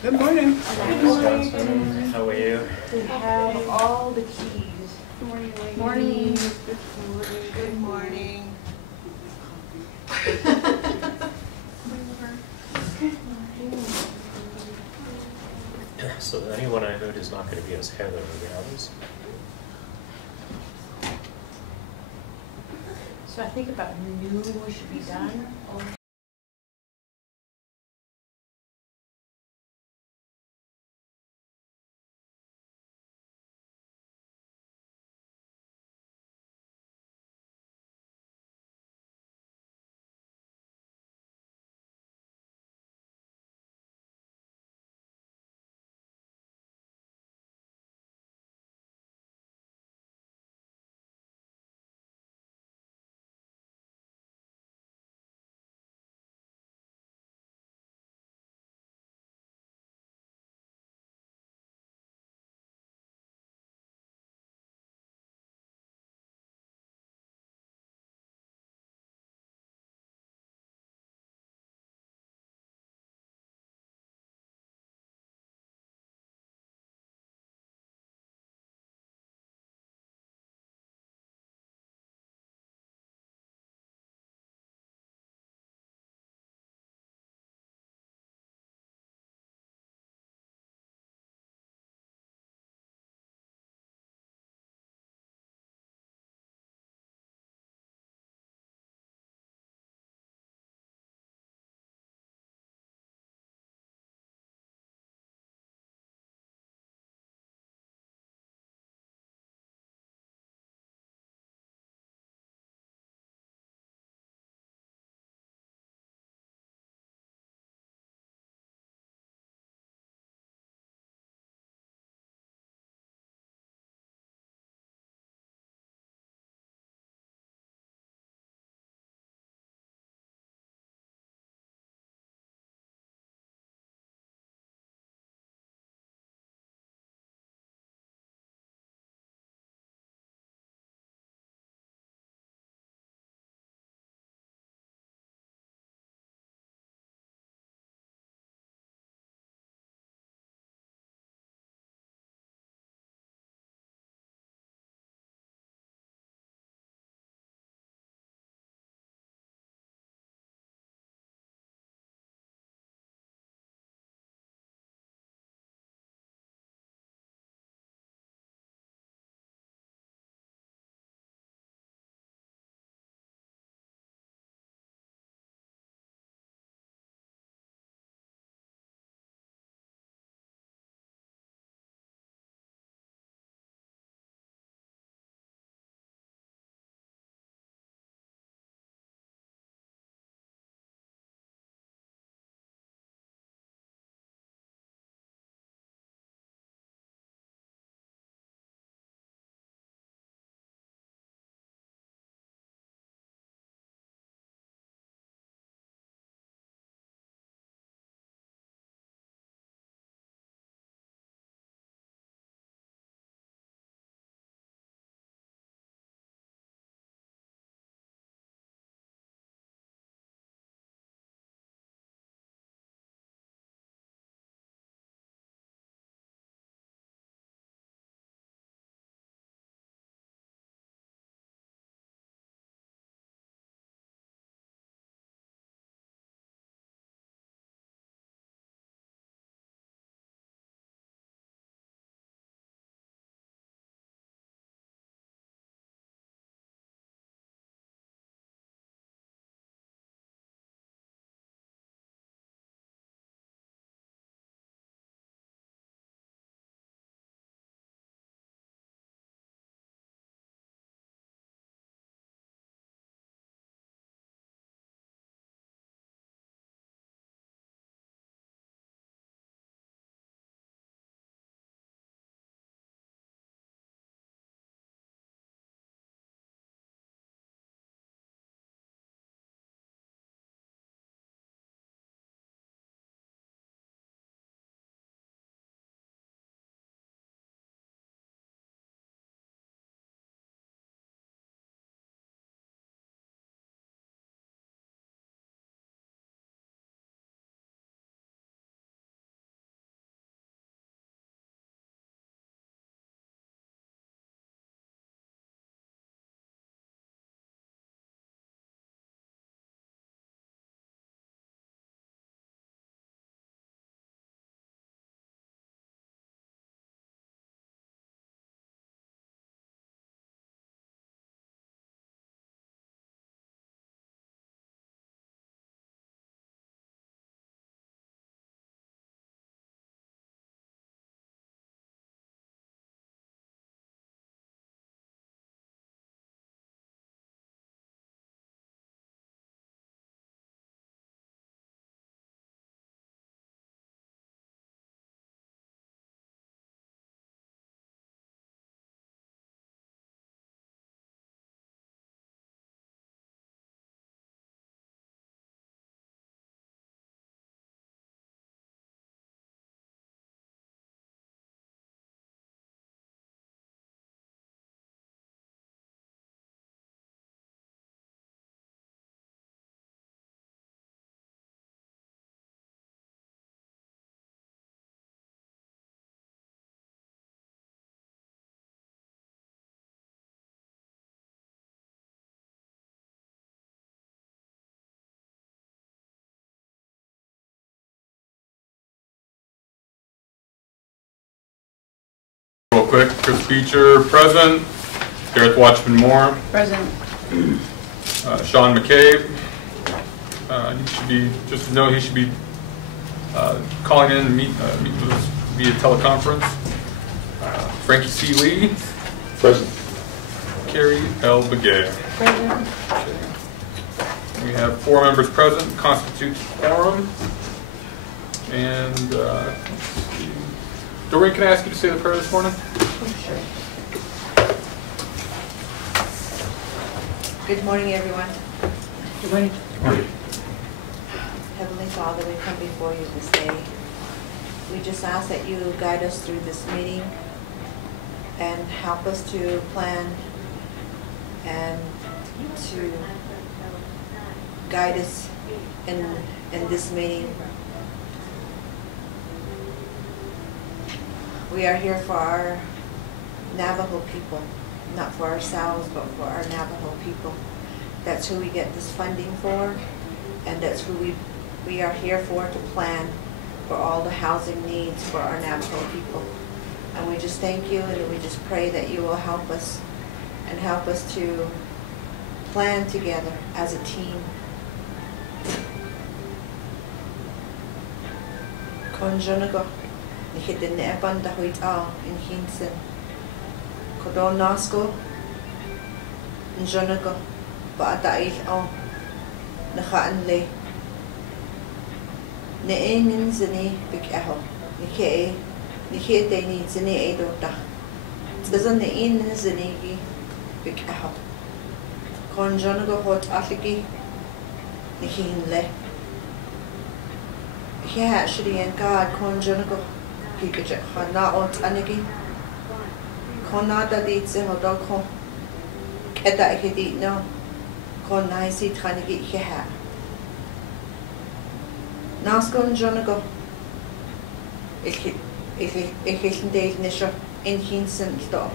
Good morning. Good morning. How are you? We have all the keys. Good morning, ladies. Morning. Good morning. Good morning. So anyone I heard is not going to be as Heather or the others. So I think about noon we should be done. Real quick, Chris Beecher, present. Gareth Watchman-Moore. Present. Sean McCabe. He should be, just to know, he should be calling in and meet with us via teleconference. Frankie C. Lee. Present. Carrie L. Begay. Present. We have 4 members present, constitutes quorum. And let's see. Doreen, can I ask you to say the prayer this morning? Sure. Good morning, everyone. Good morning. Heavenly Father, we come before you this day. We just ask that you guide us through this meeting and help us to plan and to guide us in this meeting. We are here for our Navajo people, not for ourselves, but for our Navajo people. That's who we get this funding for, and that's who we are here for, to plan for all the housing needs for our Navajo people. And we just thank you, and we just pray that you will help us and help us to plan together as a team. Konjonago, nikhitin ne banda huit a in hinsen. Kodon nasko, njonago, ba dail a, nakhaan le. Ne enin zini big eho, nikhe deni zini edota. Tzazan ne enin zini big eho. Konjonago hot afiki, nikhin le. Yeah, actually, and God, Konjonago, Pikachu, Hana on Tanagi, Konada did the Hodoko, Keda Hidi no, Konaisi Tanagi Hiha. Naskon Jonago, if isn't Dave Nisha in Hinson store.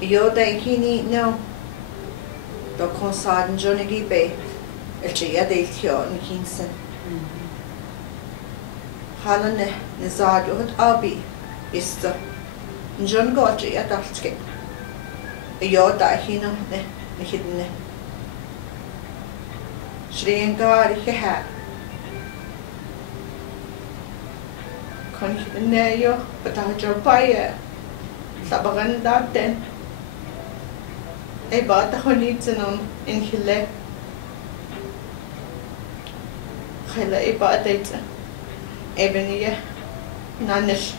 Yoda Hini no, the Consad and Jonagi Bay, if she had a cure in Hinson. Halan ne nizad uhud abi ista njon gochi adaltke yo da hino ne hidne shringar ha kon hidne yo batajo paye sabagan daten e bata honitzenon in hile khila e bata Ebony Nanish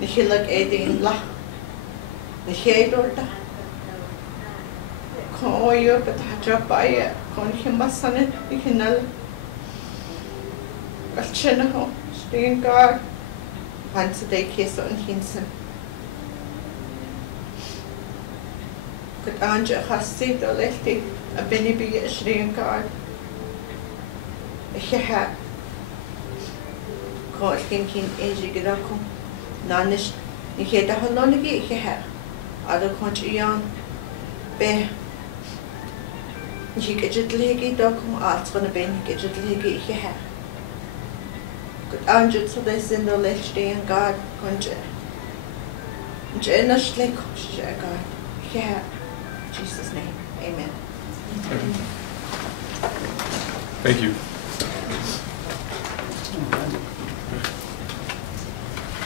Nihilak Edin La Nihedorta Koyo Patachapaya Konhimasanet Nihinal Alchenaho Stingar once a day kiss on Hinson. Could Anja Hasti the lefty a Benibi Stingar a hat. Thinking Ejigirakum, Nanish, Niketa Holonigi, Hiha, other country young, Be Jigajitligi Dokum, arts gonna be Nikijitligi, Hiha. Good Andrew, so they send the left day and God, Conja. Jenna Schlick, God, Hiha. Jesus' name, amen. Thank you.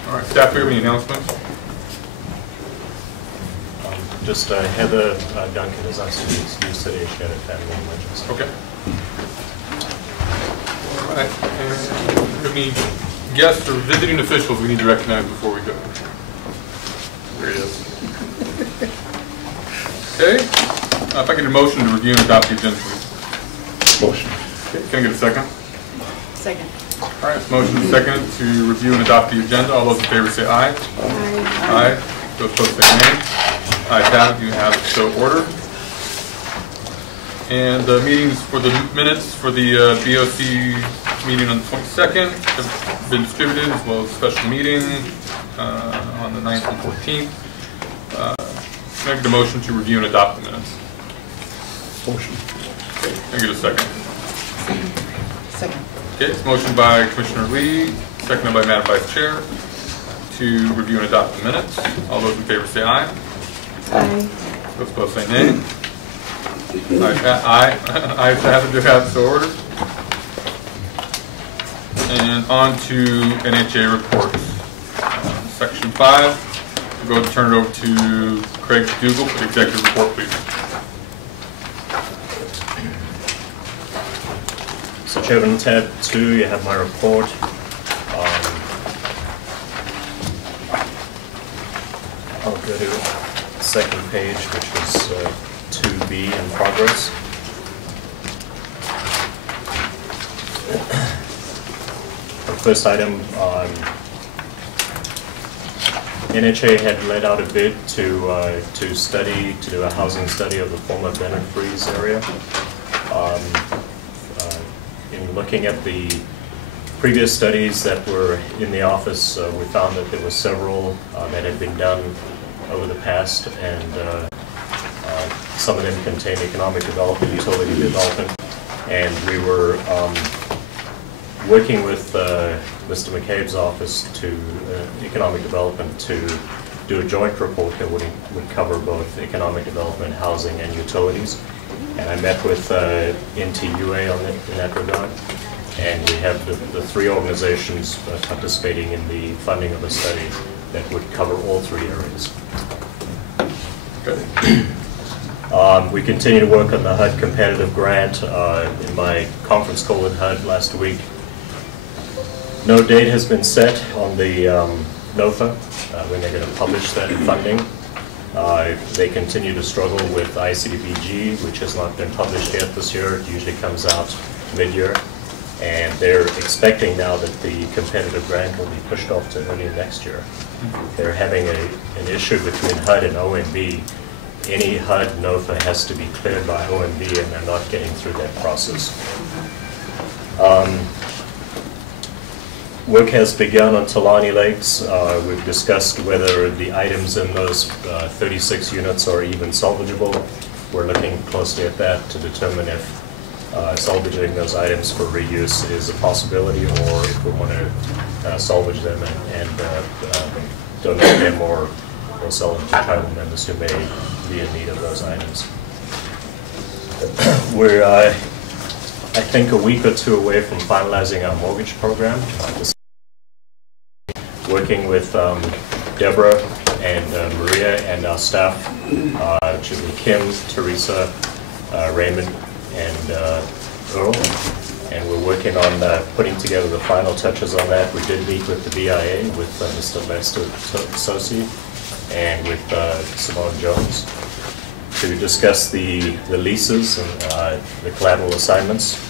All right, staff, do we have any announcements? Just Heather Duncan is on excuse today. She had a family emergency. Okay. All right. And do we have any guests or visiting officials we need to recognize before we go? There he is. Okay. If I get a motion to review and adopt the agenda, please. Motion. Okay. Can I get a second? Second. All right, motion and second to review and adopt the agenda. All those in favor say aye. Aye. Those opposed say nay. Ayes have it. You have it so ordered. And the meetings for the minutes for the BOC meeting on the 22nd have been distributed, as well as a special meeting on the 9th and 14th. Can I get a motion to review and adopt the minutes? Motion. Okay. Can I get a second? Second. Okay, it's motion by Commissioner Lee, seconded by Madam Vice Chair, to review and adopt the minutes. All those in favor say aye. Aye. Those opposed say nay. Aye. Ayes have it, so ordered. And on to NHA reports. Section 5. We'll go and turn it over to Craig Dougal for the executive report, please. So Chairman, tab 2, you have my report. I'll go to the second page, which is 2B in progress. The first item, NHA had let out a bid to do a housing study of the former Bennett Freeze area. In looking at the previous studies that were in the office, we found that there were several that had been done over the past, and some of them contain economic development, utility development, and we were working with Mr. McCabe's office to economic development to do a joint report that would cover both economic development, housing, and utilities. And I met with NTUA in that regard, and we have the three organizations participating in the funding of a study that would cover all three areas. Okay. We continue to work on the HUD competitive grant. In my conference call with HUD last week, no date has been set on the NOFA, when they're going to publish that funding. They continue to struggle with ICDBG, which has not been published yet this year. It usually comes out mid-year. And they're expecting now that the competitive grant will be pushed off to early next year. They're having an issue between HUD and OMB. Any HUD NOFA has to be cleared by OMB, and they're not getting through that process. Work has begun on Talani Lakes. We've discussed whether the items in those 36 units are even salvageable. We're looking closely at that to determine if salvaging those items for reuse is a possibility, or if we want to salvage them and donate them or sell them to tribal members who may be in need of those items. We're, I think, a week or two away from finalizing our mortgage program. Working with Deborah and Maria and our staff, Julie, Kim, Teresa, Raymond, and Earl, and we're working on putting together the final touches on that. We did meet with the BIA, with Mr. Lester Sosi, and with Simone Jones to discuss the leases and the collateral assignments.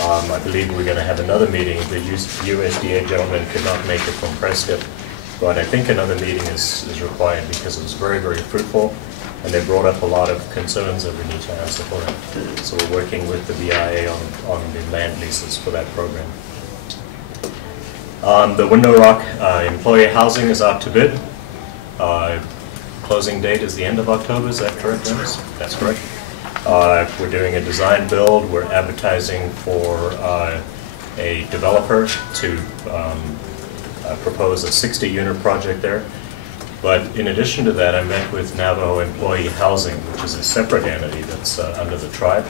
I believe we're going to have another meeting. The USDA gentleman could not make it from Prescott, but I think another meeting is required because it was very, very fruitful, and they brought up a lot of concerns that we need to answer for them. So we're working with the BIA on the land leases for that program. The Window Rock employee housing is out to bid. Closing date is the end of October, is that correct, Dennis? That's correct. We're doing a design build. We're advertising for a developer to propose a 60-unit project there. But in addition to that, I met with Navajo Employee Housing, which is a separate entity that's under the tribe.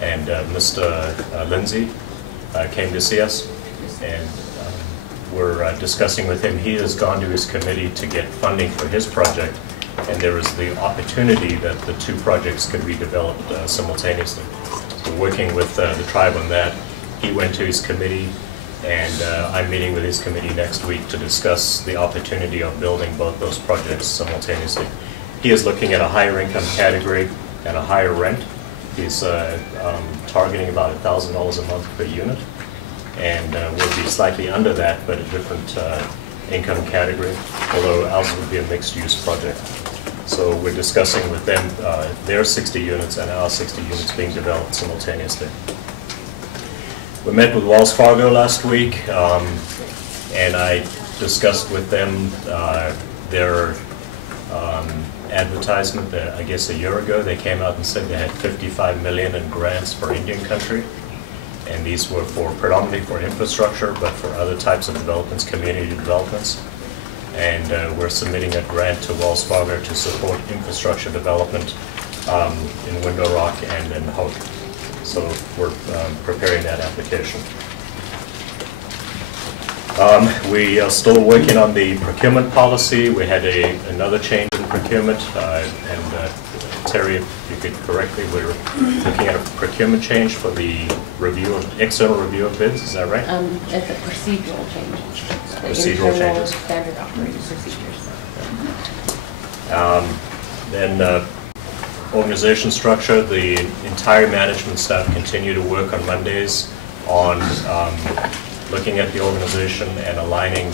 And Mr. Lindsay came to see us, and we're discussing with him. He has gone to his committee to get funding for his project, and there is the opportunity that the two projects could be developed simultaneously. So working with the tribe on that, he went to his committee, and I'm meeting with his committee next week to discuss the opportunity of building both those projects simultaneously. He is looking at a higher income category and a higher rent. He's targeting about $1,000 a month per unit, and we'll be slightly under that, but a different income category, although ours would be a mixed-use project. So we're discussing with them their 60 units and our 60 units being developed simultaneously. We met with Wells Fargo last week, and I discussed with them their advertisement that I guess a year ago they came out and said they had $55 million in grants for Indian country, and these were predominantly for infrastructure, but for other types of developments, community developments. and we're submitting a grant to Wells Fargo to support infrastructure development in Window Rock and in Hope. So we're preparing that application. We are still working on the procurement policy. We had another change in procurement, and Terry, if you could correct me, we're looking at a procurement change for the external review of bids. Is that right? It's a procedural change. Procedural changes. Standard operating procedures. Then organization structure. The entire management staff continue to work on Mondays on looking at the organization and aligning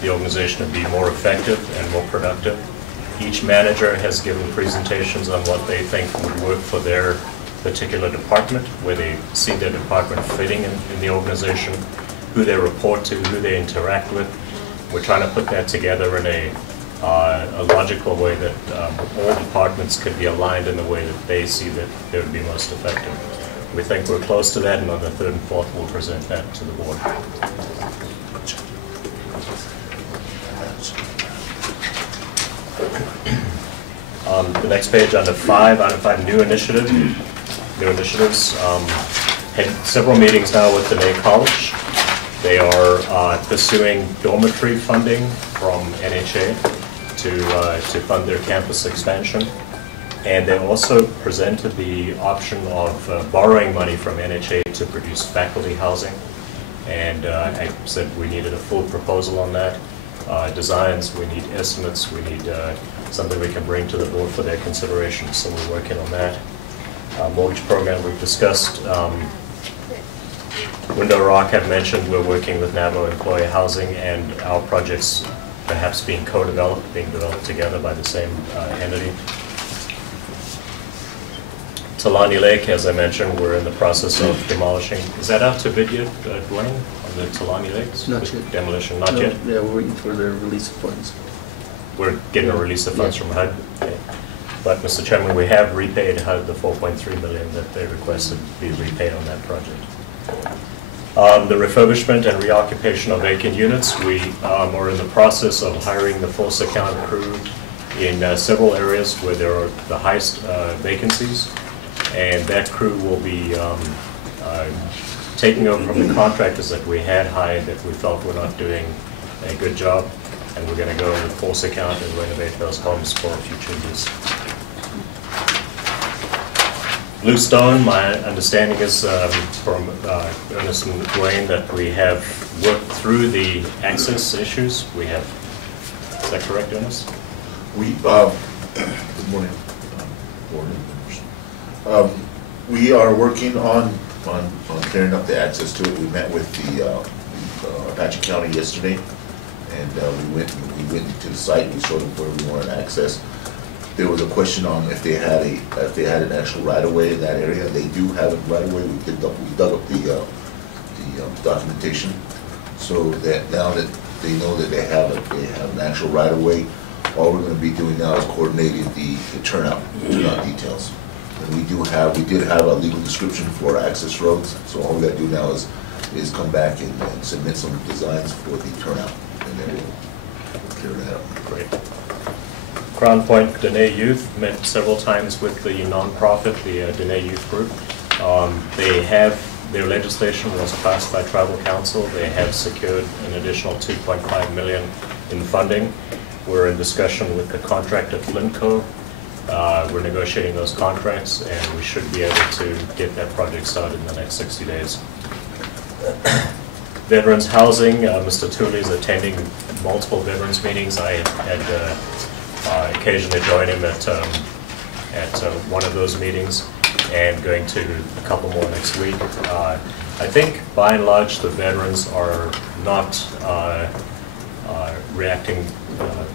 the organization to be more effective and more productive. Each manager has given presentations on what they think would work for their particular department, where they see their department fitting in the organization, who they report to, who they interact with. We're trying to put that together in a logical way that all departments could be aligned in the way that they see that they would be most effective. We think we're close to that, and on the 3rd and 4th we'll present that to the board. The next page, under 5 new initiatives. Had several meetings now with the May College. They are pursuing dormitory funding from NHA to fund their campus expansion. And they also presented the option of borrowing money from NHA to produce faculty housing. And I said we needed a full proposal on that. Designs, we need estimates, we need something we can bring to the board for their consideration. So we're working on that. Mortgage program we've discussed. Window Rock, I've mentioned, we're working with Navajo Employee Housing, and our projects perhaps being co-developed, being developed together by the same entity. Talani Lake, as I mentioned, we're in the process of demolishing. Is that out to bid yet, Dwayne, on the Talani Lakes? Not yet. Demolition, not No, yet? Yeah, we're waiting for the release of funds. We're getting a release of funds Yeah. from HUD. Okay. But, Mr. Chairman, we have repaid HUD the $4.3 million that they requested be repaid on that project. The refurbishment and reoccupation of vacant units, we are in the process of hiring the force account crew in several areas where there are the highest vacancies, and that crew will be taking over from the contractors that we had hired that we felt were not doing a good job, and we're going to go with force account and renovate those homes for future use. Bluestone, my understanding is from Ernest and Dwayne that we have worked through the access issues. We have, is that correct, Ernest? Good morning, board members. We are working on clearing up the access to it. We met with the Apache County yesterday, and we went to the site. We showed them where we wanted access. There was a question on if they had an actual right of way in that area. They do have a right of way. We dug up the documentation, so that now that they know that they have an actual right of way, all we're going to be doing now is coordinating the turnout details. And we did have a legal description for access roads. So all we got to do now is come back and submit some designs for the turnout, and then we'll clear that up. Great. Crown Point Dene Youth met several times with the nonprofit, the Dene Youth Group. Their legislation was passed by Tribal Council. They have secured an additional $2.5 million in funding. We're in discussion with the contractor Flintco. We're negotiating those contracts, and we should be able to get that project started in the next 60 days. Veterans Housing, Mr. Tooley is attending multiple veterans meetings. I had occasionally join him at one of those meetings, and going to a couple more next week. I think by and large the veterans are not reacting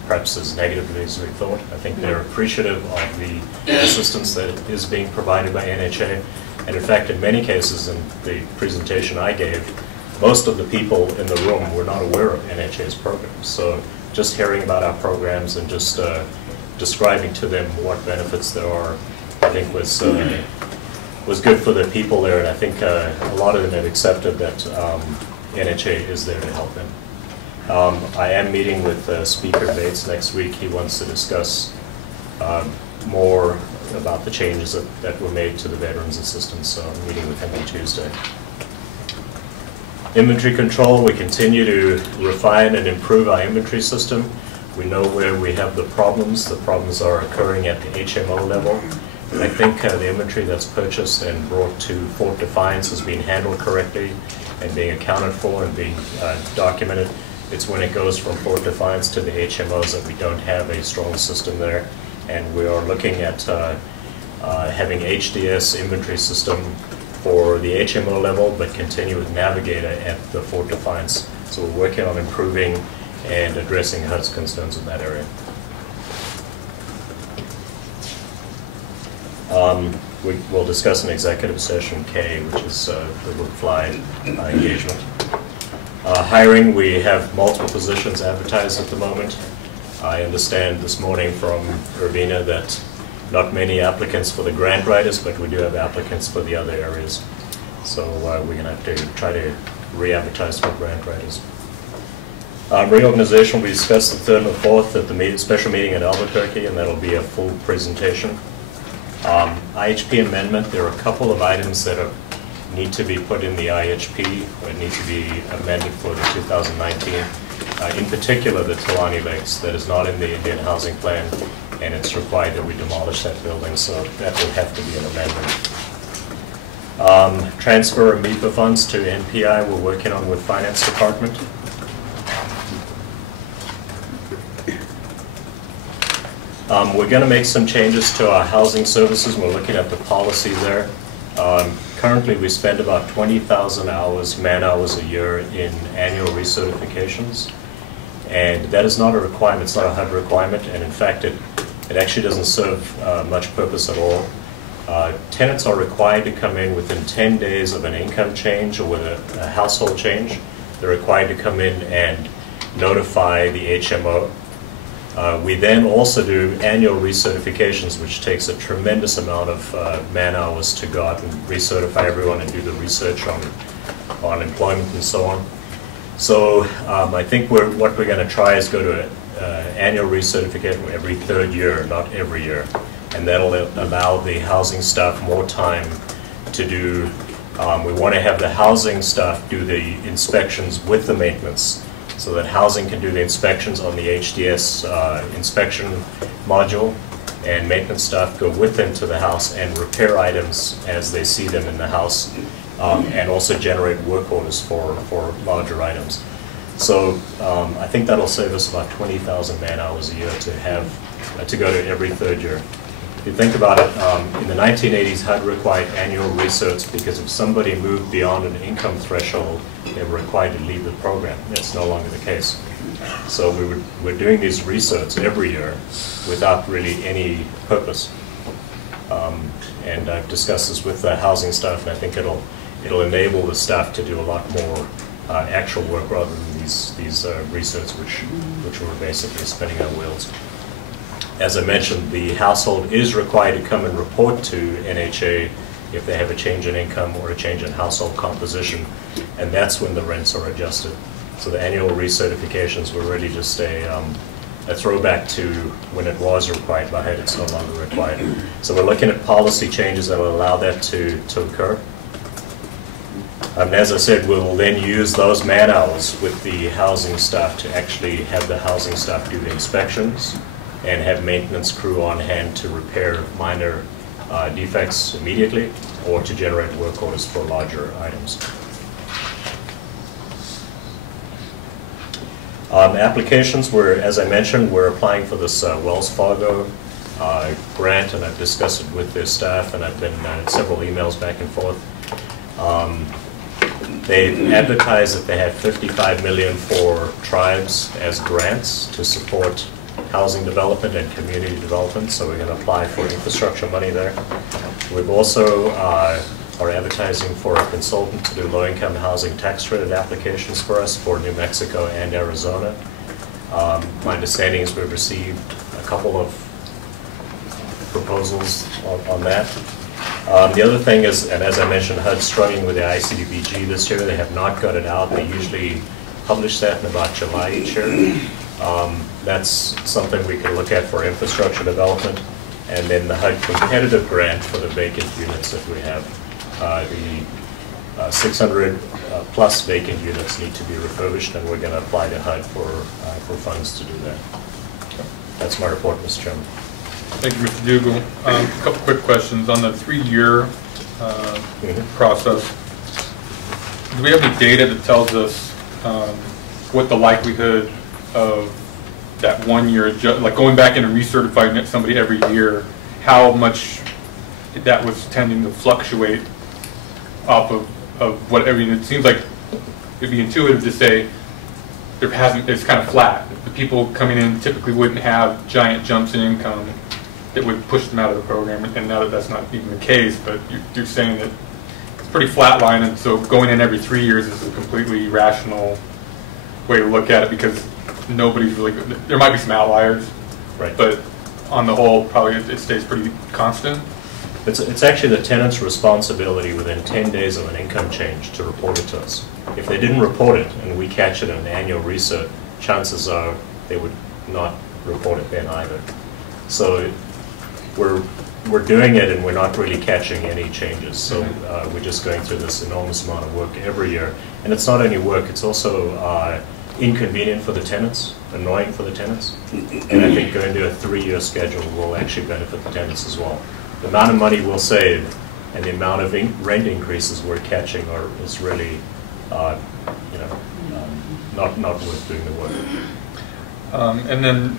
perhaps as negatively as we thought. I think they're appreciative of the assistance that is being provided by NHA, and in fact in many cases in the presentation I gave, most of the people in the room were not aware of NHA's programs. So just hearing about our programs and just describing to them what benefits there are, I think was good for the people there, and I think a lot of them have accepted that NHA is there to help them. I am meeting with Speaker Bates next week. He wants to discuss more about the changes that were made to the veterans assistance, so I'm meeting with him on Tuesday. Inventory control, we continue to refine and improve our inventory system. We know where we have the problems. The problems are occurring at the HMO level. I think the inventory that's purchased and brought to Fort Defiance is being handled correctly and being accounted for and being documented. It's when it goes from Fort Defiance to the HMOs that we don't have a strong system there. And we are looking at having HDS inventory system for the HMO level, but continue with Navigator at the Fort Defiance. So we're working on improving and addressing HUD's concerns in that area. We'll discuss an executive session K, which is the work-fly engagement. Hiring, we have multiple positions advertised at the moment. I understand this morning from Urbina that not many applicants for the grant writers, but we do have applicants for the other areas. So we're going to have to try to re-advertise for grant writers. Reorganization, we discussed the 3rd and the 4th at the special meeting in Albuquerque, and that'll be a full presentation. IHP amendment, there are a couple of items that need to be put in the IHP, or need to be amended for the 2019. In particular, the Talani Lakes, that is not in the Indian Housing Plan, and it's required that we demolish that building, so that will have to be an amendment. Transfer of MEPA funds to NPI, we're working on with Finance Department. We're going to make some changes to our housing services. We're looking at the policy there. Currently, we spend about 20,000 hours, man-hours a year in annual recertifications. And that is not a requirement. It's not a HUD requirement. And in fact, it actually doesn't serve much purpose at all. Tenants are required to come in within 10 days of an income change or with a household change. They're required to come in and notify the HMO. We then also do annual recertifications, which takes a tremendous amount of man-hours to go out and recertify everyone and do the research on employment and so on. So I think what we're going to try is go to annual recertification every 3rd year, not every year. And that'll allow the housing staff more time to do, we want to have the housing staff do the inspections with the maintenance, so that housing can do the inspections on the HDS inspection module, and maintenance staff go with them to the house and repair items as they see them in the house, and also generate work orders for larger items. So I think that'll save us about 20,000 man-hours a year to have to go to every 3rd year. If you think about it, in the 1980s, HUD required annual recerts because if somebody moved beyond an income threshold, they were required to leave the program. That's no longer the case. So we're doing these recerts every year without really any purpose. And I've discussed this with the housing staff, and I think it'll enable the staff to do a lot more actual work rather than these recerts, which were basically spinning our wheels. As I mentioned, the household is required to come and report to NHA if they have a change in income or a change in household composition, and that's when the rents are adjusted. So the annual recertifications were really just a throwback to when it was required by HUD. It's no longer required. So we're looking at policy changes that will allow that to occur. And as I said, we'll then use those man-hours with the housing staff to actually have the housing staff do the inspections and have maintenance crew on hand to repair minor defects immediately or to generate work orders for larger items. Applications, as I mentioned, we're applying for this Wells Fargo grant, and I've discussed it with their staff, and I've been several emails back and forth. They advertised that they have $55 million for tribes as grants to support housing development and community development, so we're going to apply for infrastructure money there. We've also are advertising for a consultant to do low-income housing tax credit applications for us for New Mexico and Arizona. My understanding is we've received a couple of proposals on that. The other thing is, and as I mentioned, HUD's struggling with the ICDBG this year. They have not got it out. They usually publish that in about July each year. That's something we can look at for infrastructure development. And then the HUD competitive grant for the vacant units that we have. The 600 plus vacant units need to be refurbished, and we're going to apply to HUD for funds to do that. That's my report, Mr. Chairman. Thank you, Mr. Dugal. A couple quick questions on the 3-year process. Do we have any data that tells us what the likelihood of that 1 year, like going back in and recertifying somebody every year, how much that was tending to fluctuate off of what, I mean, it seems like it'd be intuitive to say it's kind of flat. The people coming in typically wouldn't have giant jumps in income that would push them out of the program, and now that that's not even the case, but you're saying that it's pretty flat line, and so going in every 3 years is a completely rational way to look at it, because nobody's really good. There might be some outliers, right? But on the whole, probably it stays pretty constant. It's actually the tenant's responsibility within 10 days of an income change to report it to us. If they didn't report it and we catch it in an annual research, chances are they would not report it then either. So we're doing it and we're not really catching any changes. So we're just going through this enormous amount of work every year. And it's not only work, it's also inconvenient for the tenants, annoying for the tenants. And I think going to a 3-year schedule will actually benefit the tenants as well. The amount of money we'll save and the amount of rent increases we're catching is really, not worth doing the work. And then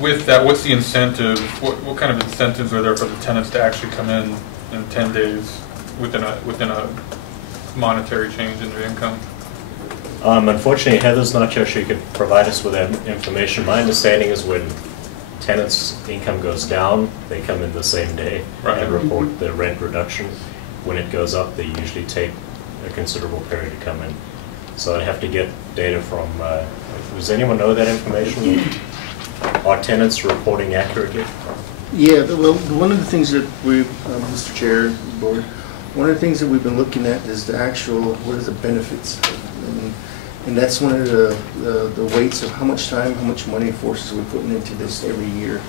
with that, what's the incentive? What kind of incentives are there for the tenants to actually come in 10 days within a monetary change in their income? Unfortunately, Heather's not sure she could provide us with that information. My understanding is when tenants' income goes down, they come in the same day and report the rent reduction. When it goes up, they usually take a considerable period to come in. So I'd have to get data from, does anyone know that information? Are tenants reporting accurately? Yeah, well, one of the things that we, Mr. Chair, Board, one of the things that we've been looking at is the actual, what are the benefits? And that's one of the weights of how much time, how much money, forces we're putting into this every year.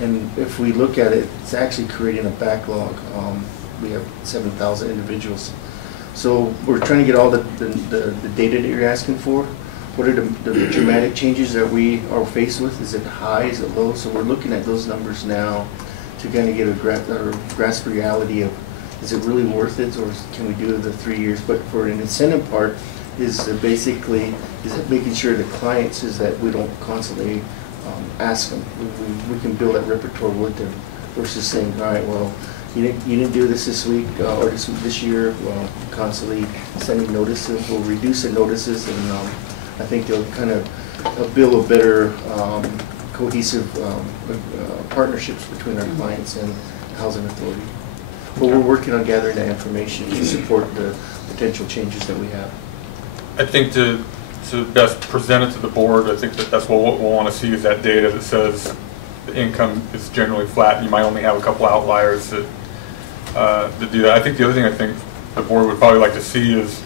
And if we look at it, it's actually creating a backlog. We have 7,000 individuals. So we're trying to get all the data that you're asking for. What are the dramatic changes that we are faced with? Is it high, is it low? So we're looking at those numbers now to kind of get a grasp reality of, is it really worth it, or can we do the 3 years? But for an incentive part, is basically making sure the clients is that we don't constantly ask them. We can build that repertoire with them versus saying, all right, well, you didn't do this week or this year. Well, constantly sending notices. We'll reduce the notices, and I think they'll kind of build a better cohesive partnerships between our clients and the Housing Authority. But we're working on gathering that information to support the potential changes that we have. I think to best present it to the board, I think that's what we'll want to see is that data that says the income is generally flat. You might only have a couple outliers that do that. I think the other thing I think the board would probably like to see is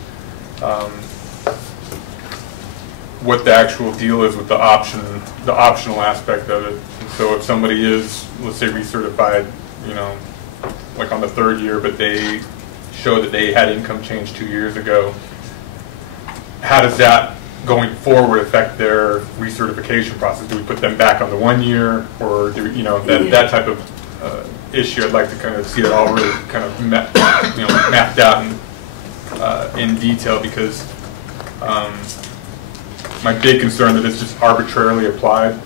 what the actual deal is with the optional aspect of it. And so if somebody is, let's say, recertified, like on the 3rd year, but they show that they had income change 2 years ago, how does that going forward affect their recertification process? Do we put them back on the 1 year, or do that type of issue? I'd like to kind of see it all really kind of mapped out in detail, because my big concern that it's just arbitrarily applied,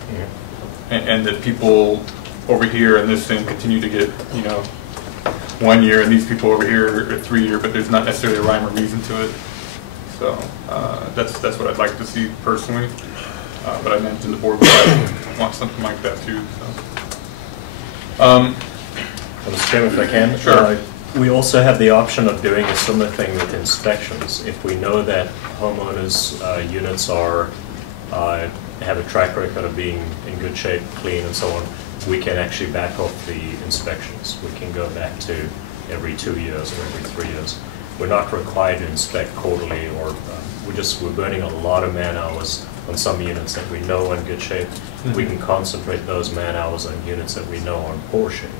and that people over here in this thing continue to get 1 year, and these people over here are 3 year, but there's not necessarily a rhyme or reason to it. So that's what I'd like to see personally. But I mentioned the board would want something like that too. So. Mr. Chairman, if I can. Sure. We also have the option of doing a similar thing with inspections. If we know that homeowners' units have a track record of being in good shape, clean, and so on, we can actually back off the inspections. We can go back to every 2 years or every 3 years. we're not required to inspect quarterly, or we're burning a lot of man hours on some units that we know are in good shape. We can concentrate those man hours on units that we know are in poor shape.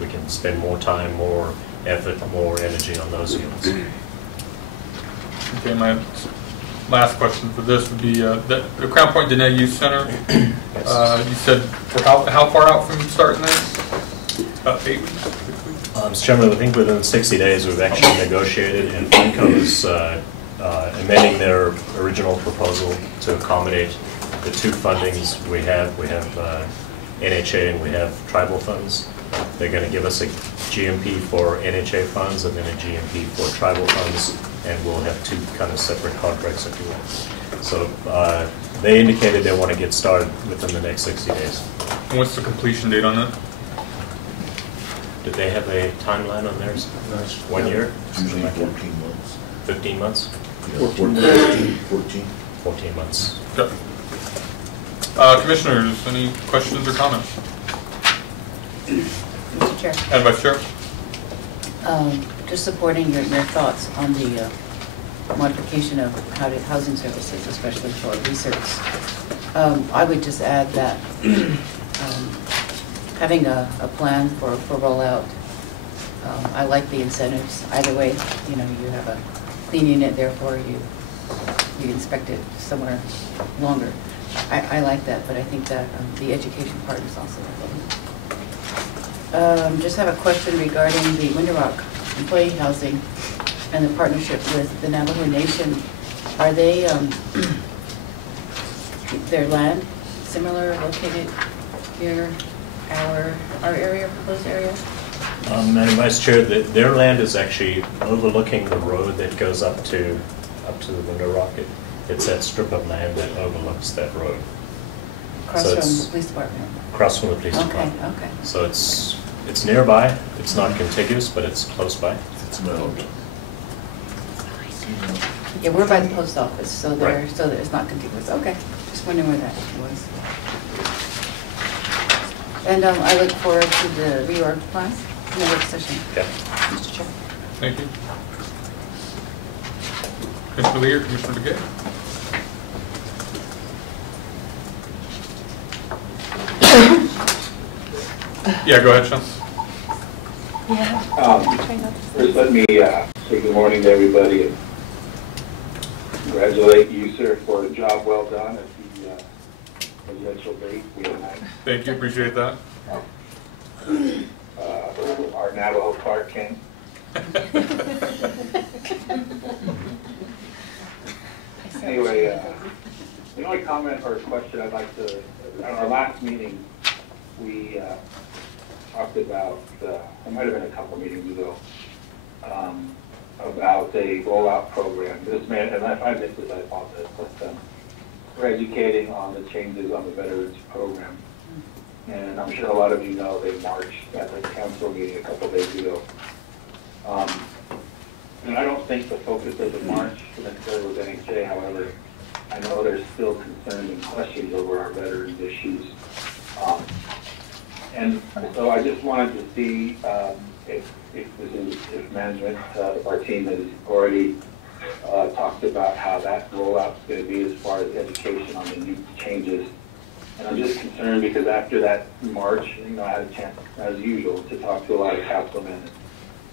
We can spend more time, more effort, more energy on those units. Okay, my last question for this would be the Crown Point Dene Youth Center. You said we're how far out from starting this? About 8 weeks, 6 weeks? Mr. Chairman, I think within 60 days we've actually negotiated, and FinCo is amending their original proposal to accommodate the two fundings we have. We have NHA and we have tribal funds. They're going to give us a GMP for NHA funds and then a GMP for tribal funds, and we'll have two kind of separate contracts, if you will. So they indicated they want to get started within the next 60 days. And what's the completion date on that? Did they have a timeline on theirs? 1 year? Usually 14 months. 15 months? Yeah, 14. 14 months. Okay. Commissioners, any questions or comments? Mr. Chair. And Vice Chair? Just supporting your thoughts on the modification of housing services, especially for research. I would just add that having a plan for rollout, I like the incentives. Either way, you know, you have a clean unit, therefore you inspect it somewhere longer. I like that, but I think that the education part is also important. Just have a question regarding the Window Rock employee housing and the partnership with the Navajo Nation. Are they, their land similar, located near our area, proposed area? Madam Vice Chair, their land is actually overlooking the road that goes up to the Window Rock. It's that strip of land that overlooks that road. Across So from it's the police department? Across from the police department. Okay. So it's nearby. It's not contiguous, but it's close by. It's metal. Yeah, we're by the post office, so Right. so that it's not contiguous. Okay, just wondering where that was. And I look forward to the reorg plan in the work session. Okay. Mr. Chair. Thank you. Commissioner Lee or Commissioner McKay? Yeah, go ahead, Sean. First, let me say good morning to everybody and congratulate you, sir, for a job well done at the presidential date. Thank you, appreciate that. Our Navajo Clark Kent. Anyway, the only comment or question I'd like to, on our last meeting, we talked about, it might have been a couple meetings ago, about a rollout program. This man, and if I missed it, I apologize, but we're educating on the changes on the veterans program. And I'm sure a lot of you know they marched at the council meeting a couple days ago. And I don't think the focus of the march necessarily was NHA, however, I know there's still concerns and questions over our veterans issues. And so I just wanted to see if management of our team has already talked about how that rollout is going to be as far as education on the new changes. And I'm just concerned because after that March, you know, I had a chance, as usual, to talk to a lot of councilmen. And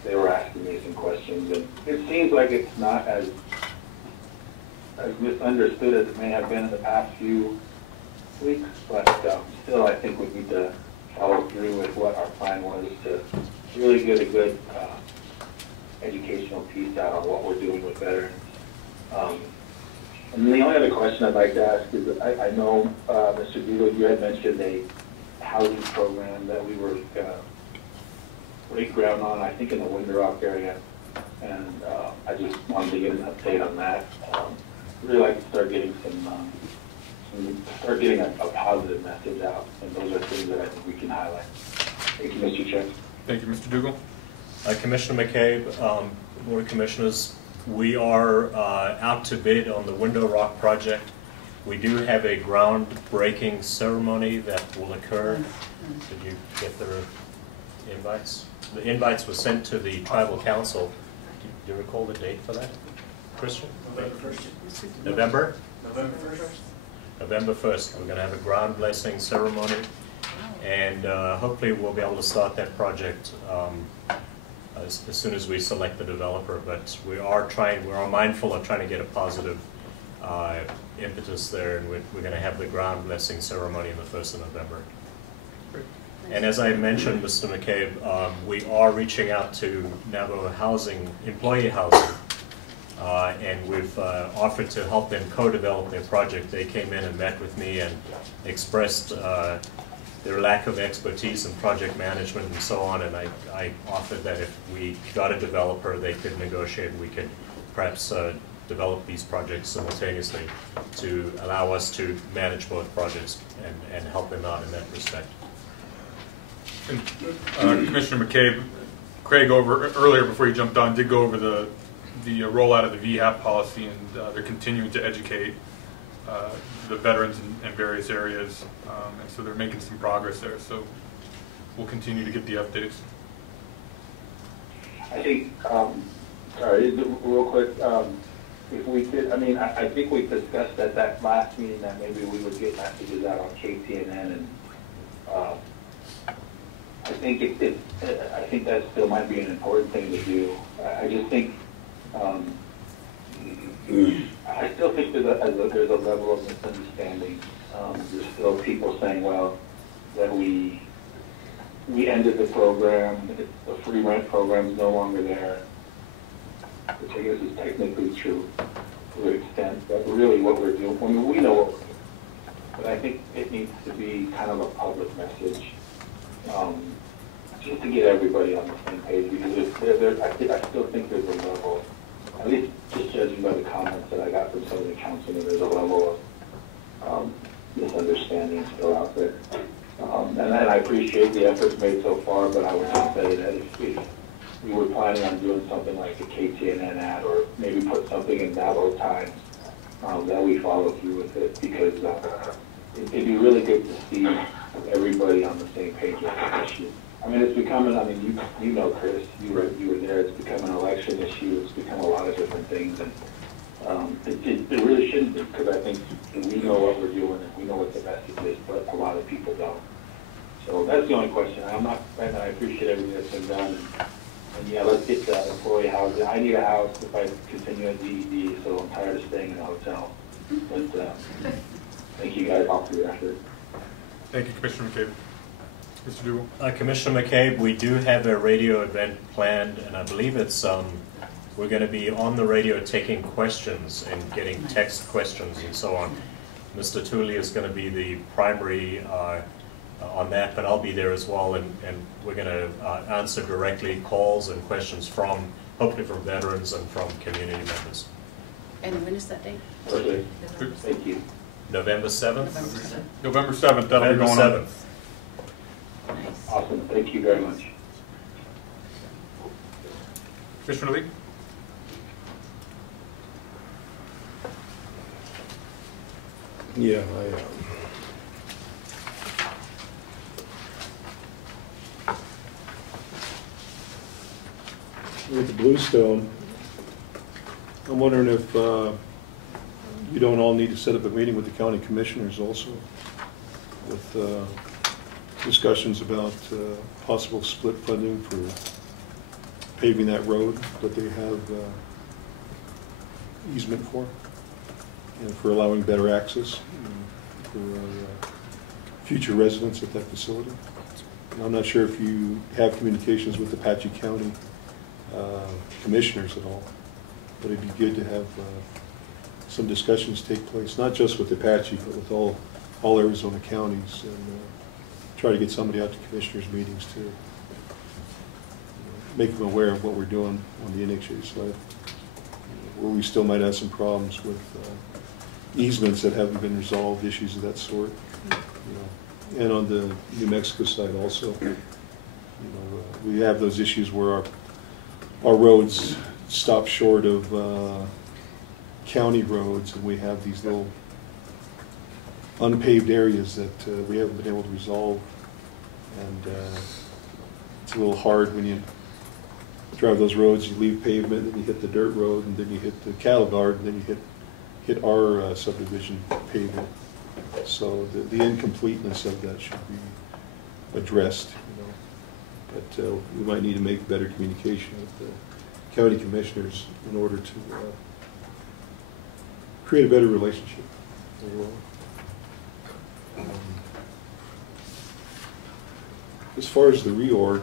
they were asking me some questions, and it seems like it's not as misunderstood as it may have been in the past few weeks. But still, I think we need to follow through with what our plan was to really get a good educational piece out on what we're doing with veterans. And the only other question I'd like to ask is, I know, Mr. Beagle, you had mentioned a housing program that we were going to break ground on, I think in the Window Rock area, and I just wanted to get an update on that. Really like to start getting a positive message out, and those are things that I think we can highlight. Thank you, Mr. Chair. Thank you, Mr. Dougal. Commissioner McCabe, Board of Commissioners, we are out to bid on the Window Rock project. We do have a groundbreaking ceremony that will occur. Did you get the invites? The invites were sent to the tribal council. Do you recall the date for that, Christian? November 1st. November? November 1st. November 1st. We're going to have a ground blessing ceremony, and hopefully we'll be able to start that project as soon as we select the developer. But we are mindful of trying to get a positive impetus there, and we're going to have the ground blessing ceremony on the 1st of November. And as I mentioned, Mr. McCabe, we are reaching out to Navajo employee housing, and we've offered to help them co-develop their project. They came in and met with me and expressed their lack of expertise in project management and so on, and I offered that if we got a developer, they could negotiate, and we could perhaps develop these projects simultaneously to allow us to manage both projects and help them out in that respect. And, Commissioner McCabe, Craig earlier before you jumped on did go over the rollout of the VHAP policy, and they're continuing to educate the veterans in various areas, and so they're making some progress there. So we'll continue to get the updates. I think, sorry, real quick, if we could, I mean, I think we discussed at that last meeting that maybe we would get messages out on KTNN, and I think I think that still might be an important thing to do. I just think, I still think there's a level of misunderstanding. There's still people saying, well, that we ended the program, the free rent program is no longer there, which I guess is technically true to an extent, but really what we're doing, I mean, we know what we're doing, but I think it needs to be kind of a public message, just to get everybody on the same page, because I still think there's a level, at least just judging by the comments that I got from some of the councilmen, there's a level of misunderstanding still out there. And I appreciate the efforts made so far, but I would just say that if we were planning on doing something like a KTNN ad, or maybe put something in Navajo Times, that we follow through with it, because it'd be really good to see everybody on the same page with this issue. I mean, it's becoming, I mean, you know, Chris, you were there, it's become an election issue, it's become a lot of different things, and it really shouldn't be, because I think we know what we're doing and we know what the message is, but a lot of people don't. So that's the only question. And I appreciate everything that's been done. And yeah, let's get that employee housing. I need a house if I continue at DED, so I'm tired of staying in a hotel. But thank you guys all for your effort. Thank you, Commissioner McCabe. Mr. Dugal. Commissioner McCabe, we do have a radio event planned, and I believe it's we're going to be on the radio taking questions and getting text questions and so on. Mr. Tooley is going to be the primary on that, but I'll be there as well, and we're going to answer directly calls and questions from, hopefully from veterans and from community members. And when is that date? Okay. Thank you. November 7th? November 7th, that'll be going 7th. On. Nice. Awesome. Thank you very much. Commissioner Lee? Yeah, with the Bluestone, I'm wondering if you don't all need to set up a meeting with the county commissioners also, with discussions about possible split funding for paving that road that they have easement for, and for allowing better access for future residents at that facility. And I'm not sure if you have communications with the Apache County commissioners at all, but it'd be good to have some discussions take place, not just with Apache, but with all Arizona counties, and try to get somebody out to commissioners' meetings to make them aware of what we're doing on the NHA side, where we still might have some problems with easements that haven't been resolved, issues of that sort. And on the New Mexico side also, we have those issues where our roads stop short of county roads, and we have these little unpaved areas that we haven't been able to resolve, and it's a little hard when you drive those roads, you leave pavement, then you hit the dirt road, and then you hit the cattle guard, and then you hit our subdivision pavement. So the incompleteness of that should be addressed, you know. But we might need to make better communication with the county commissioners in order to create a better relationship overall. As far as the reorg,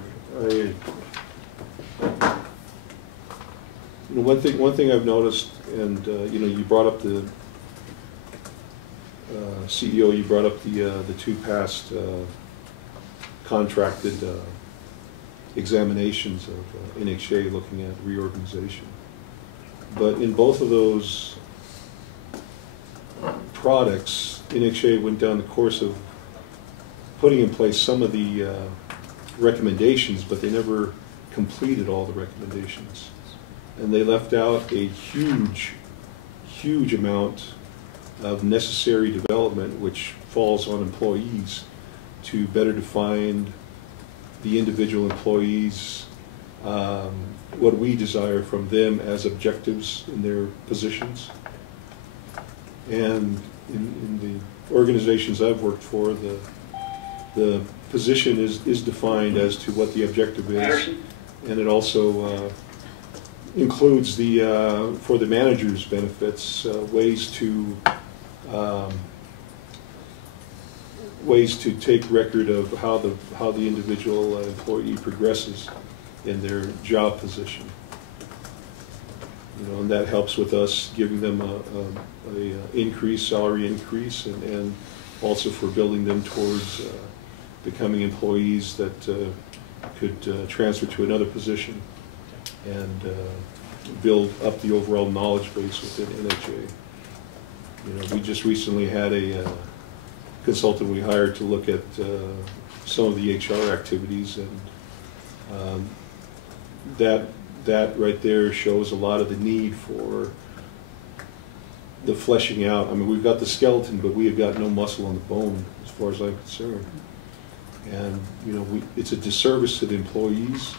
one thing I've noticed, and you brought up the CEO, you brought up the two past contracted examinations of NHA looking at reorganization. But in both of those products, NHA went down the course of putting in place some of the recommendations, but they never completed all the recommendations. And they left out a huge amount of necessary development which falls on employees to better define the individual employees, what we desire from them as objectives in their positions. And in the organizations I've worked for, the position is defined as to what the objective is, and it also includes for the manager's benefits, ways to take record of how the individual employee progresses in their job position. And that helps with us giving them a salary increase, and also for building them towards becoming employees that could transfer to another position and build up the overall knowledge base within NHA. We just recently had a consultant we hired to look at some of the HR activities, and that right there shows a lot of the need for the fleshing out. I mean, we've got the skeleton, but we have got no muscle on the bone as far as I'm concerned. And it's a disservice to the employees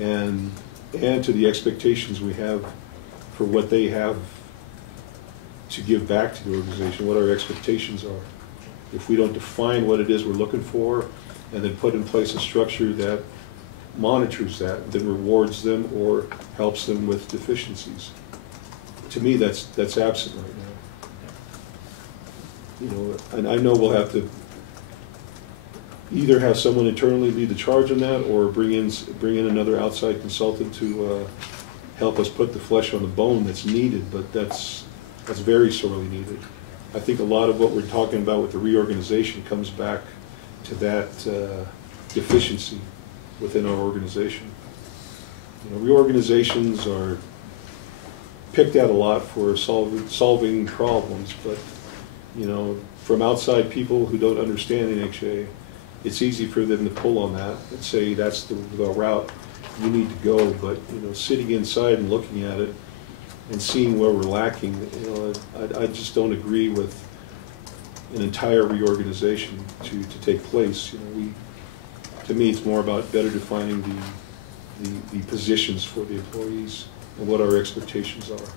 and to the expectations we have for what they have to give back to the organization, what our expectations are. If we don't define what it is we're looking for and then put in place a structure that monitors that rewards them or helps them with deficiencies, to me that's absent right now. And I know we'll have to either have someone internally lead the charge on that, or bring in another outside consultant to help us put the flesh on the bone that's needed, but that's very sorely needed. I think a lot of what we're talking about with the reorganization comes back to that deficiency within our organization. Reorganizations are picked at a lot for solving problems, but from outside people who don't understand NHA, it's easy for them to pull on that and say that's the route you need to go. But sitting inside and looking at it and seeing where we're lacking, I just don't agree with an entire reorganization to take place. To me, it's more about better defining the positions for the employees and what our expectations are.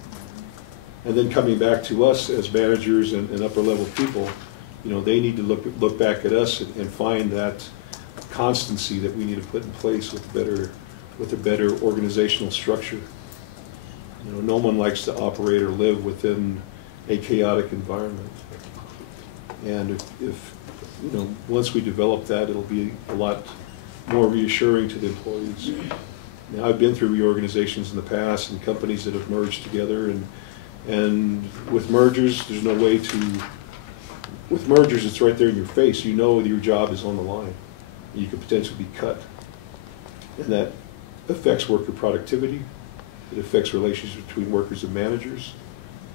And then coming back to us as managers and upper level people, they need to look back at us and find that constancy that we need to put in place with a better organizational structure. No one likes to operate or live within a chaotic environment. And if once we develop that, it'll be a lot more reassuring to the employees. Now, I've been through reorganizations in the past and companies that have merged together, and with mergers, there's no way to. With mergers, it's right there in your face. Your job is on the line. You could potentially be cut, and that affects worker productivity. It affects relationships between workers and managers.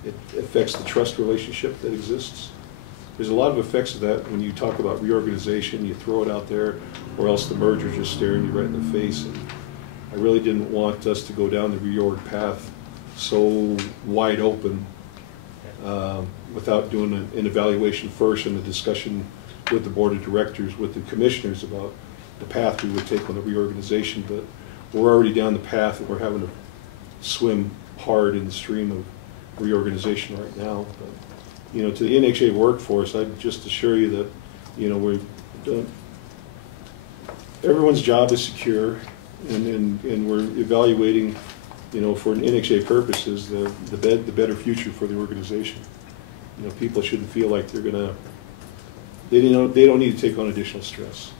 It affects the trust relationship that exists. There's a lot of effects of that when you talk about reorganization. You throw it out there, or else the merger just staring you right in the face. And I really didn't want us to go down the reorg path so wide open without doing an evaluation first and a discussion with the board of directors, with the commissioners about the path we would take on the reorganization. But we're already down the path and we're having to swim hard in the stream of reorganization right now. But, you know, to the NHA workforce, I'd just assure you that, you know, everyone's job is secure, and we're evaluating, you know, for NHA purposes, the better future for the organization. You know, people shouldn't feel like they don't need to take on additional stress.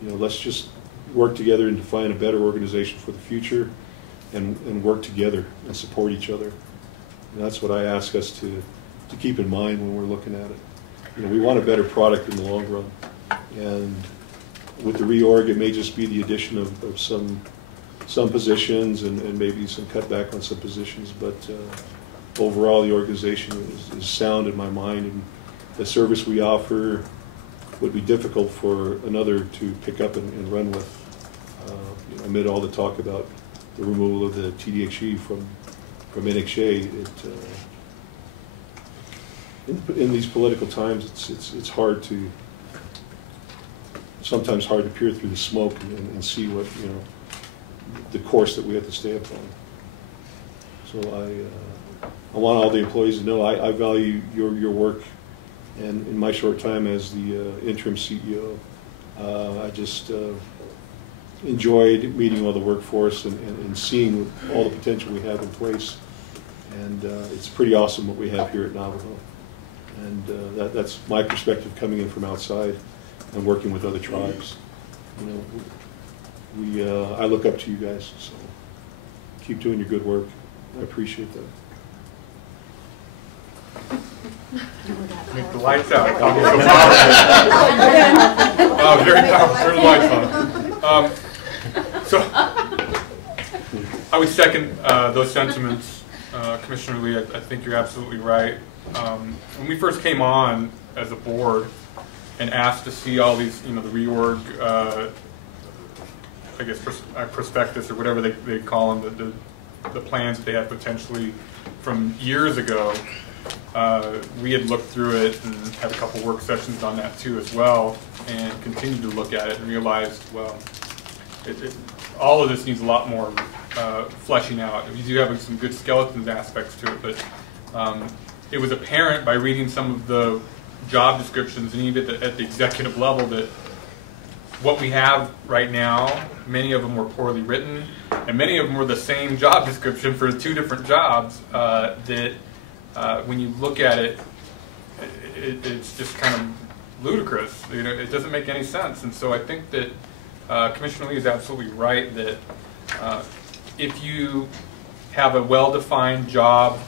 You know, let's just work together and define a better organization for the future, and work together and support each other. And that's what I ask us to keep in mind when we're looking at it. You know, we want a better product in the long run, and with the reorg, it may just be the addition of some positions and maybe some cutback on some positions, but overall the organization is sound in my mind, and the service we offer would be difficult for another to pick up and run with. You know, amid all the talk about the removal of the TDHE from NHA, in these political times, it's hard to, sometimes hard to peer through the smoke and see what, you know, the course that we have to stay upon. So I want all the employees to know I value your work, and in my short time as the interim CEO, I just enjoyed meeting all the workforce and seeing all the potential we have in place, and it's pretty awesome what we have here at Navajo, and that's my perspective coming in from outside and working with other tribes. You know, I look up to you guys, so keep doing your good work. I appreciate that. Make the lights out. Wow, very powerful. Turn the lights on. So I would second those sentiments, Commissioner Lee. I think you're absolutely right. When we first came on as a board and asked to see all these, you know, the reorg, I guess prospectus or whatever they call them, the plans that they had potentially from years ago, we had looked through it and had a couple work sessions on that too as well, and continued to look at it and realized, well, all of this needs a lot more fleshing out. You do have some good skeleton aspects to it, but it was apparent by reading some of the job descriptions and even at the executive level that what we have right now, many of them were poorly written, and many of them were the same job description for two different jobs, that when you look at it, it's just kind of ludicrous. You know, it doesn't make any sense. And so I think that Commissioner Lee is absolutely right that if you have a well-defined job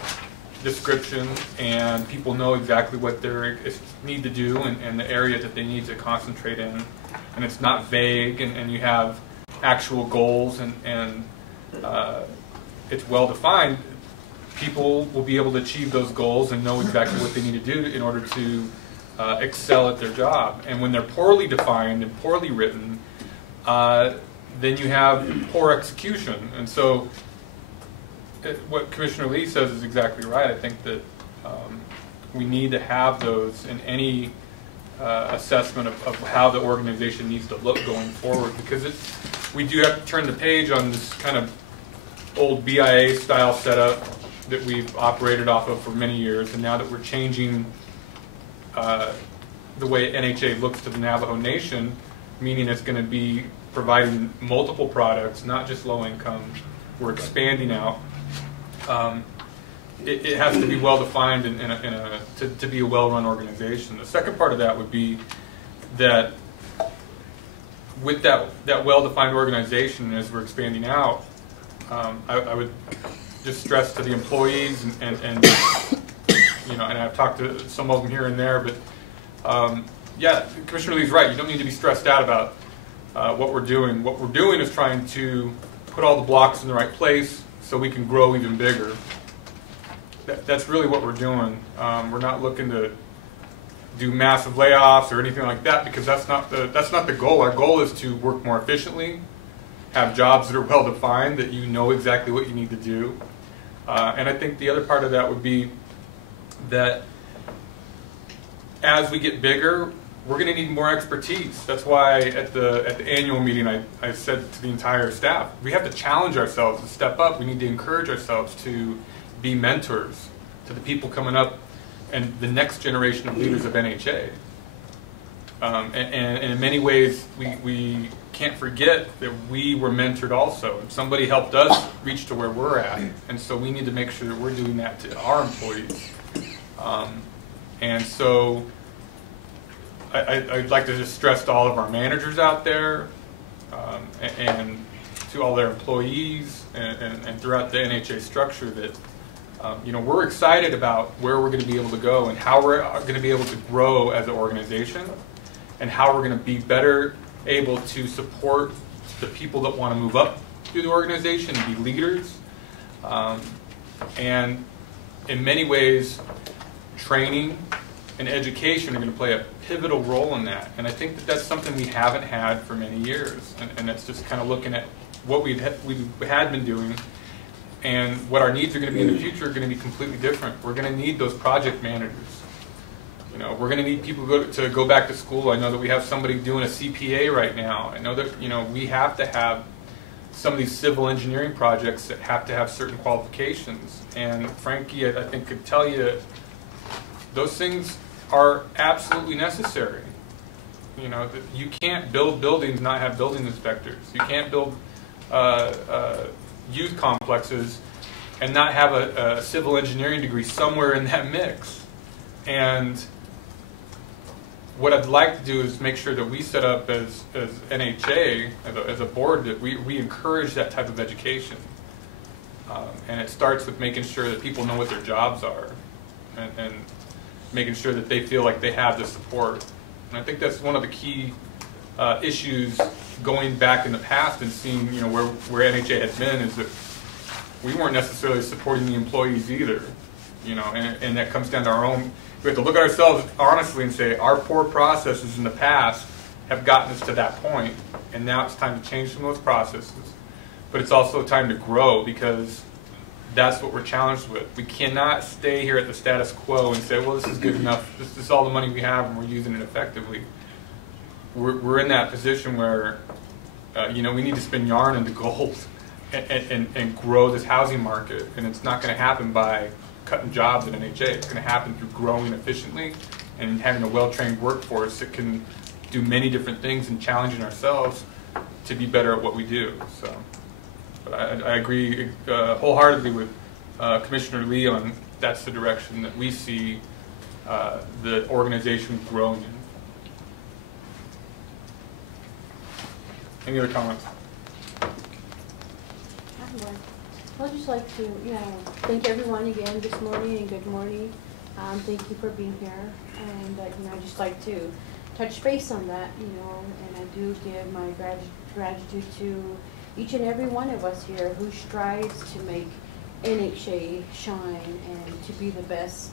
description and people know exactly what they need to do and the area that they need to concentrate in, and it's not vague, and you have actual goals and it's well-defined, people will be able to achieve those goals and know exactly what they need to do in order to excel at their job. And when they're poorly defined and poorly written, then you have poor execution. And so what Commissioner Lee says is exactly right. I think that we need to have those in any assessment of how the organization needs to look going forward, because we do have to turn the page on this kind of old BIA style setup that we've operated off of for many years, and now that we're changing the way NHA looks to the Navajo Nation, meaning it's going to be providing multiple products, not just low income. We're expanding out. It has to be well defined to be a well-run organization. The second part of that would be that with that well-defined organization, as we're expanding out, I would just stress to the employees and you know, and I've talked to some of them here and there, but yeah, Commissioner Lee's right. You don't need to be stressed out about what we're doing. What we're doing is trying to put all the blocks in the right place so we can grow even bigger. That's really what we're doing. We're not looking to do massive layoffs or anything like that, because that's not the goal. Our goal is to work more efficiently, have jobs that are well defined, that you know exactly what you need to do. And I think the other part of that would be that as we get bigger, we're going to need more expertise. That's why at the annual meeting I said to the entire staff, we have to challenge ourselves to step up. We need to encourage ourselves to be mentors to the people coming up and the next generation of leaders of NHA. And in many ways, we can't forget that we were mentored also. And somebody helped us reach to where we're at. And so we need to make sure that we're doing that to our employees. And so I'd like to just stress to all of our managers out there and to all their employees and throughout the NHA structure that we're excited about where we're going to be able to go and how we're going to be able to grow as an organization and how we're going to be better able to support the people that want to move up through the organization and be leaders. And in many ways, training and education are going to play a pivotal role in that. And I think that that's something we haven't had for many years. And that's just kind of looking at what we had been doing and what our needs are going to be in the future are going to be completely different. We're going to need those project managers. We're going to need people to go back to school. I know that we have somebody doing a CPA right now. I know that we have to have some of these civil engineering projects that have to have certain qualifications. And Frankie, I think, could tell you those things are absolutely necessary. You can't build buildings and not have building inspectors. You can't build youth complexes and not have a civil engineering degree somewhere in that mix. And what I'd like to do is make sure that we set up as NHA, as a board, that we encourage that type of education. And it starts with making sure that people know what their jobs are and making sure that they feel like they have the support. And I think that's one of the key issues going back in the past and seeing where NHA has been is that we weren't necessarily supporting the employees either. And that comes down to our own. We have to look at ourselves honestly and say our poor processes in the past have gotten us to that point, and now it's time to change some of those processes. But it's also time to grow because that's what we're challenged with. We cannot stay here at the status quo and say, well, this is good enough. This is all the money we have, and we're using it effectively. We're in that position where we need to spin yarn into gold and grow this housing market, and it's not going to happen by cutting jobs at NHA. It's going to happen through growing efficiently and having a well-trained workforce that can do many different things and challenging ourselves to be better at what we do. So, but I agree wholeheartedly with Commissioner Lee on that's the direction that we see the organization growing in. Any other comments? I'd just like to, thank everyone again this morning and good morning. Thank you for being here, and I'd just like to touch base on that, and I do give my gratitude to each and every one of us here who strives to make NHA shine and to be the best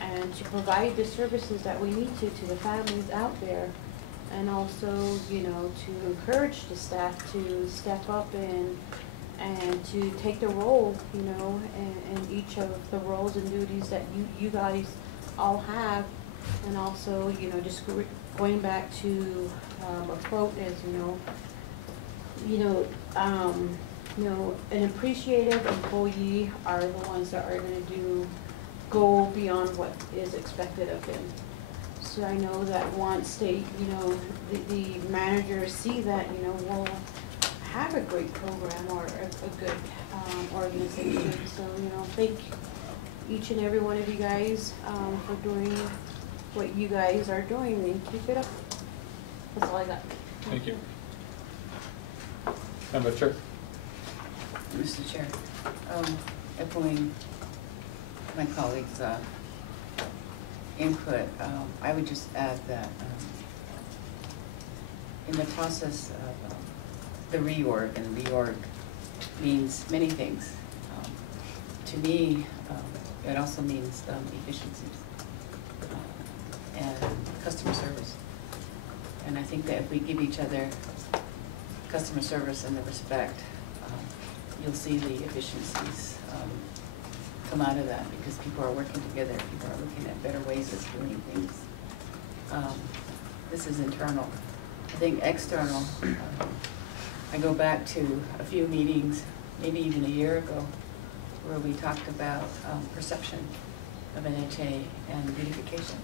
and to provide the services that we need to the families out there, and also, to encourage the staff to step up and to take the role, and each of the roles and duties that you guys all have, and also, just going back to a quote as, an appreciative employee are the ones that are going to go beyond what is expected of them. So I know that once they, the managers see that, we'll have a great program or a good organization. So, thank each and every one of you guys for doing what you guys are doing, and keep it up. That's all I got. Thank you. Madam Chair. Mr. Chair, echoing my colleagues' input, I would just add that in the process of the reorg, and reorg means many things. To me, it also means efficiencies and customer service. And I think that if we give each other customer service and the respect, you'll see the efficiencies come out of that, because people are working together, people are looking at better ways of doing things. this is internal. I think external, I go back to a few meetings, maybe even a year ago, where we talked about perception of NHA and beautification.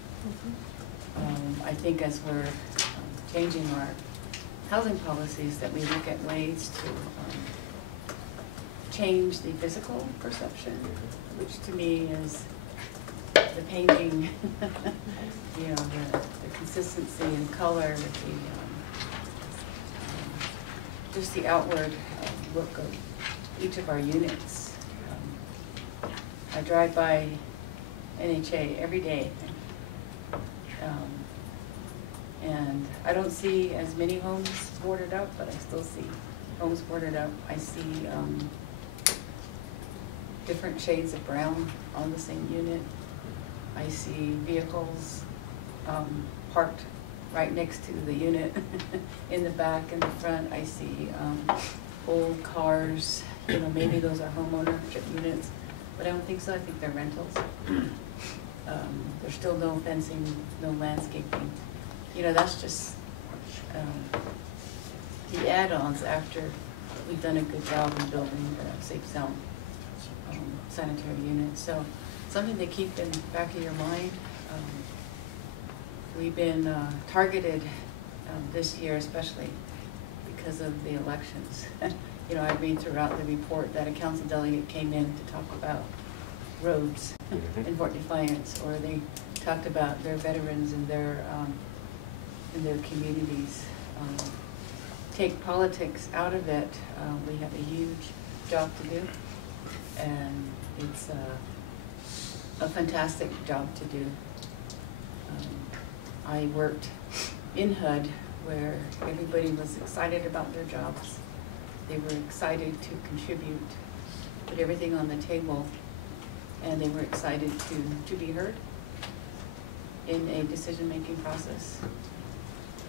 I think as we're changing our housing policies, that we look at ways to change the physical perception, which to me is the painting, you know, the consistency and color, just the outward look of each of our units. I drive by NHA every day, and I don't see as many homes boarded up, but I still see homes boarded up. I see different shades of brown on the same unit. I see vehicles parked right next to the unit in the back and the front. I see old cars, you know, maybe those are homeownership units, but I don't think so. I think they're rentals. There's still no fencing, no landscaping. You know, that's just the add-ons after we've done a good job in building the safe, sound sanitary units. So something to keep in the back of your mind. We've been targeted this year, especially because of the elections. You know, I read throughout the report that a council delegate came in to talk about roads in Fort Defiance, or they talked about their veterans and their communities. Take politics out of it, we have a huge job to do, and it's a fantastic job to do. I worked in HUD where everybody was excited about their jobs. They were excited to contribute, put everything on the table, and they were excited to be heard in a decision-making process.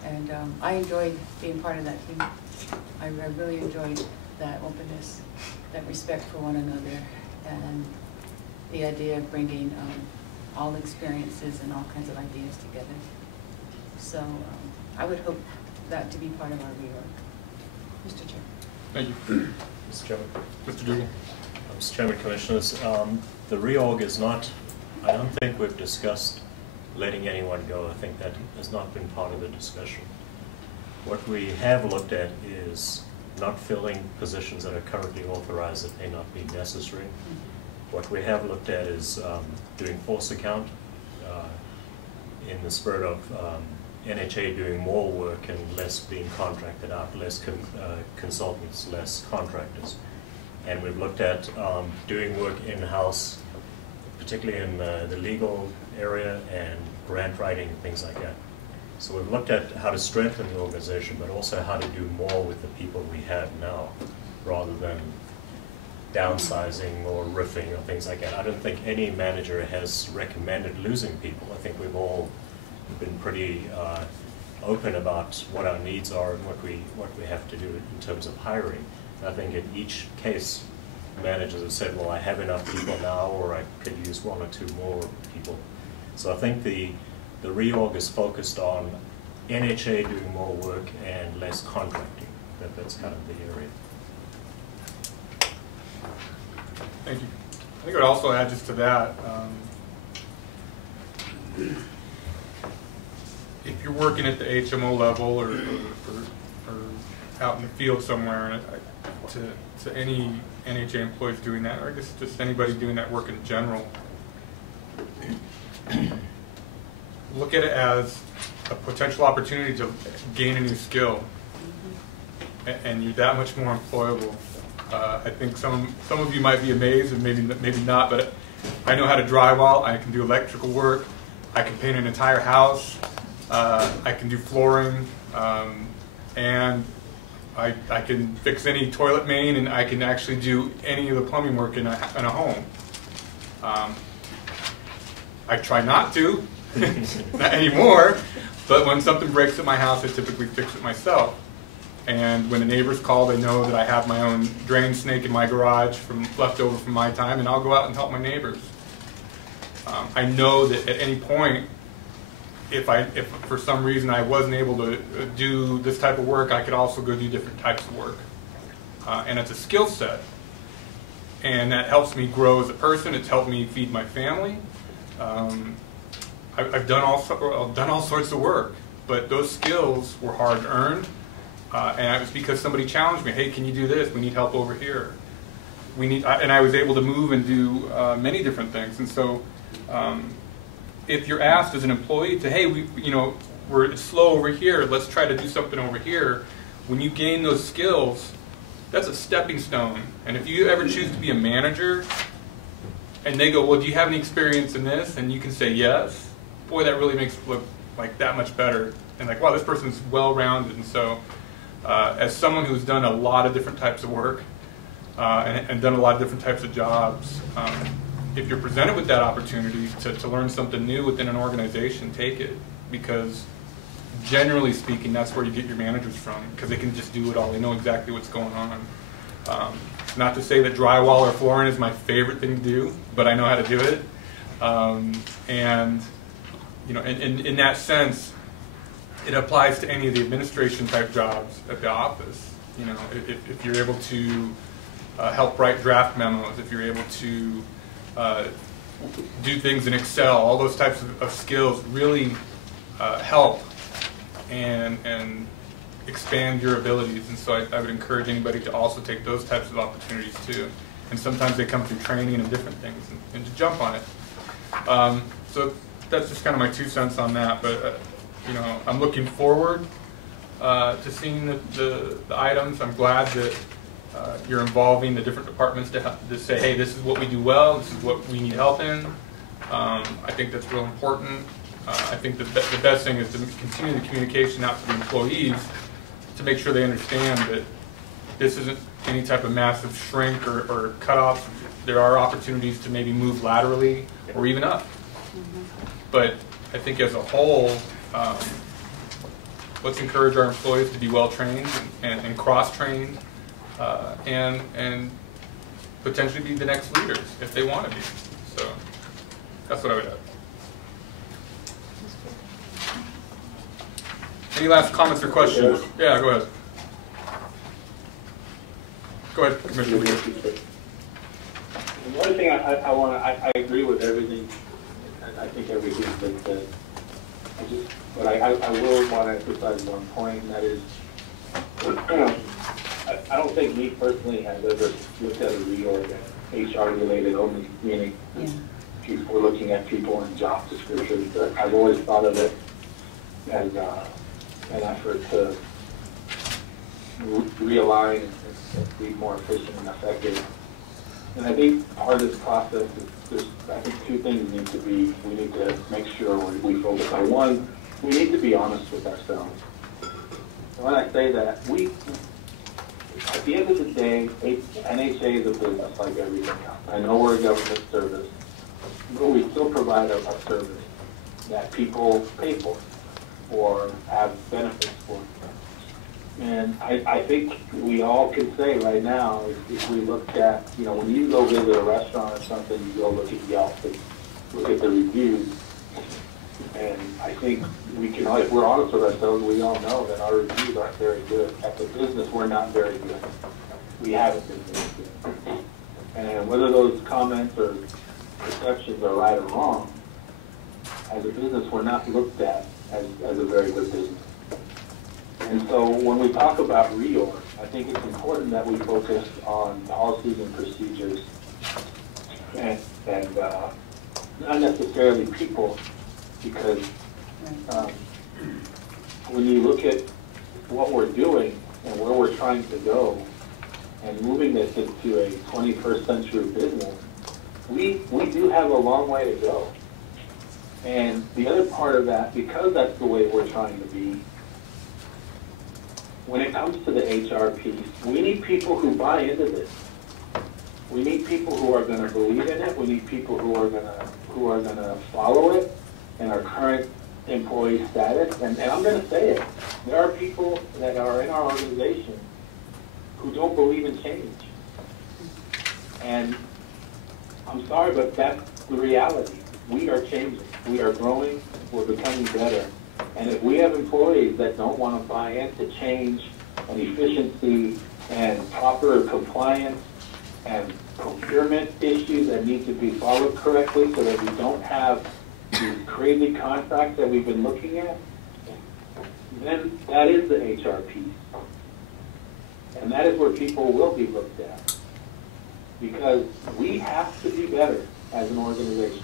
And I enjoyed being part of that team. I really enjoyed that openness, that respect for one another, and the idea of bringing all experiences and all kinds of ideas together. So I would hope that to be part of our reorg. Mr. Chair. Thank you. Mr. Chairman. Mr. Dugal. Mr. Chairman, Commissioners, the reorg is not, I don't think we've discussed letting anyone go. I think that has not been part of the discussion. What we have looked at is not filling positions that are currently authorized that may not be necessary. What we have looked at is doing force account in the spirit of NHA doing more work and less being contracted out, less consultants, less contractors. And we've looked at doing work in-house, particularly in the legal area and grant writing and things like that. So we've looked at how to strengthen the organization, but also how to do more with the people we have now, rather than downsizing or riffing or things like that. I don't think any manager has recommended losing people. I think we've all been pretty open about what our needs are and what we have to do in terms of hiring. And I think in each case, managers have said, well, I have enough people now, or I could use one or two more people. So I think the reorg is focused on NHA doing more work and less contracting. That's kind of the area. Thank you. I think I would also add just to that, if you're working at the HMO level or out in the field somewhere, and to any NHA employees doing that, or I guess just anybody doing that work in general, look at it as a potential opportunity to gain a new skill, and you're that much more employable. I think some of you might be amazed, and maybe not, but I know how to drywall. I can do electrical work. I can paint an entire house. I can do flooring, and I can fix any toilet main, and I can actually do any of the plumbing work in a home. I try not to, not anymore, but when something breaks at my house, I typically fix it myself. And when the neighbors call, they know that I have my own drain snake in my garage left over from my time, and I'll go out and help my neighbors. I know that at any point, if for some reason I wasn't able to do this type of work, I could also go do different types of work. And it's a skill set. And that helps me grow as a person. It's helped me feed my family. I've done all sorts of work, but those skills were hard earned. And it was because somebody challenged me. Hey, can you do this? We need help over here. And I was able to move and do many different things. And so, if you're asked as an employee to, hey, it's slow over here. Let's try to do something over here. When you gain those skills, that's a stepping stone. And if you ever choose to be a manager, and they go, well, do you have any experience in this? And you can say yes. Boy, that really makes it look like that much better. And like, wow, this person's well-rounded. And so, as someone who's done a lot of different types of work, and done a lot of different types of jobs, if you're presented with that opportunity to learn something new within an organization, take it. Because generally speaking, that's where you get your managers from, because they can just do it all. They know exactly what's going on. Not to say that drywall or flooring is my favorite thing to do, but I know how to do it. And in that sense, it applies to any of the administration type jobs at the office. If you're able to help write draft memos, if you're able to do things in Excel, all those types of skills really help and expand your abilities. And so I would encourage anybody to also take those types of opportunities too. And sometimes they come through training and different things, and to jump on it. So that's just kind of my 2 cents on that. But I'm looking forward to seeing the items. I'm glad that you're involving the different departments to say, hey, this is what we do well, this is what we need help in. I think that's real important. I think the best thing is to continue the communication out to the employees to make sure they understand that this isn't any type of massive shrink or cutoff. There are opportunities to maybe move laterally or even up. But I think as a whole, let's encourage our employees to be well-trained and cross-trained, and potentially be the next leaders if they want to be. So that's what I would add. Any last comments or questions? Yeah, go ahead. Go ahead, Commissioner. One thing I agree with everything. I think everything that said. But I will want to emphasize one point, and that is, I don't think me personally have ever looked at a reorg HR related only, meaning people looking at people in job descriptions. I've always thought of it as an effort to realign and be more efficient and effective. And I think part of this process is I think 2 things we need to make sure we focus on. One, we need to be honest with ourselves. And when I say that, at the end of the day, NHA is a business like everything else. I know we're a government service, but we still provide a service that people pay for or have benefits for. And I think we all can say right now, if we look at, when you go visit a restaurant or something, you go look at Yelp and look at the reviews. And I think we can, if we're honest with ourselves, we all know that our reviews aren't very good. At the business, we're not very good. We haven't been very good. And whether those comments or perceptions are right or wrong, as a business, we're not looked at as a very good business. And so when we talk about reorg, I think it's important that we focus on policies and procedures and not necessarily people, because when you look at what we're doing and where we're trying to go and moving this into a 21st century business, we do have a long way to go. And the other part of that, because that's the way we're trying to be, when it comes to the HR piece, we need people who buy into this. We need people who are going to believe in it. We need people who are going to follow it in our current employee status. And I'm going to say it. There are people that are in our organization who don't believe in change. And I'm sorry, but that's the reality. we are changing, we are growing, we're becoming better. And if we have employees that don't want to buy into change and efficiency and proper compliance and procurement issues that need to be followed correctly so that we don't have these crazy contracts that we've been looking at, then that is the HR piece. And that is where people will be looked at. Because we have to be better as an organization.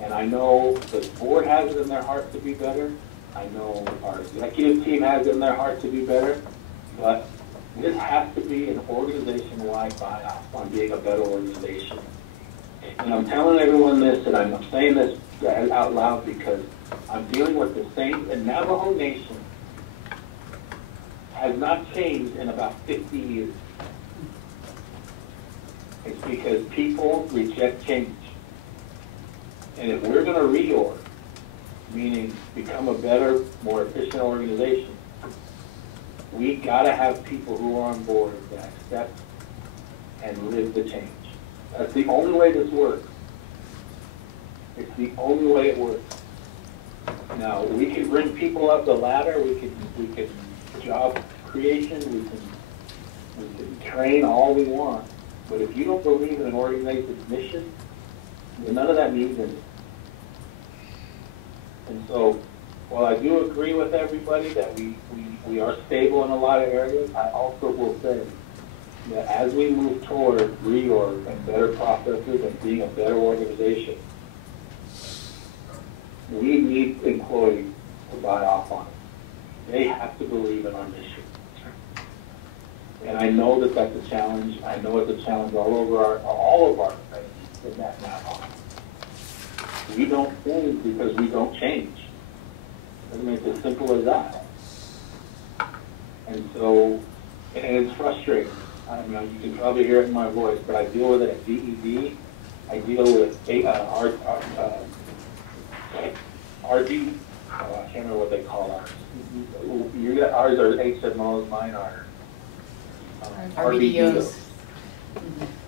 And I know the board has it in their heart to be better. I know our executive team has it in their heart to be better. But this has to be an organization-wide buy-off on being a better organization. And I'm telling everyone this, and I'm saying this out loud because I'm dealing with the same, and Navajo Nation has not changed in about 50 years. It's because people reject change. And if we're going to reorg, meaning become a better, more efficient organization, we got to have people who are on board that accept and live the change. That's the only way this works. It's the only way it works. Now, we can bring people up the ladder, we can job creation, we can train all we want, but if you don't believe in an organization's mission, then none of that means anything. And so, while I do agree with everybody that we are stable in a lot of areas, I also will say that as we move toward reorg and better processes and being a better organization, we need employees to buy off on it. They have to believe in our mission. And I know that that's a challenge. I know it's a challenge all of our places in that Navajo. We don't change because we don't change. I mean, it's as simple as that. And so, and it's frustrating. I mean, you can probably hear it in my voice, but I deal with it at DED. I deal with RD, I can't remember what they call ours. Ours are HMOs, mine are RBDOs.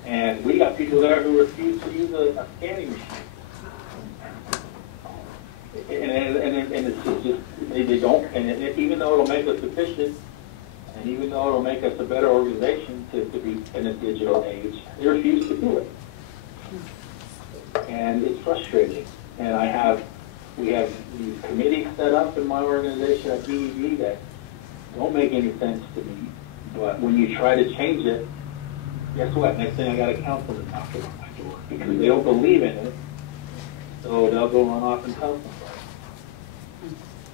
And we got people there who refuse to use a scanning machine. And it's just, they don't, and even though it'll make us efficient, and even though it'll make us a better organization to be in a digital age, they refuse to do it. And it's frustrating. And we have these committees set up in my organization at DED that don't make any sense to me. But when you try to change it, guess what? Next thing I got a councilman knocking on my door because they don't believe in it. So they'll go run off and tell somebody.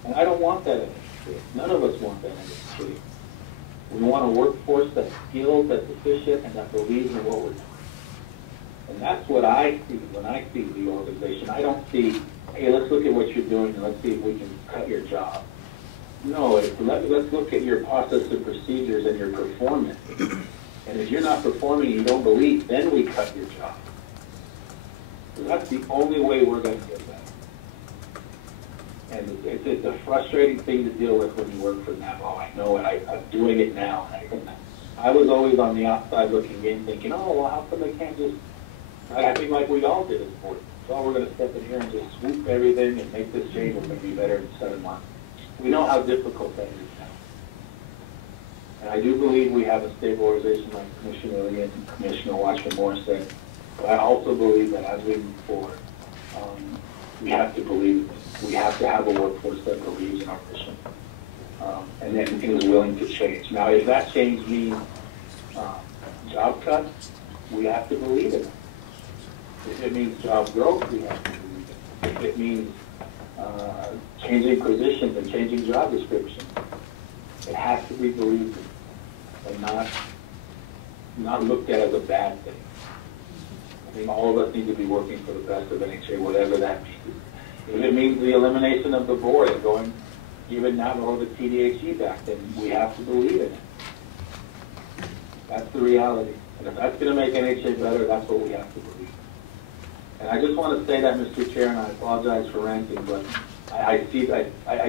And I don't want that in the street. None of us want that in the street. We want a workforce that's skilled, that's efficient, and that believes in what we're doing. And that's what I see when I see the organization. I don't see, hey, let's look at what you're doing and let's see if we can cut your job. No, let's look at your process and procedures and your performance. And if you're not performing, you don't believe, then we cut your job. So that's the only way we're going to get that. And it's a frustrating thing to deal with when you work for Navajo. I know it. I'm doing it now. I was always on the outside looking in thinking, oh, well, how come they can't just, I think like we all did as board. So we're going to step in here and just swoop everything and make this change. We're going to be better in 7 months. We know how difficult that is now. And I do believe we have a stable organization like Commissioner Lee and Commissioner Watchman Moore said. But I also believe that as we move forward, we have to believe we have to have a workforce that believes in our mission and then is willing to change. Now, if that change means job cuts, we have to believe in it. If it means job growth, we have to believe in it. If it means changing positions and changing job descriptions, it has to be believed in and not looked at as a bad thing. I think all of us need to be working for the best of NHA, whatever that means. If it means the elimination of the board and going even Navajo the TDHE back, then we have to believe in it. That's the reality. And if that's going to make NHA better, that's what we have to believe. And I just want to say that, Mr. Chair, and I apologize for ranting, but I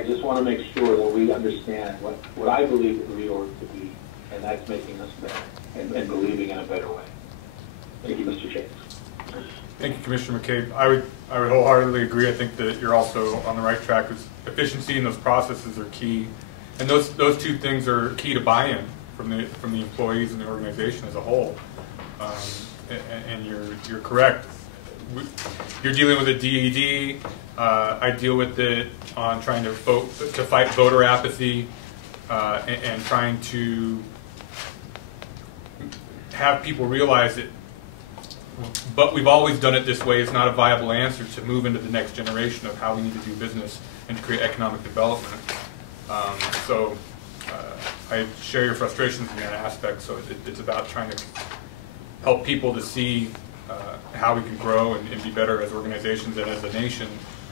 just want to make sure that we understand what I believe the reorg to be, and that's making us better and believing in a better way. Thank you, Mr. Chair. Thank you, Commissioner McCabe. I would wholeheartedly agree. I think that you're also on the right track. Because efficiency and those processes are key, and those two things are key to buy-in from the employees and the organization as a whole. And you're correct. You're dealing with a DED. I deal with it on trying to fight voter apathy and trying to have people realize that, but we've always done it this way. It's not a viable answer to move into the next generation of how we need to do business and to create economic development. I share your frustrations in that aspect. So it's about trying to help people to see how we can grow and be better as organizations and as a nation.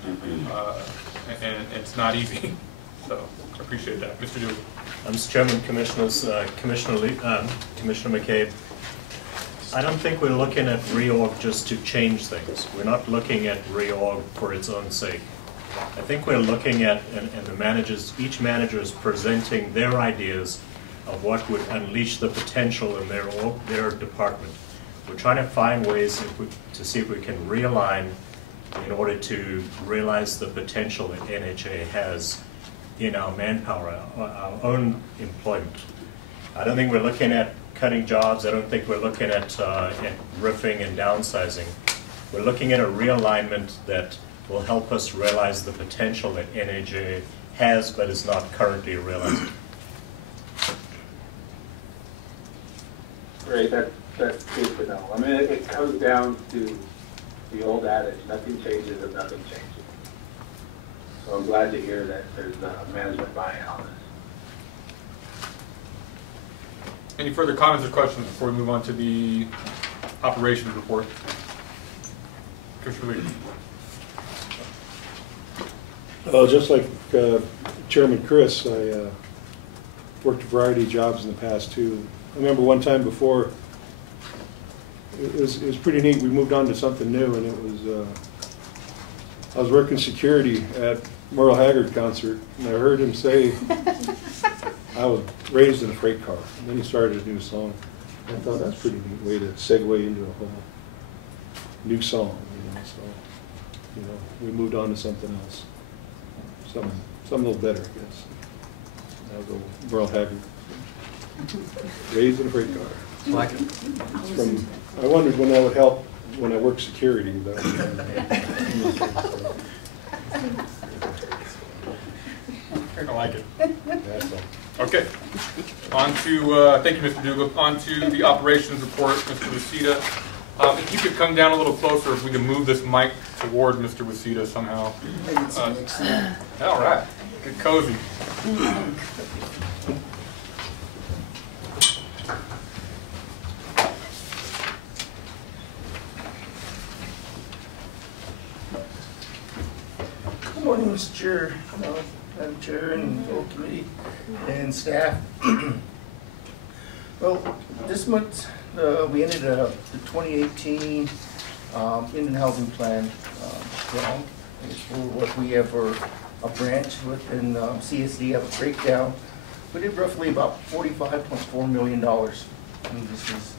And it's not easy. So I appreciate that. Mr. Dewey. Mr. Chairman, Commissioners, Commissioner McCabe, I don't think we're looking at reorg just to change things. We're not looking at reorg for its own sake. I think we're looking at, and the managers, each manager is presenting their ideas of what would unleash the potential in their department. We're trying to find ways to see if we can realign in order to realize the potential that NHA has in our manpower, our own employment. I don't think we're looking at cutting jobs. I don't think we're looking at riffing and downsizing. We're looking at a realignment that will help us realize the potential that NHA has but is not currently realizing. Great, that's good to know. I mean, it comes down to the old adage, nothing changes if nothing changes. So I'm glad to hear that there's a management buy-in on this. Any further comments or questions before we move on to the operations report? Commissioner Lee. Well, just like Chairman Chris, I worked a variety of jobs in the past too. I remember one time before, it was pretty neat. We moved on to something new, and it was I was working security at Merle Haggard concert, and I heard him say, I was raised in a freight car. And then he started a new song. I thought that's a pretty neat way to segue into a whole new song, So, we moved on to something else. Something a little better, I guess. That was old Merle Haggard. Raised in a freight car. Like it. I wondered when that would help when I worked security. I like it. Okay. On to, thank you, Mr. Dugal. On to the operations report, Mr. Wasita. If you could come down a little closer, if we can move this mic toward Mr. Wasita somehow. All right. Get cozy. Good morning, Mr. Chair, Madam Chair, and full committee and staff. Well, this month we ended the 2018 Indian Housing Plan strong. It's for what we have for a branch within CSD have a breakdown. We did roughly about $45.4 million. And this is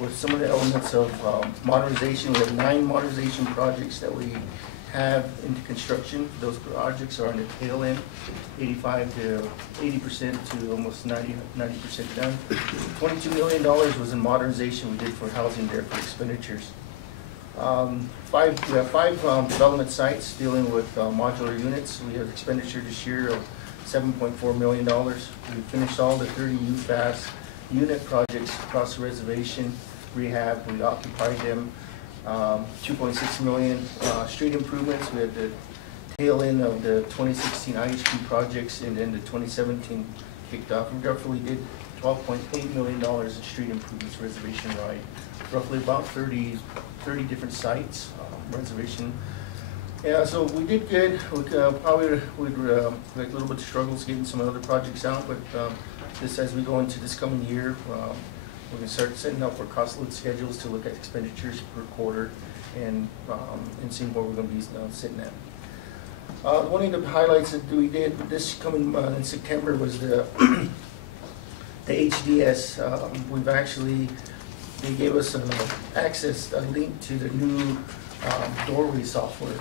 with some of the elements of modernization. We have 9 modernization projects that we have into construction. Those projects are on the tail end, 85 to 80% to almost 90% done. $22 million was in modernization we did for housing there for expenditures. We have 5 development sites dealing with modular units. We have expenditure this year of $7.4 million. We finished all the 30 UFAS unit projects across the reservation, rehab, we occupied them. 2.6 million street improvements. We had the tail end of the 2016 IHP projects, and then the 2017 kicked off. We roughly did $12.8 million in street improvements, reservation wide. Roughly about 30 different sites, reservation. Yeah, so we did good. We probably would like a little bit of struggles getting some other projects out, but this as we go into this coming year. We're going to start setting up our cost load schedules to look at expenditures per quarter and seeing where we're going to be sitting at. One of the highlights that we did this coming in September was the HDS. We've actually, they gave us access, a link to the new doorway software.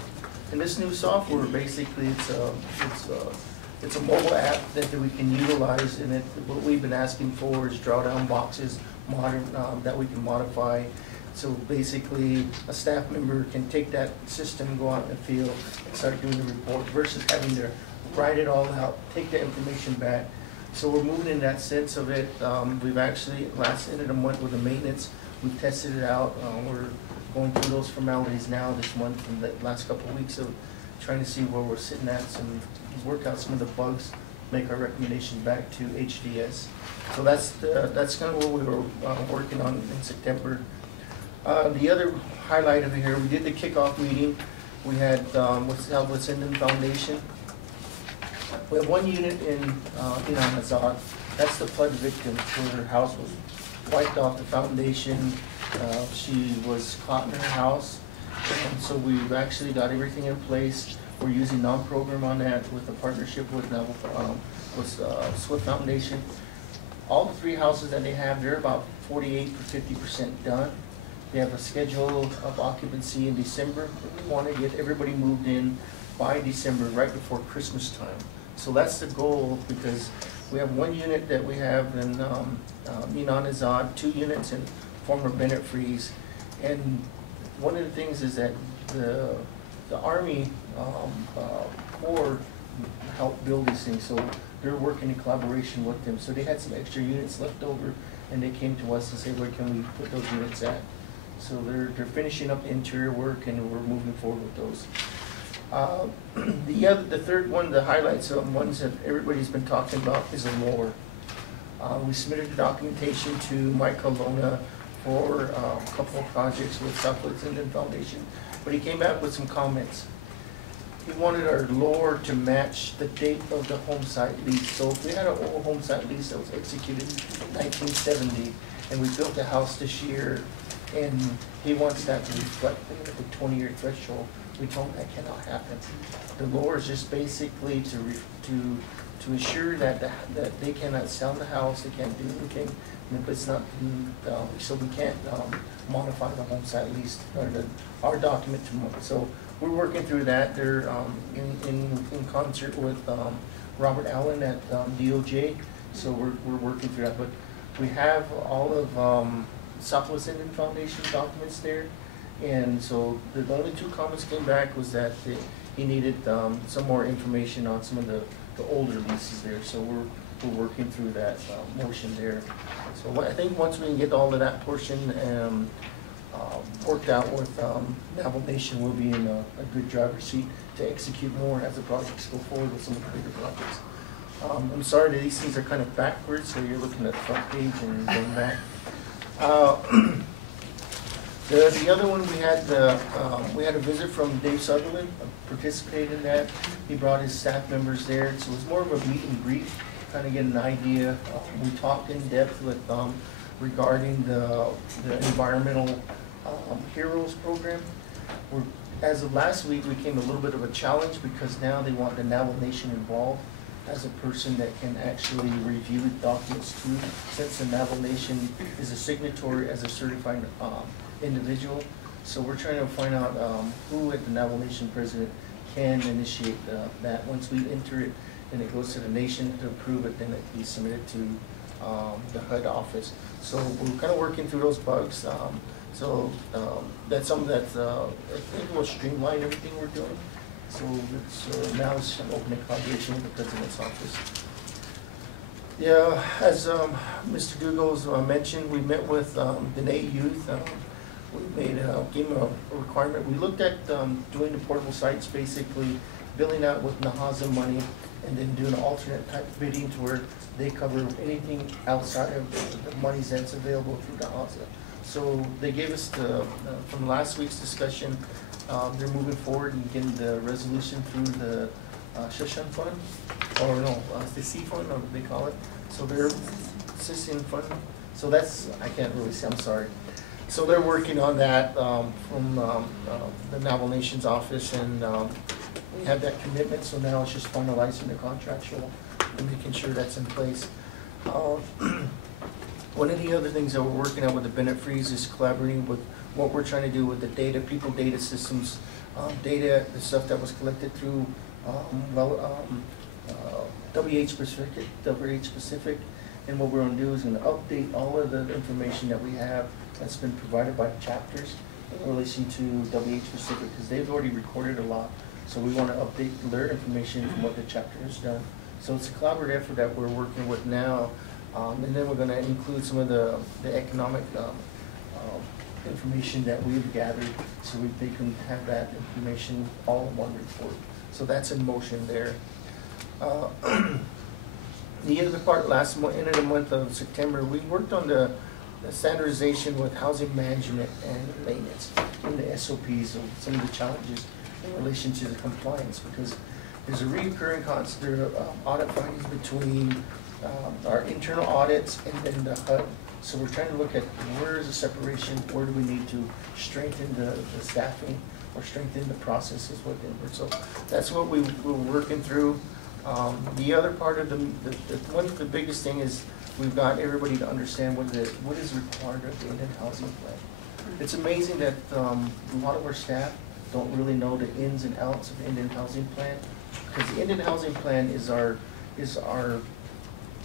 And this new software, basically, it's a mobile app that we can utilize, and what we've been asking for is drawdown boxes, that we can modify. So basically, a staff member can take that system, go out in the field, and start doing the report versus having to write it all out, take the information back. So we're moving in that sense of it. We've actually, last end of the month with the maintenance, we've tested it out. We're going through those formalities now this month and the last couple of weeks of trying to see where we're sitting at, some work out some of the bugs, make our recommendation back to HDS. So that's kind of what we were working on in September. The other highlight over here, we did the kickoff meeting. We had what's held with Sinden Foundation. We have one unit in Azad. That's the flood victim where her house was wiped off the foundation. She was caught in her house, and so we've actually got everything in place. We're using non-program on that with a partnership with Swift Foundation. All the 3 houses that they have, they're about 48 to 50% done. They have a schedule of occupancy in December. We want to get everybody moved in by December, right before Christmas time. So that's the goal, because we have 1 unit that we have in Ninan Azad, 2 units in former Bennett Freeze. And one of the things is that the Army Corps helped build these things, so they're working in collaboration with them. So they had some extra units left over, and they came to us and said, where can we put those units at? So they're finishing up the interior work, and we're moving forward with those. The third one, the highlights of ones that everybody's been talking about, is a lower. We submitted the documentation to Mike Colonna for a couple of projects with Southwest Indian Foundation, but he came back with some comments. He wanted our lower to match the date of the home site lease. So if we had an old home site lease that was executed in 1970, and we built a house this year, and he wants that to reflect the 20-year threshold, we told him that cannot happen. The lower is just basically to ensure that they cannot sell the house, they can't do anything, but it's not, so we can't modify the home site lease or our document tomorrow. So we're working through that. They're in concert with Robert Allen at DOJ, so we're working through that. But we have all of Southwest Indian Foundation documents there, and so the only 2 comments came back was that he needed some more information on some of the older leases there. So we're working through that motion there. So I think once we can get all of that portion worked out with Navajo Nation, we'll be in a good driver's seat to execute more as the projects go forward with some of the bigger projects. I'm sorry that these things are kind of backwards, so you're looking at the front page and going back. The other one we had a visit from Dave Sutherland, participated in that. He brought his staff members there, so it was more of a meet and greet, kind of get an idea. We talked in depth with regarding the environmental heroes program. As of last week, we came a little bit of a challenge because now they want the Navajo Nation involved as a person that can actually review documents too, since the Navajo Nation is a signatory as a certified individual. So we're trying to find out who at the Navajo Nation president can initiate that. Once we enter it, then it goes to the nation to approve it, then it can be submitted to the HUD office. So we're kind of working through those bugs. So that's something that I think will streamline everything we're doing. So now it's an open collaboration with the president's office. Yeah, as Mr. Googles mentioned, we met with the NA youth. We gave them a requirement. We looked at doing the portable sites, basically billing out with Nahaza money, and then doing an alternate type bidding to where they cover anything outside of the monies that's available through Nahaza. So they gave us from last week's discussion, they're moving forward and getting the resolution through the Shushan Fund, or no, the C Fund, or what they call it. So they're Sissin Fund. So that's, I can't really say, I'm sorry. So they're working on that from the Navajo Nation's office, and we have that commitment, so now it's just finalizing the contractual and making sure that's in place. One of the other things that we're working on with the Bennett Freeze is collaborating with what we're trying to do with the data, people data systems, data, the stuff that was collected through WH Pacific, and what we're going to do is going to update all of the information that we have that's been provided by the chapters in relation to WH Pacific, because they've already recorded a lot. So we want to update their information from what the chapter has done. So it's a collaborative effort that we're working with now, and then we're going to include some of the economic information that we've gathered, so they can have that information all in one report. So that's in motion there. The other part, end of the month of September, we worked on the standardization with housing management and maintenance and the SOPs of some of the challenges in relation to the compliance, because there's a recurring constant audit findings between our internal audits and then the HUD. So we're trying to look at where is the separation, where do we need to strengthen the staffing or strengthen the processes within it. So that's what we're working through. The other part of one of the biggest thing is we've got everybody to understand what is required of the Indian housing plan. It's amazing that a lot of our staff don't really know the ins and outs of the Indian housing plan, because the Indian housing plan is our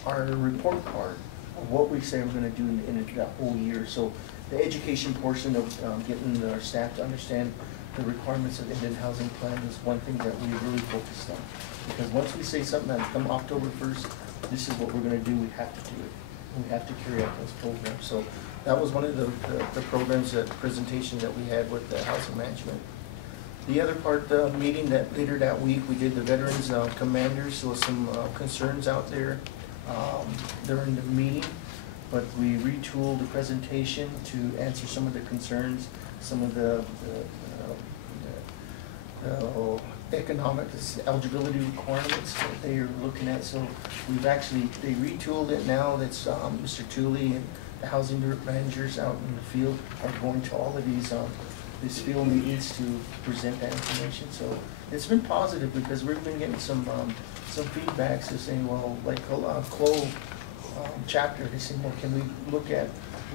report card of what we say we're going to do in that whole year. So the education portion of getting our staff to understand the requirements of the Indian housing plan is one thing that we really focused on. Because once we say something that come October 1st, this is what we're going to do, we have to do it. We have to carry out those programs. So that was one of the programs, presentations that we had with the housing management. The other part, the meeting that later that week, we did the veterans commanders. There was some concerns out there during the meeting, but we retooled the presentation to answer some of the concerns, some of the economic eligibility requirements that they are looking at. So they retooled it now. That's Mr. Tooley and the housing managers out in the field are going to all of these field meetings to present that information. So it's been positive, because we've been getting some feedbacks of saying, well, like Chloe chapter, they say, well, can we look at,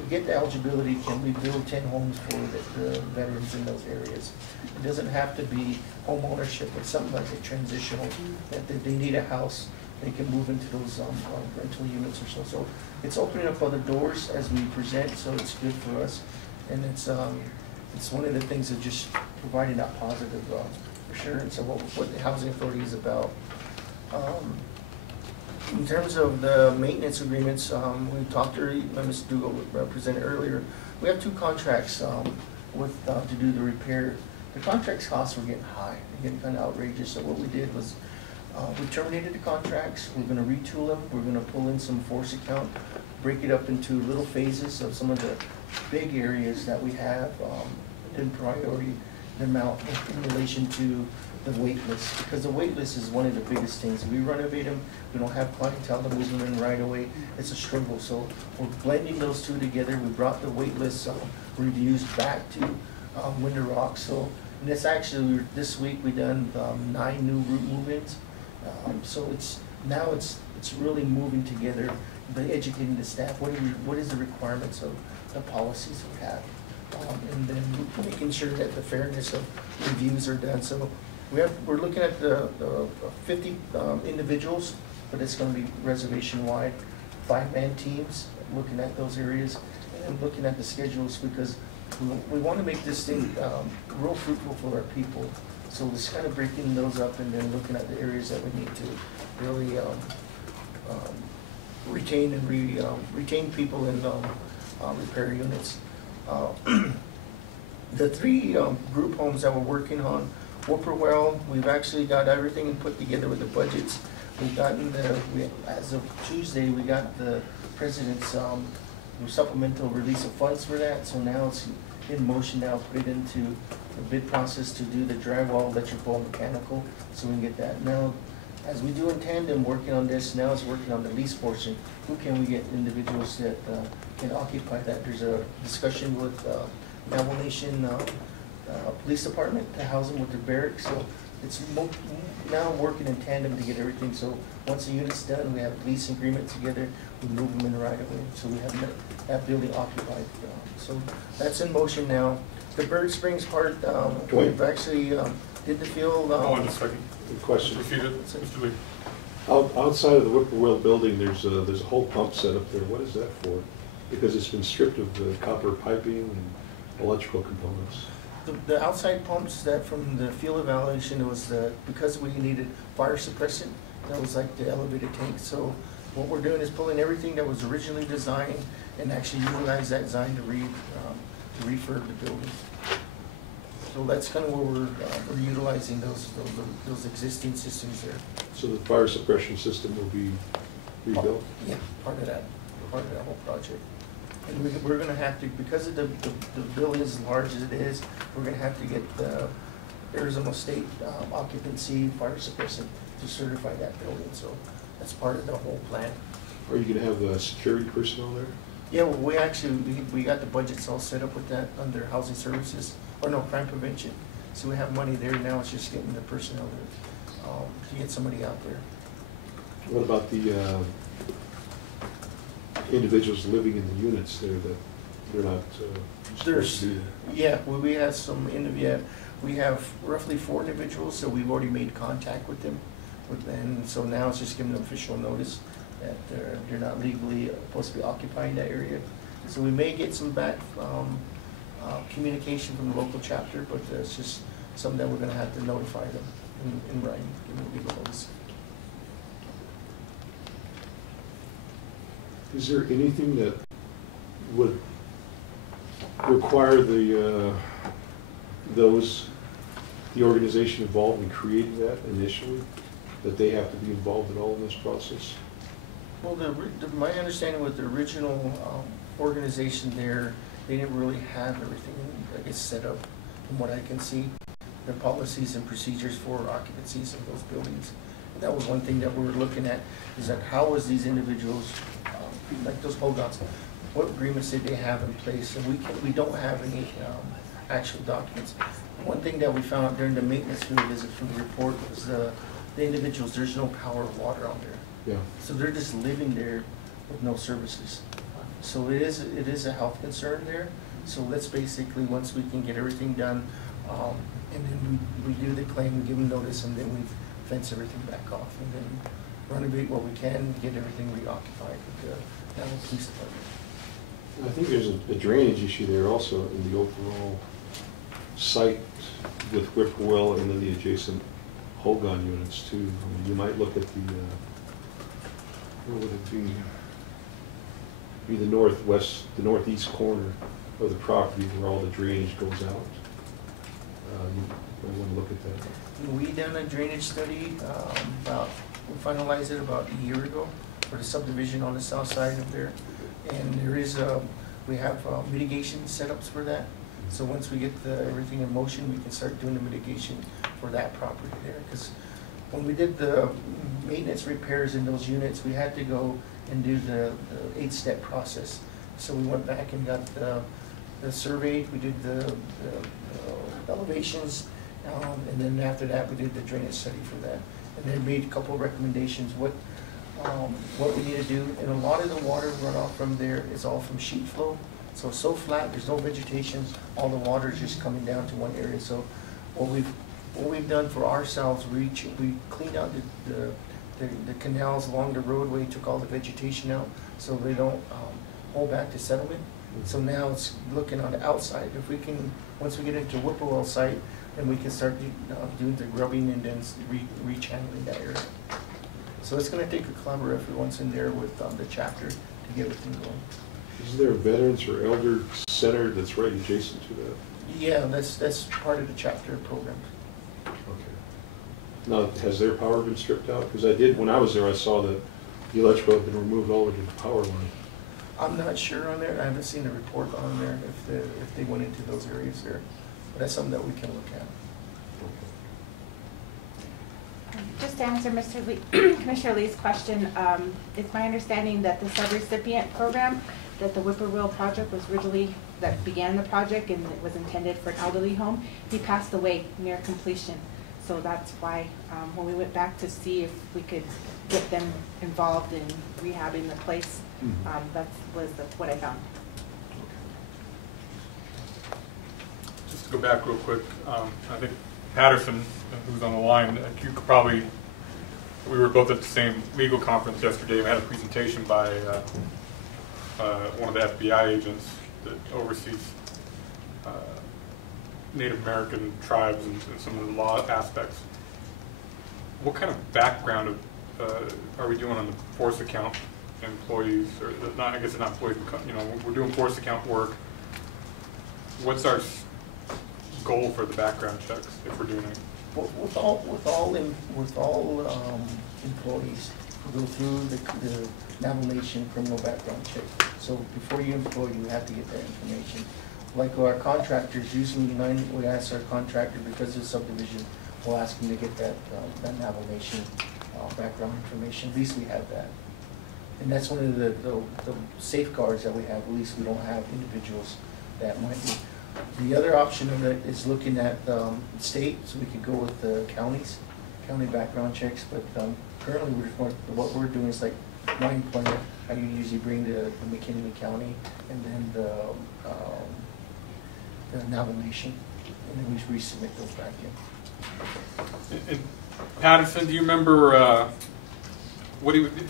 we get the eligibility, can we build 10 homes for the veterans in those areas? It doesn't have to be home ownership, but something like a transitional, that they need a house, they can move into those rental units or so. So it's opening up other doors as we present, so it's good for us. And it's one of the things of just providing that positive assurance of what the housing authority is about. In terms of the maintenance agreements, we talked earlier, Ms. Dugal presented earlier, we have 2 contracts to do the repair. The contracts costs were getting high, they're getting kind of outrageous. So what we did was we terminated the contracts. We're going to retool them. We're going to pull in some force account, break it up into little phases of some of the big areas that we have in priority amount in relation to the wait list, because the wait list is one of the biggest things. If we renovate them, we don't have clientele to move them in right away. It's a struggle. So we're blending those two together. We brought the wait list reviews back to Winter Rock. So and it's actually, this week we done 9 new route move-ins. So it's really moving together, but educating the staff. What is the requirements of the policies we have, and then making sure that the fairness of reviews are done. So we're looking at the 50 individuals, but it's going to be reservation-wide, 5-man teams, looking at those areas and looking at the schedules, because we want to make this thing real fruitful for our people. So it's kind of breaking those up and then looking at the areas that we need to really retain people in repair units. The 3 group homes that we're working on, Whippoorwill, we've actually got everything put together with the budgets. We've gotten as of Tuesday, we got the president's supplemental release of funds for that. So now it's in motion now, put it into the bid process to do the drywall, electrical, and mechanical, so we can get that. Now, as we do in tandem, working on this, now it's working on the lease portion. Who can we get individuals that can occupy that? There's a discussion with Navajo Nation Police Department to house them with their barracks. So it's now working in tandem to get everything, so once the unit's done, we have lease agreement together, we move them in right away, so we have that building occupied. So that's in motion now. The Bird Springs part, we've actually did the field. Hold on just a second. Question. Proceed, Mr. Lee. Outside of the Whippoorwill building, there's a whole pump set up there. What is that for? Because it's been stripped of the copper piping and electrical components. The outside pumps that from the field evaluation, it was because we needed fire suppressant, that was like the elevated tank. So what we're doing is pulling everything that was originally designed and actually utilize that design to refurb the building. So that's kind of where we're utilizing those existing systems there. So the fire suppression system will be rebuilt? Yeah, part of that whole project. And we're gonna have to, because of the building is as large as it is, we're gonna have to get the Arizona State occupancy fire suppressant to certify that building. So that's part of the whole plan. Are you gonna have security personnel there? Yeah, well, we got the budgets all set up with that under housing services, or no, crime prevention. So we have money there now, it's just getting the personnel there, to get somebody out there. What about the individuals living in the units there that they're not supposed to be there? Yeah, well, we have we have roughly 4 individuals, so we've already made contact with them. And so now it's just giving them official notice that they're not legally supposed to be occupying that area. So we may get some back communication from the local chapter, but it's just something that we're gonna have to notify them in writing, give them legal notice. Is there anything that would require the organization involved in creating that initially, that they have to be involved at all in this process? Well, my understanding with the original organization there, they didn't really have everything, I guess, set up from what I can see. Their policies and procedures for occupancies of those buildings. And that was one thing that we were looking at, is that how was these individuals, like those holdouts, what agreements did they have in place? And we don't have any actual documents. One thing that we found out during the maintenance field visit from the report was the individuals, there's no power or water out there. Yeah. So they're just living there with no services. So it is a health concern there. So let's basically, once we can get everything done, and then we do the claim, we give them notice, and then we fence everything back off, and then renovate what we can, get everything reoccupied with the Navajo Police Department. I think there's a drainage issue there also in the overall site with Whippoorwill and then the adjacent Holgon units too. I mean, you might look at the, where would it be? The northeast corner of the property where all the drainage goes out. You might want to look at that. We done a drainage study we finalized it about a year ago for the subdivision on the south side of there. And there is we have mitigation setups for that. So once we get everything in motion, we can start doing the mitigation for that property there. Because when we did the maintenance repairs in those units, we had to go and do the 8-step process. So we went back and got the survey, we did the elevations, and then after that, we did the drainage study for that. And then made a couple of recommendations, what we need to do. And a lot of the water runoff from there is all from sheet flow. So it's so flat, there's no vegetation, all the water is just coming down to one area. So what we've done for ourselves, we cleaned out the canals along the roadway, took all the vegetation out so they don't hold back the settlement. So now it's looking on the outside. If we can, once we get into Whippoorwill site, then we can start doing the grubbing and then re-channeling that area. So it's going to take a collaborative effort once in there with the chapter to get everything going. Is there a veterans or elder center that's right adjacent to that? Yeah, that's part of the chapter program. Okay. Now, has their power been stripped out? Because when I was there, I saw that the electrical had been removed all the way to the power line. I'm not sure on there. I haven't seen a report on there if they went into those areas there. But that's something that we can look at. Just to answer Commissioner Lee's question, it's my understanding that the subrecipient program, that the Whippoorwill project was originally, that began the project and it was intended for an elderly home, he passed away near completion. So that's why, when we went back to see if we could get them involved in rehabbing the place, that was what I found. Just to go back real quick, I think Patterson, who's on the line, you could probably, we were both at the same legal conference yesterday. We had a presentation by one of the FBI agents that oversees Native American tribes and some of the law aspects. What kind of background are we doing on the force account employees, or not? I guess it's not employees. You know, we're doing force account work. What's our goal for the background checks if we're doing it? With all employees, go through the Navajo Nation criminal background check. So before you employ, you have to get that information. Like our contractors, usually we ask our contractor, because of subdivision, we'll ask them to get that Navajo Nation background information. At least we have that. And that's one of the safeguards that we have. At least we don't have individuals that might be. The other option of it is looking at state, so we could go with the county background checks. But currently, what we're doing is like my employment. I usually bring to McKinley County, and then the Navajo Nation, and then we resubmit those back in. And Patterson, do you remember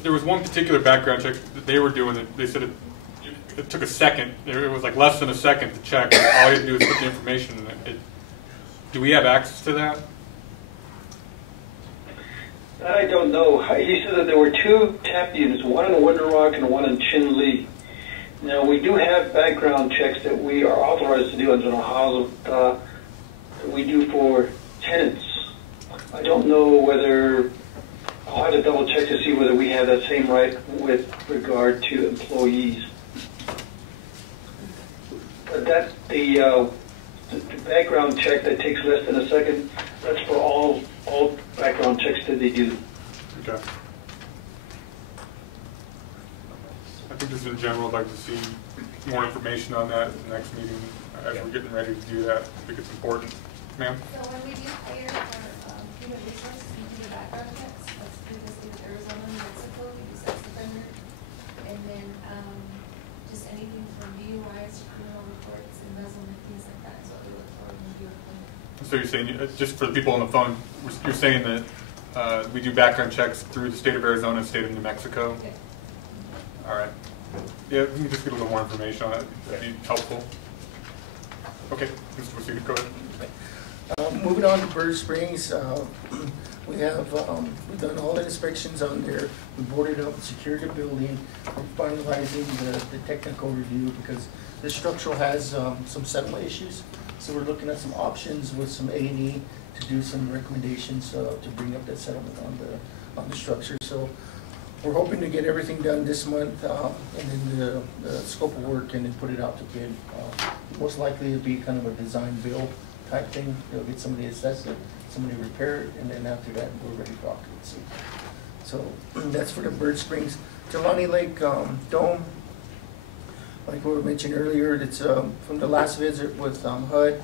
there was one particular background check that they were doing that they said it took a second. It was like less than a second to check. All you had to do is put the information in it. Do we have access to that? I don't know. He said that there were 2 tap units, one in Winter Rock and one in Chin Lee. Now, we do have background checks that we are authorized to do under Navajo that we do for tenants. I don't know whether, I'll have to double check to see whether we have that same right with regard to employees. But that, the background check that takes less than a second, that's for all background checks that they do. Okay. I think just in general, I'd like to see more information on that at the next meeting as we're getting ready to do that. I think it's important. Ma'am? So when we do hire for human resources, we do the background checks. That's through the state of Arizona and New Mexico. We do sex offender. And then just anything from DUIs, criminal reports, embezzlement, things like that is what we look for when we do a claim. So you're saying, just for the people on the phone, you're saying that we do background checks through the state of Arizona and state of New Mexico? Okay. All right. Yeah, we can just get a little more information on that. That'd be helpful. Okay, Mr. Wasita, go ahead. Moving on to Bird Springs, we've done all the inspections on there. We boarded up, secured the building. We're finalizing the technical review because the structural has some settlement issues. So we're looking at some options with some A&E to do some recommendations to bring up that settlement on the structure. So we're hoping to get everything done this month, and then the scope of work, and then put it out to bid. Most likely it'll be kind of a design build type thing. They'll get somebody to assess it, somebody to repair it, and then after that we're ready for occupancy. So that's for the Bird Springs. Jelani Lake Dome, like we mentioned earlier, it's from the last visit with HUD.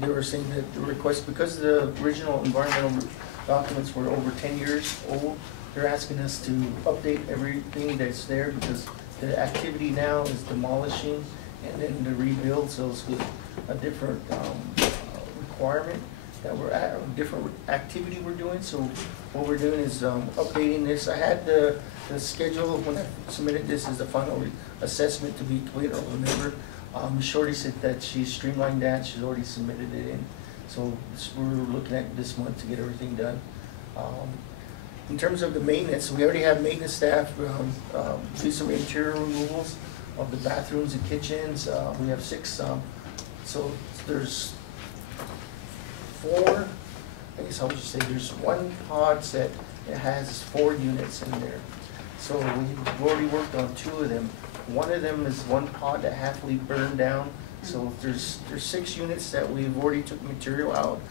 They were saying that the request, because the original environmental documents were over 10 years old, they're asking us to update everything that's there because the activity now is demolishing and then the rebuild, so it's a different requirement that we're at, a different activity we're doing. So what we're doing is updating this. I had the schedule when I submitted this as the final assessment to be completed. I'll remember. Shorty said that she streamlined that. She's already submitted it in. So we're looking at this month to get everything done. In terms of the maintenance, we already have maintenance staff do some interior removals of the bathrooms and kitchens. We have 6, so there's 4, I guess I would just say there's 1 pod set that has 4 units in there. So we've already worked on 2 of them. One of them is 1 pod that halfly burned down. So there's 6 units that we've already took material out,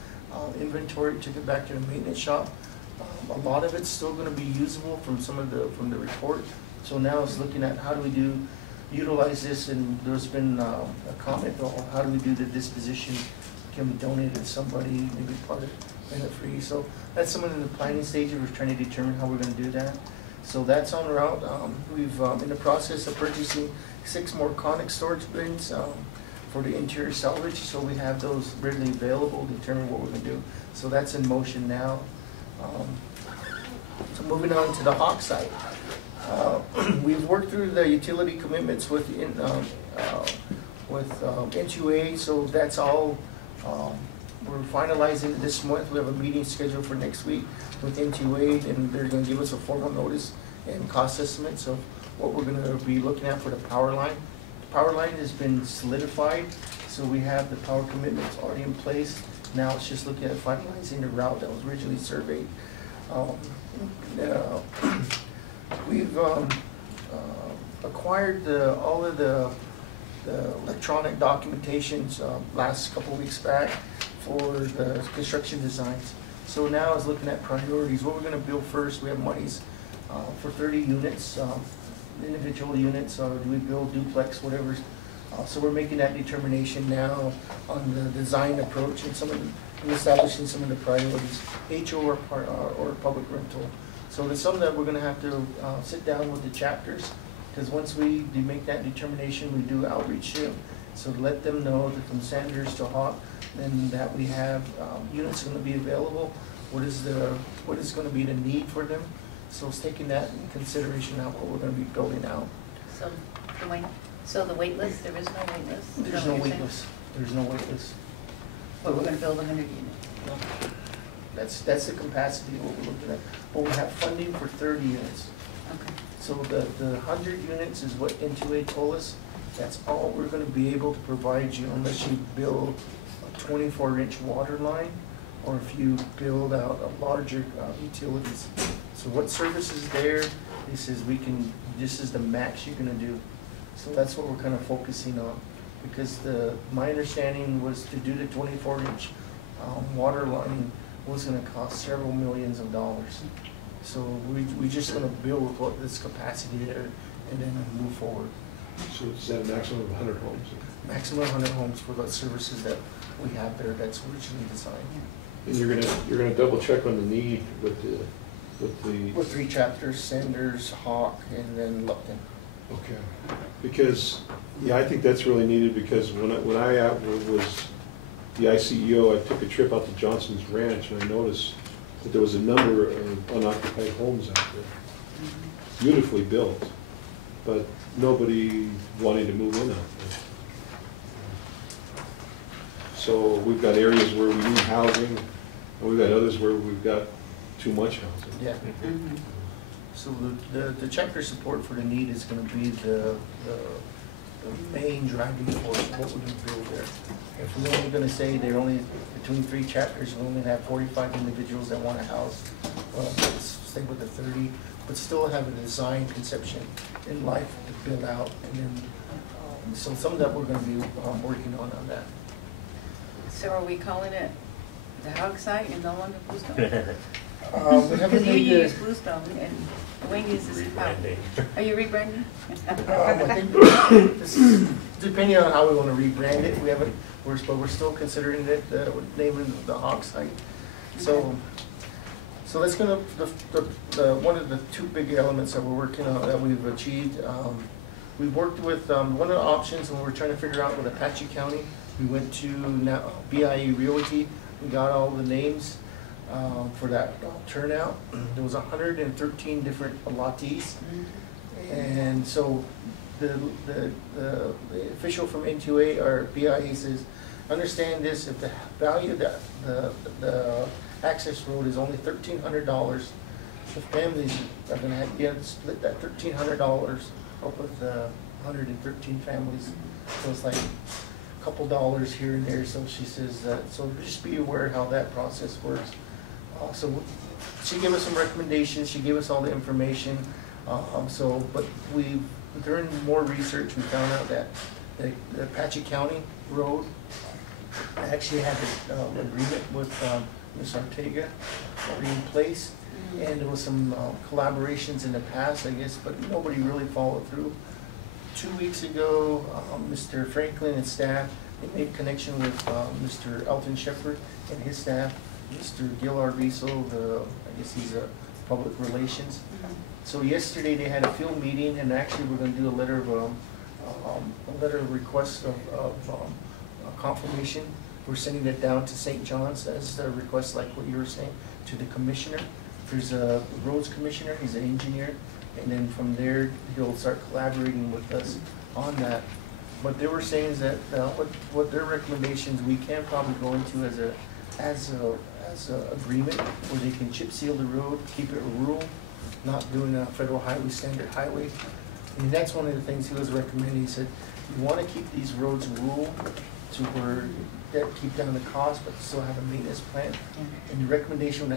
inventory, took it back to the maintenance shop. A lot of it's still going to be usable from from the report. So now it's looking at how do we utilize this, and there's been a comment on how do we do the disposition. Can we donate it to somebody, maybe part of minute-free. So that's someone in the planning stages. We're trying to determine how we're going to do that. So that's on route. We've in the process of purchasing 6 more conic storage bins for the interior salvage. So we have those readily available to determine what we're going to do. So that's in motion now. So moving on to the Hawk site. We've worked through the utility commitments with N2A, so that's all. We're finalizing this month. We have a meeting scheduled for next week with N2A, and they're going to give us a formal notice and cost estimates of what we're going to be looking at for the power line. The power line has been solidified, so we have the power commitments already in place. Now it's just looking at finalizing the route that was originally surveyed. We've acquired all of the electronic documentations last couple weeks back for the construction designs. So now is looking at priorities. What we're going to build first, we have monies for 30 units, individual units, or do we build duplex, whatever. So we're making that determination now on the design approach and establishing some of the priorities, HO or public rental. So there's some that we're going to have to sit down with the chapters, because once we make that determination, we do outreach to them. So let them know that from Sanders to Hawk, then that we have units going to be available. What is going to be the need for them? So it's taking that in consideration now what we're going to be building out. So the wait list, there is no wait list? There's no wait list. There's no wait list. But we're going to build 100 units? That's the capacity of what we're looking at. But we have funding for 30 units. Okay. So the 100 units is what N2A told us. That's all we're going to be able to provide you unless you build a 24-inch water line or if you build out a larger utilities. So what service is there? This is the max you're going to do. So that's what we're kind of focusing on, because my understanding was to do the 24-inch water line was going to cost several millions of dollars. So we're just going to build with what this capacity there and then move forward. So is that a maximum of 100 homes? Maximum 100 homes for the services that we have there that's originally designed. And you're gonna double check on the need with the With 3 chapters, Sanders, Hawk, and then Lupton. Okay, because yeah, I think that's really needed, because when I was the ICEO, I took a trip out to Johnson's Ranch and I noticed that there was a number of unoccupied homes out there, beautifully built, but nobody wanting to move in out there. So we've got areas where we need housing, and we've got others where we've got too much housing. Yeah. So the chapter support for the need is going to be the main driving force of what we're going to build there. If we're only going to say they're only between 3 chapters, we only have 45 individuals that want a house, well, let's stay with the 30, but still have a design conception in life to build out. And then, so some of that we're going to be working on that. So are we calling it the Hawk site and no longer Bluestone? We haven't Because you made use the, Bluestone and Wayne uses Hawk. Are you rebranding? I think this is, depending on how we want to rebrand it, but we're still considering it, naming the Hawk site. So that's gonna, one of the 2 big elements that we're working on, that we've achieved. We've worked with, one of the options when we're trying to figure out with Apache County, we went to BIE Realty, we got all the names for that turnout. There was 113 different allottees. And so the official from N2A or BIE says, understand this, if the value of the access road is only $1,300, the families are going to have to split that $1,300 up with 113 families. So it's like a couple dollars here and there. So she says that, so just be aware how that process works. So she gave us some recommendations, she gave us all the information. But during more research, we found out that the Apache County Road actually had an agreement with Ms. Ortega already in place. And there was some collaborations in the past, I guess, but nobody really followed through. 2 weeks ago, Mr. Franklin and staff, they made connection with Mr. Elton Shepard and his staff. Mr. Gil Arvizo, I guess he's a public relations. So yesterday they had a field meeting, and actually we're going to do a letter of request of confirmation. We're sending it down to St. John's as a request, like what you were saying, to the commissioner. There's a roads commissioner, he's an engineer, and then from there he'll start collaborating with us on that. What they were saying is that what their recommendations we can probably go into as a agreement where they can chip seal the road, keep it rural, not doing a federal highway standard highway. And that's one of the things he was recommending. He said, you want to keep these roads rural to where that keep down the cost, but still have a maintenance plan. And the recommendation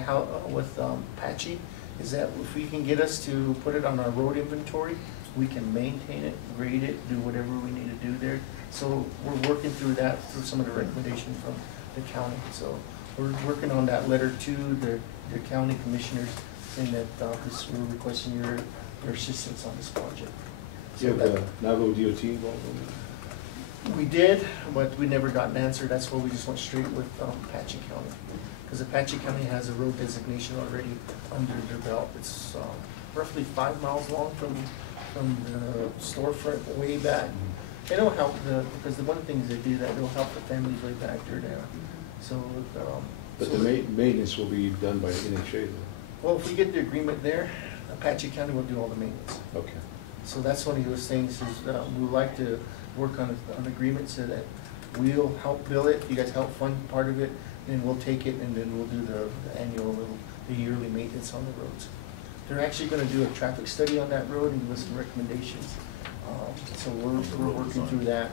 with Apache is that if we can get us to put it on our road inventory, we can maintain it, grade it, do whatever we need to do there. So we're working through that, through some of the recommendations from the county. So we're working on that letter to the county commissioners saying that we're requesting your assistance on this project. You have the Navajo DOT involved in that? We did, but we never got an answer. That's why we just went straight with Apache County. Because Apache County has a road designation already under their belt. It's roughly 5 miles long from the storefront way back. It'll help because the one thing is they do that, it'll help the families way back there now. So, but the maintenance will be done by NHA then? Well, if we get the agreement there, Apache County will do all the maintenance. Okay. So that's what he was saying, says we would like to work on an agreement so that we'll help bill it, you guys help fund part of it, and we'll take it and then we'll do the annual, the yearly maintenance on the roads. They're actually going to do a traffic study on that road and give us some recommendations. So we're working through that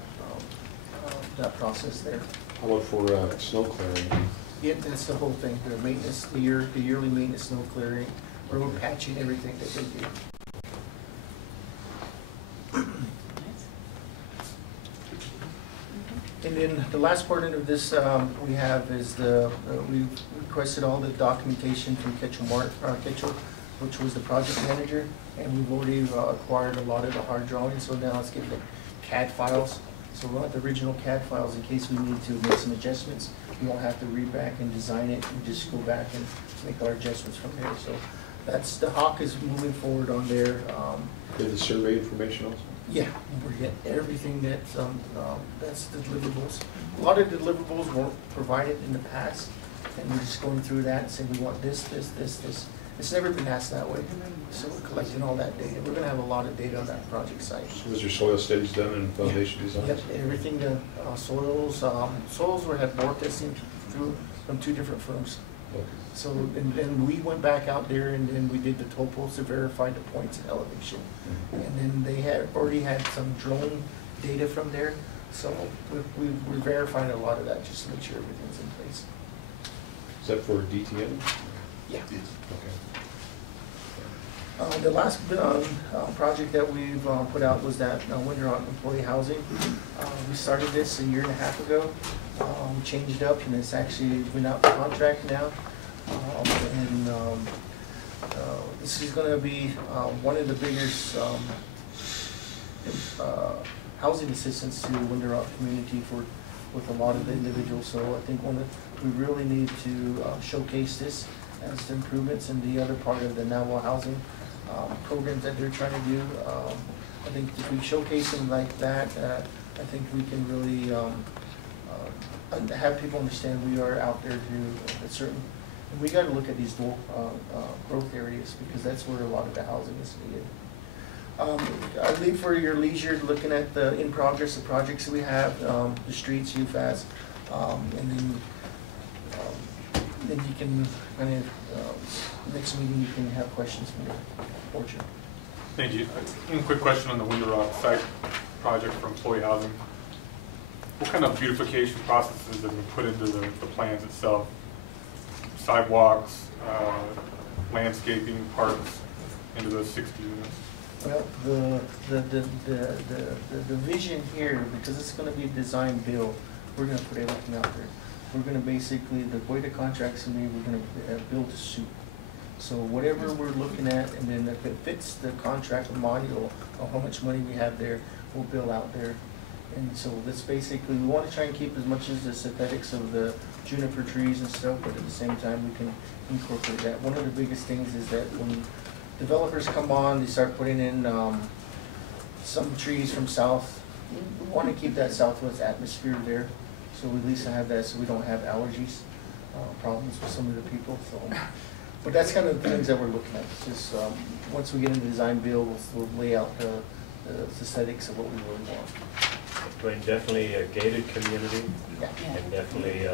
process there. How about for snow clearing? Yeah, that's the whole thing. The maintenance, the yearly maintenance, snow clearing, road patching, everything that they do. And then the last part of this we have is we requested all the documentation from Ketchel, which was the project manager, and we've already acquired a lot of the hard drawings, so now let's get the CAD files. So we'll have the original CAD files in case we need to make some adjustments. We won't have to read back and design it, we just go back and make our adjustments from there. So that's, the Hawk is moving forward on there. Did the survey information also? Yeah, we're getting everything that's the deliverables. A lot of deliverables weren't provided in the past, and we're just going through that and saying we want this. It's never been asked that way, so we're collecting all that data. We're going to have a lot of data on that project site. So was your soil studies done and foundation design? Yep, everything done. Soils we had bore testing through from 2 different firms. Okay. So, and we went back out there and then we did the topos to verify the points and elevation. And then they had already had some drone data from there. So we verified a lot of that just to make sure everything's in place. Is that for DTM? Yeah. Okay. The last project that we've put out was that winter on employee housing. We started this a 1.5 years ago. Changed it up, and it's actually went out to contract now. This is going to be one of the biggest housing assistance to the Winter Rock community with a lot of the individuals. So I think we really need to showcase this as the improvements in the other part of the Navajo housing programs that they're trying to do. I think if we showcase them like that, I think we can really have people understand we are out there to a certain. We got to look at these growth areas because that's where a lot of the housing is needed. I leave for your leisure looking at the in progress of projects that we have, the streets, UFAS, and then you can kind of next meeting you can have questions from your portion. Thank you. One quick question on the Winter Rock site project for employee housing. What kind of beautification processes have been put into the plans itself? Sidewalks, landscaping, parks, into those 60 units? Well, the vision here, because it's going to be design build, we're going to put everything out there. We're going to basically, the way the contract's going to be, we're going to build a suit. So whatever we're looking at, and then if it fits the contract module of how much money we have there, we'll build out there. And so that's basically, we want to try and keep as much as the synthetics of the juniper trees and stuff, but at the same time, we can incorporate that. One of the biggest things is that when developers come on, they start putting in some trees from south. We want to keep that southwest atmosphere there, so we at least have that so we don't have allergies, problems with some of the people. So, but that's kind of the things that we're looking at. Just once we get into the design build, we'll lay out the aesthetics of what we really want. Dwayne, definitely a gated community, Yeah. and definitely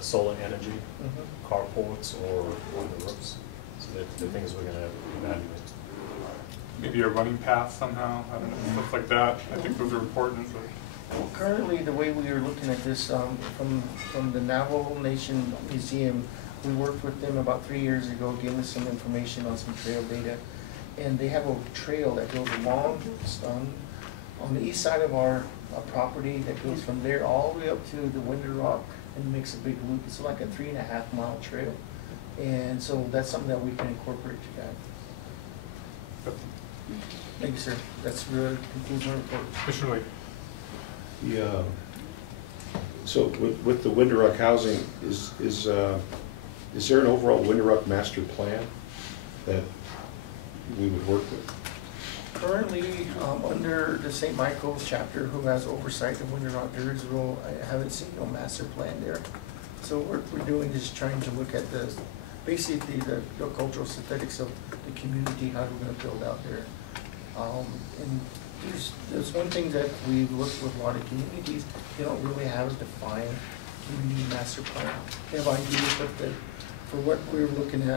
solar energy, carports or on the roofs. So that's the things we're going to evaluate. Maybe a running path somehow, I don't know, stuff like that. I think those are important. But Well, currently, the way we are looking at this, from the Navajo Nation Museum, we worked with them about 3 years ago, gave us some information on some trail data. And they have a trail that goes along on the east side of our property that goes from there all the way up to the Winter Rock and makes a big loop. It's like a 3.5 mile trail. And so that's something that we can incorporate to that. Thank you, sir. That's really concludes my report. Commissioner Lee. Yeah. So with the Winter Rock housing, is there an overall Winter Rock master plan that we would work with? Currently, under the St. Michael's chapter, who has oversight of Winter Rock, there is I haven't seen no master plan there. So what we're doing is trying to look at basically the cultural aesthetics of the community, how we're going to build out there. And there's one thing that we've looked with a lot of communities, they don't really have a defined community master plan. They have ideas, but for what we're looking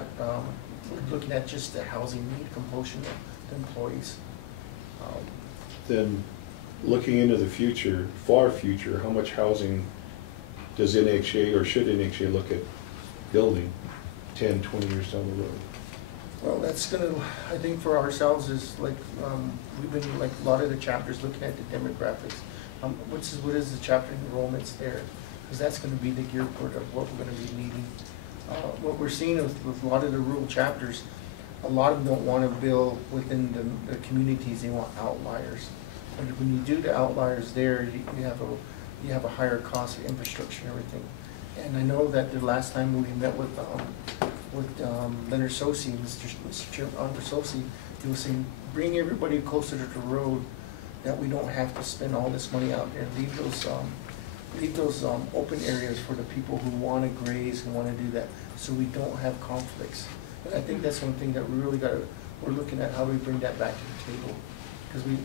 at just the housing need compulsion of the employees. Then, looking into the future, far future, how much housing does NHA or should NHA look at building 10, 20 years down the road? Well, that's gonna, I think for ourselves is like, we've been like a lot of the chapters looking at the demographics. What is the chapter enrollments there? Because that's gonna be the gear port of what we're gonna be needing. What we're seeing with a lot of the rural chapters, a lot of them don't want to build within the communities, they want outliers. But when you do the outliers there, you have a higher cost of infrastructure and everything. And I know that the last time we met with Leonard Sosi, Mr. Chairman Sosi, he was saying, bring everybody closer to the road, that we don't have to spend all this money out there. Leave those open areas for the people who want to graze and want to do that, so we don't have conflicts. And I think that's one thing that we really we're looking at how we bring that back to the table, because we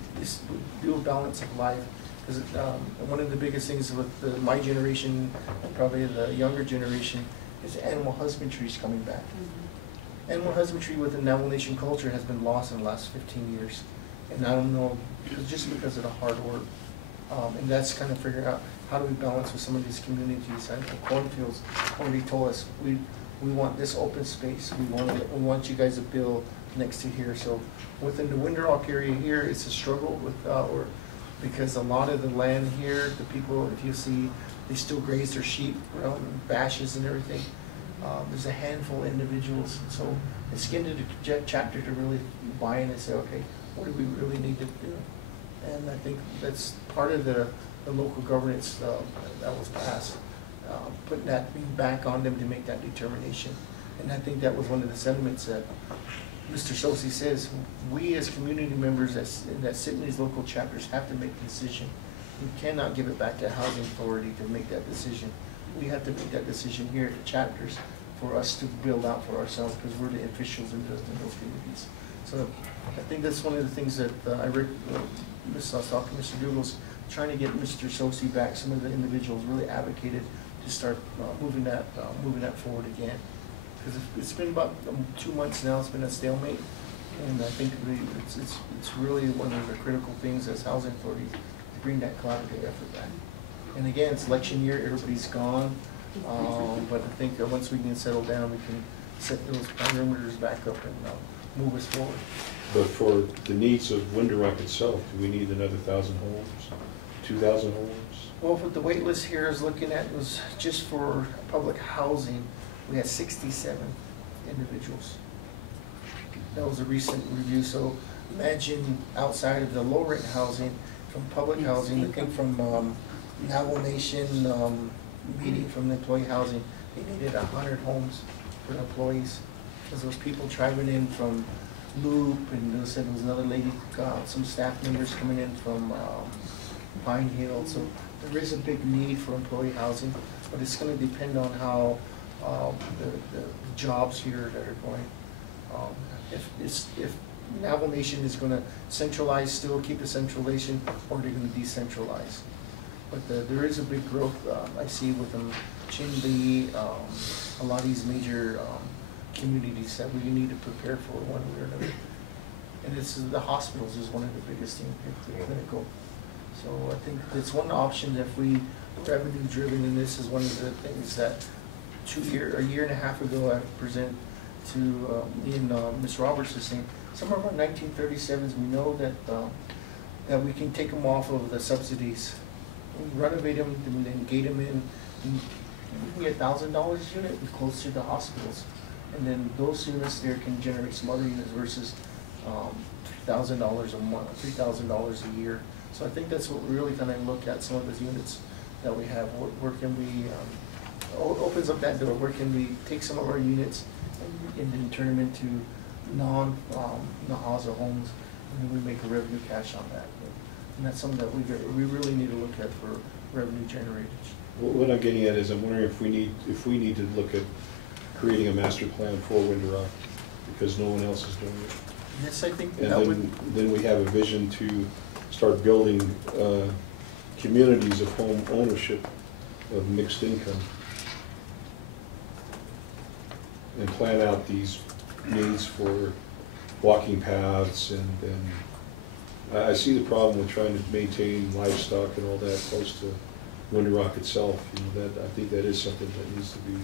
do a balance of life. Because one of the biggest things with my generation and probably the younger generation is animal husbandry is coming back. Animal husbandry within Navajo Nation culture has been lost in the last 15 years. And I don't know, just because of the hard work. And that's kind of figuring out how do we balance with some of these communities. And the cornfields already told us, we want this open space. We want you guys to build next to here. So within the Winter Rock area here, it's a struggle because a lot of the land here, the people, if you see, they still graze their sheep around bashes and everything. There's a handful of individuals. So it's getting to the chapter to really buy in and say, okay, what do we really need to do? And I think that's part of the local governance that was passed, putting that back on them to make that determination. And I think that was one of the sentiments that Mr. Sosi says, we as community members that sit in these local chapters have to make the decision. We cannot give it back to Housing Authority to make that decision. We have to make that decision here at the chapters for us to build out for ourselves, because we're the officials in those communities. So I think that's one of the things that I was talking to Mr. Douglas, trying to get Mr. Sosi back. Some of the individuals really advocated to start moving that forward again. Because it's been about 2 months now, it's been a stalemate. And I think it's really one of the critical things as Housing Authority to bring that collaborative effort back. And again, it's election year, everybody's gone. But I think that once we can settle down, we can set those perimeters back up and move us forward. But for the needs of Winter Rock itself, do we need another 1,000 homes, 2,000 homes? Well, what the wait list here is looking at was just for public housing, we had 67 individuals. That was a recent review. So imagine outside of the low rent housing, from public housing, I think from Navajo Nation, meeting from the employee housing. They needed 100 homes for employees, because those people driving in from Loop, and they said there was another lady, some staff members coming in from Pine Hill. So there is a big need for employee housing, but it's going to depend on how the jobs here that are going. If Navajo Nation is going to centralize, still keep the centralization, or they're going to decentralize. But there is a big growth I see with them, Chinle, a lot of these major communities that we need to prepare for one way or another. And it's the hospitals is one of the biggest things, clinical. So I think it's one option if we revenue driven, and this is one of the things that a year and a half ago I presented to me and Ms. Roberts is saying, some of our 1937s, we know that we can take them off of the subsidies, renovate them, and then gate them in. And we can get $1,000 a unit and close to the hospitals. And then those units there can generate some other units versus $1,000 a month, $3,000 a year. So I think that's what we're really going to look at, some of those units that we have. Where can we, opens up that door, where can we take some of our units and then turn them into non-Navajo homes, and then we make a revenue cash on that. And that's something that we really need to look at for revenue generators. What I'm getting at is I'm wondering if we need to look at creating a master plan for Window Rock, because no one else is doing it. Yes, I think and that then we have a vision to start building communities of home ownership of mixed income, and plan out these needs for walking paths, and I see the problem with trying to maintain livestock and all that close to Window Rock itself. You know, that I think that is something that needs to be,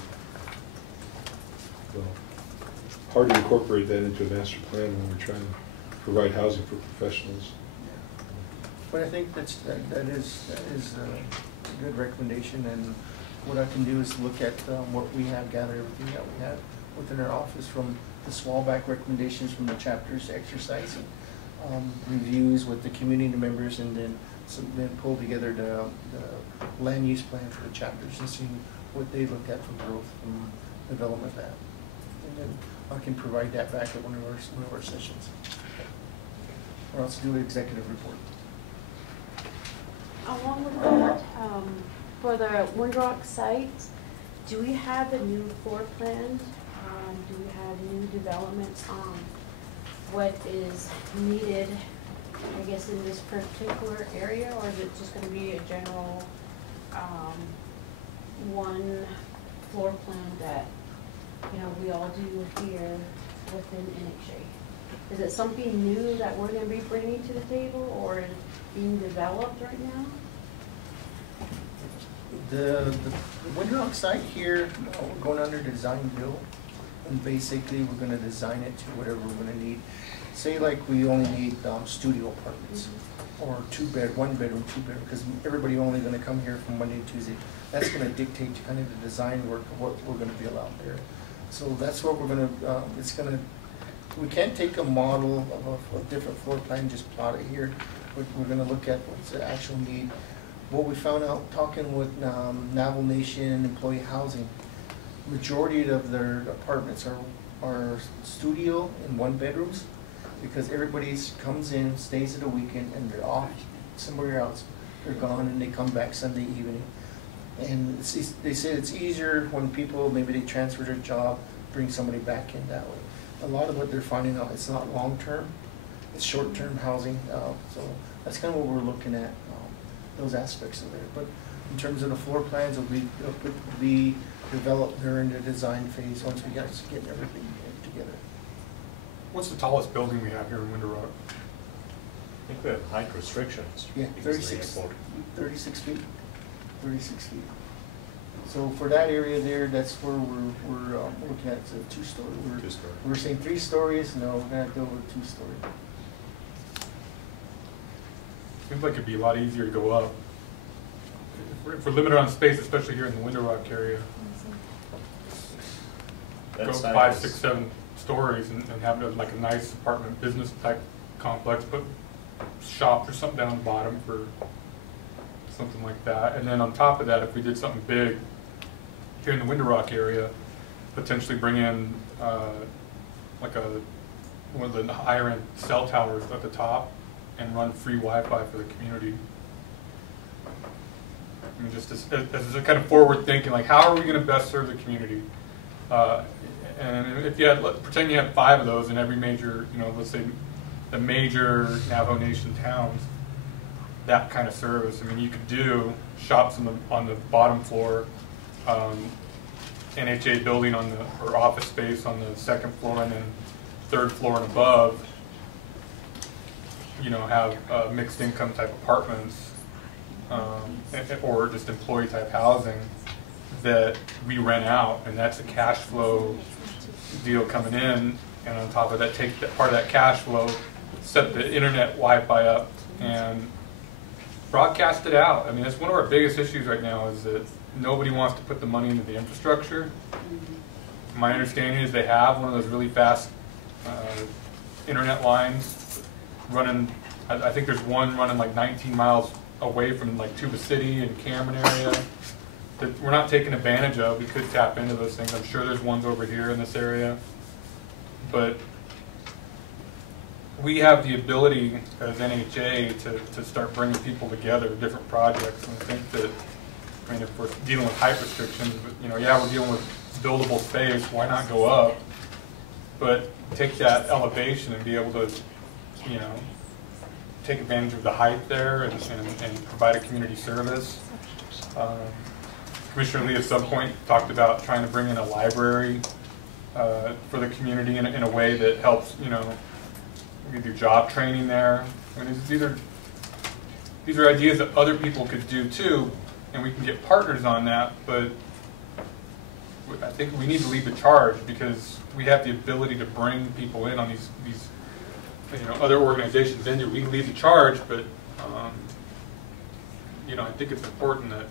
well, hard to incorporate that into a master plan when we're trying to provide housing for professionals. But I think that is a good recommendation, and what I can do is look at what we have, gather everything that we have within our office from the Swallback recommendations from the chapters exercising, reviews with the community members, and then pull together the land use plan for the chapters and see what they looked at for growth and development of that. And then I can provide that back at one of our sessions. Or else do an executive report. Along with that, for the Window Rock site, do we have a new floor plan? Do we have new developments on what is needed, I guess, in this particular area, or is it just going to be a general one floor plan that, you know, we all do here within NHA? Is it something new that we're going to be bringing to the table, or is it being developed right now? The Window Rock site here, we're going under design build, and basically we're going to design it to whatever we're going to need. Say like we only need studio apartments, or one bedroom, two bedroom, because everybody only going to come here from Monday to Tuesday. That's going to dictate kind of the design work of what we're going to build out there. So that's what we're going to, we can't take a model of a different floor plan and just plot it here. We're going to look at what's the actual need. What we found out talking with Navajo Nation employee housing, majority of their apartments are studio and one bedrooms, because everybody comes in, stays at a weekend, and they're off somewhere else. They're gone, and they come back Sunday evening. And they say it's easier when people, maybe they transfer their job, bring somebody back in that way. A lot of what they're finding out, it's not long-term, it's short-term housing. So that's kind of what we're looking at, those aspects of it. But in terms of the floor plans, it'll be developed during the design phase once we guys get everything together. What's the tallest building we have here in Window Rock? I think we have height restrictions. Yeah, 36 feet. 36 feet. So for that area there, that's where we're looking at a two-story. We're saying 3 stories. No, we're gonna go with 2-story. Seems like it'd be a lot easier to go up. If we're limited on space, especially here in the Window Rock area. Go 5, 6, 7 stories and have it like a nice apartment business type complex, put shops or something down the bottom for something like that. And then on top of that, if we did something big, here in the Window Rock area, potentially bring in like one of the higher end cell towers at the top and run free Wi-Fi for the community. I mean, just as a kind of forward thinking, like how are we going to best serve the community? And if you had, pretend you have 5 of those in every major, let's say the major Navajo Nation towns, that kind of service. I mean, you could do shops on the bottom floor, NHA building or office space on the 2nd floor, and then 3rd floor and above, have mixed income type apartments, or just employee type housing that we rent out, and that's a cash flow deal coming in. And on top of that, take part of that cash flow, set the internet Wi-Fi up, and broadcast it out. I mean, that's one of our biggest issues right now, is that nobody wants to put the money into the infrastructure. My understanding is they have one of those really fast internet lines running. I think there's one running like 19 miles away from like Tuba City and Cameron area that we're not taking advantage of. We could tap into those things. I'm sure there's ones over here in this area, but we have the ability as NHA to start bringing people together, different projects. And I think that, I mean, if we're dealing with height restrictions, yeah, we're dealing with buildable space, why not go up? But take that elevation and be able to, take advantage of the height there and provide a community service. Commissioner Lee at some point talked about trying to bring in a library for the community in a way that helps, we do job training there. I mean, these are ideas that other people could do too, and we can get partners on that, but I think we need to lead the charge, because we have the ability to bring people in on these other organizations in here. We can lead the charge, but I think it's important that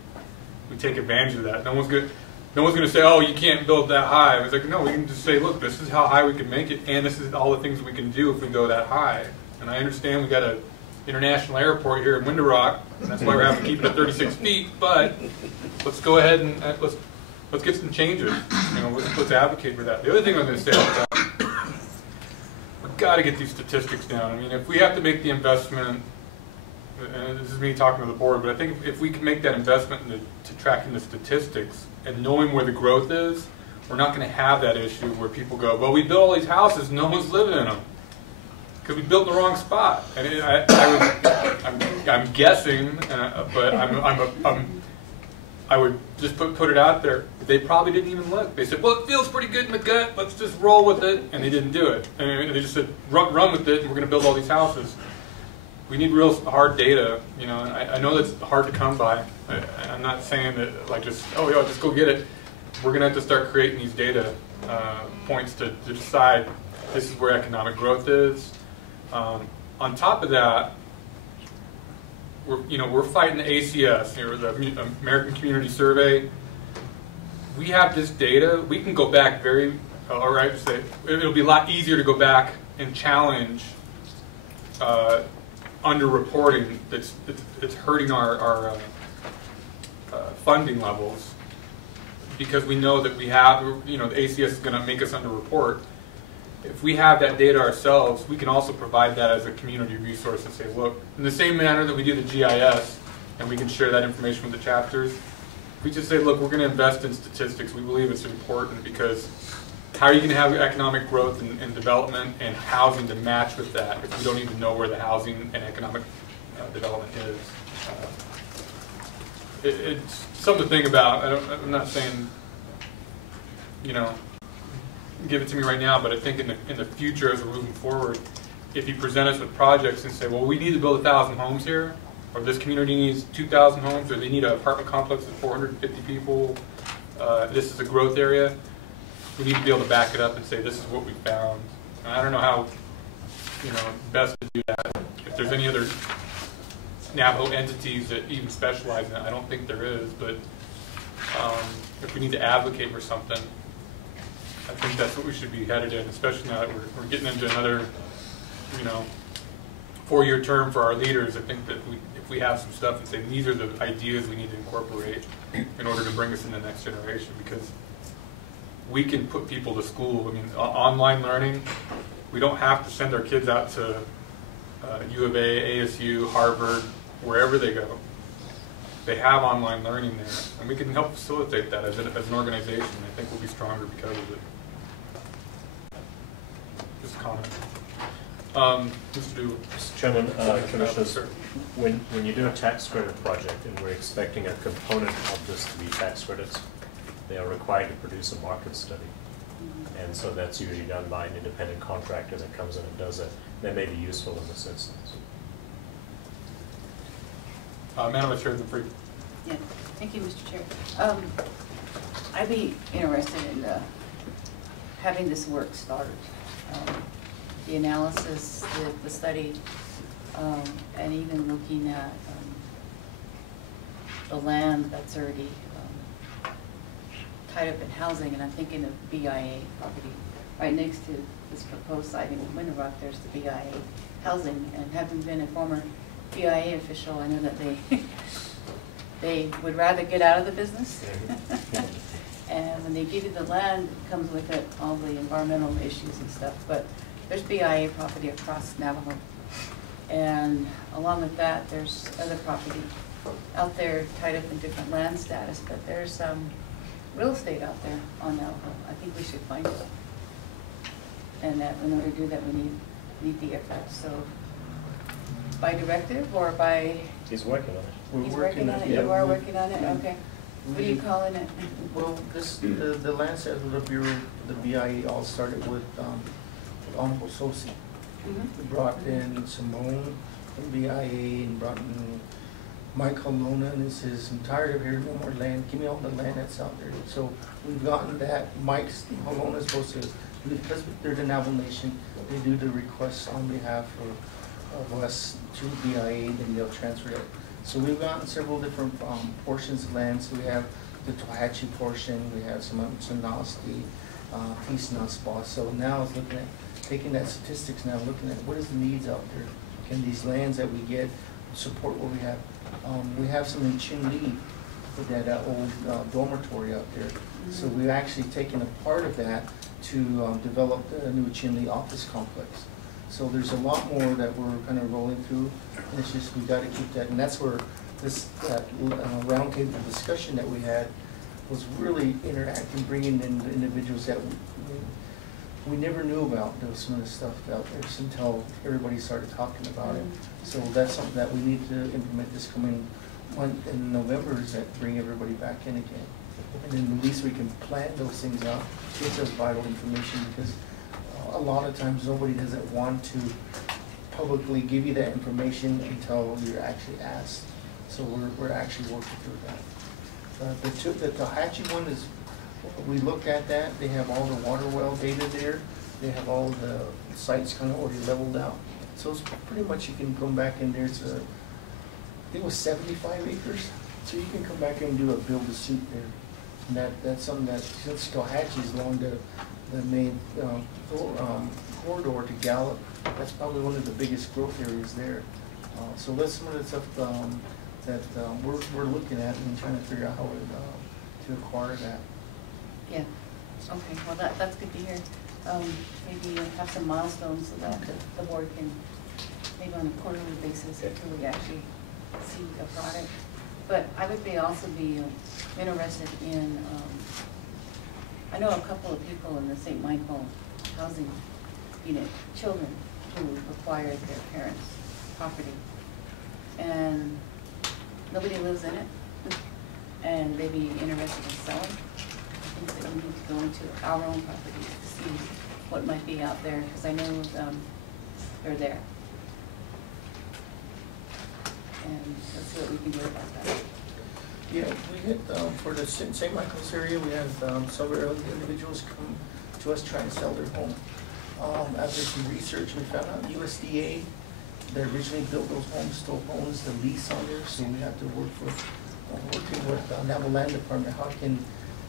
we take advantage of that. No one's going to say, oh, you can't build that high. It's like, no, we can just say, look, this is how high we can make it, and this is all the things we can do if we go that high. And I understand we got an international airport here in Window Rock, and that's why we're having to keep it at 36 feet, but let's go ahead and let's get some changes. Let's advocate for that. The other thing I'm going to say about that, we've got to get these statistics down. I mean, if we have to make the investment, and this is me talking to the board, but I think if we can make that investment into tracking the statistics and knowing where the growth is, we're not going to have that issue where people go, well, we built all these houses, no one's living in them, because we built in the wrong spot. And I'm guessing, but I would just put it out there. They probably didn't even look. They said, well, it feels pretty good in the gut, let's just roll with it. And they didn't do it. And they just said, run with it, and we're going to build all these houses. We need real hard data. I know that's hard to come by. I'm not saying that, like, just go get it. We're going to have to start creating these data points to decide this is where economic growth is. On top of that, we're fighting the ACS, the American Community Survey. We have this data. We can go back it'll be a lot easier to go back and challenge underreporting that's hurting our funding levels, because we know that we have, the ACS is going to make us underreport. If we have that data ourselves, we can also provide that as a community resource and say, look, in the same manner that we do the GIS, and we can share that information with the chapters, we just say, look, we're going to invest in statistics. We believe it's important, because how are you going to have economic growth and development and housing to match with that if you don't even know where the housing and economic development is? It's something to think about. I'm not saying, give it to me right now, but I think in the future, as we're moving forward, if you present us with projects and say, well, we need to build 1,000 homes here, or this community needs 2,000 homes, or they need an apartment complex of 450 people, this is a growth area, we need to be able to back it up and say, this is what we found. And I don't know how, best to do that. If there's any other Navajo entities that even specialize in it, I don't think there is, but if we need to advocate for something, I think that's what we should be headed in, especially now that we're getting into another, 4-year term for our leaders. I think that if we have some stuff and say these are the ideas we need to incorporate, in order to bring us in the next generation, because we can put people to school. I mean, online learning, we don't have to send our kids out to U of A, ASU, Harvard, wherever they go. They have online learning there, and we can help facilitate that as an organization. I think we'll be stronger because of it. Just a comment. Mr. Dooley. Mr. Chairman, Commissioners, when you do a tax credit project and we're expecting a component of this to be tax credits, they are required to produce a market study. And so that's usually done by an independent contractor that comes in and does that. That may be useful in this instance. Madam Chair, the free. Yeah, thank you, Mr. Chair. I'd be interested in having this work start. The analysis, the study, and even looking at the land that's already tied up in housing, and I'm thinking of BIA property right next to this proposed site in Window Rock. There's the BIA housing, and having been a former BIA official, I know that they would rather get out of the business. And when they give you the land, it comes with it all the environmental issues and stuff. But there's BIA property across Navajo, and along with that, there's other property out there tied up in different land status. But there's real estate out there on Navajo. I think we should find it, and that in order to do that, we need the effort. So, by directive or by? He's working on it. He's working on it. You are working on it. Okay. What are you calling it? Well, the land sale of the Bureau, the BIA all started with Honorable Sosi. We brought in Simone from BIA and brought in Mike Colonna, and he says, I'm tired of hearing no more land. Give me all the land that's out there. So we've gotten that. Mike Colonna is supposed to, because they're the Navajo Nation, they do the requests on behalf of us to BIA, then they'll transfer it. So we've gotten several different portions of land. So we have the Tohatchee portion, we have some Nasty, Peace Naspa. So now it's looking at taking that statistics now, looking at what is the needs out there. Can these lands that we get support what we have? We have some in Chin Lee, with that old dormitory out there. So we've actually taken a part of that to develop the new Chin Lee office complex. So there's a lot more that we're kind of rolling through, and it's just we got to keep that, and that's where that roundtable discussion that we had was really interacting, bringing in the individuals that we never knew about. There was some of the stuff out there until everybody started talking about it. So that's something that we need to implement this coming month in November, is that bring everybody back in again, and then at least we can plan those things out. Gives us vital information, because a lot of times nobody doesn't want to publicly give you that information until you're actually asked. So we're actually working through that. The Tohatchee one is, we looked at that. They have all the water well data there. They have all the sites kind of already leveled out. So it's pretty much you can come back and there's I think it was 75 acres. So you can come back and do a build-a-suit there. And that's something that, since Tohatchee is along the main corridor to Gallup, that's probably one of the biggest growth areas there. So that's some of the stuff that we're looking at and trying to figure out how to acquire that. Yeah. Okay. Well, that's good to hear. Maybe have some milestones so that the board can, maybe on a quarterly basis, until we actually see a product. But I would also be interested in. I know a couple of people in the St. Michael housing unit, children who acquired their parents' property, and nobody lives in it, and they'd be interested in selling. I think that we need to go into our own property to see what might be out there, because I know they're there. And let's see what we can do about that. Yeah, we had, for the St. Michael's area, we had several individuals come to us trying to sell their home. After some research, we found out USDA that originally built those homes still owns the lease on there, so we have to working with Navajo Land Department. How can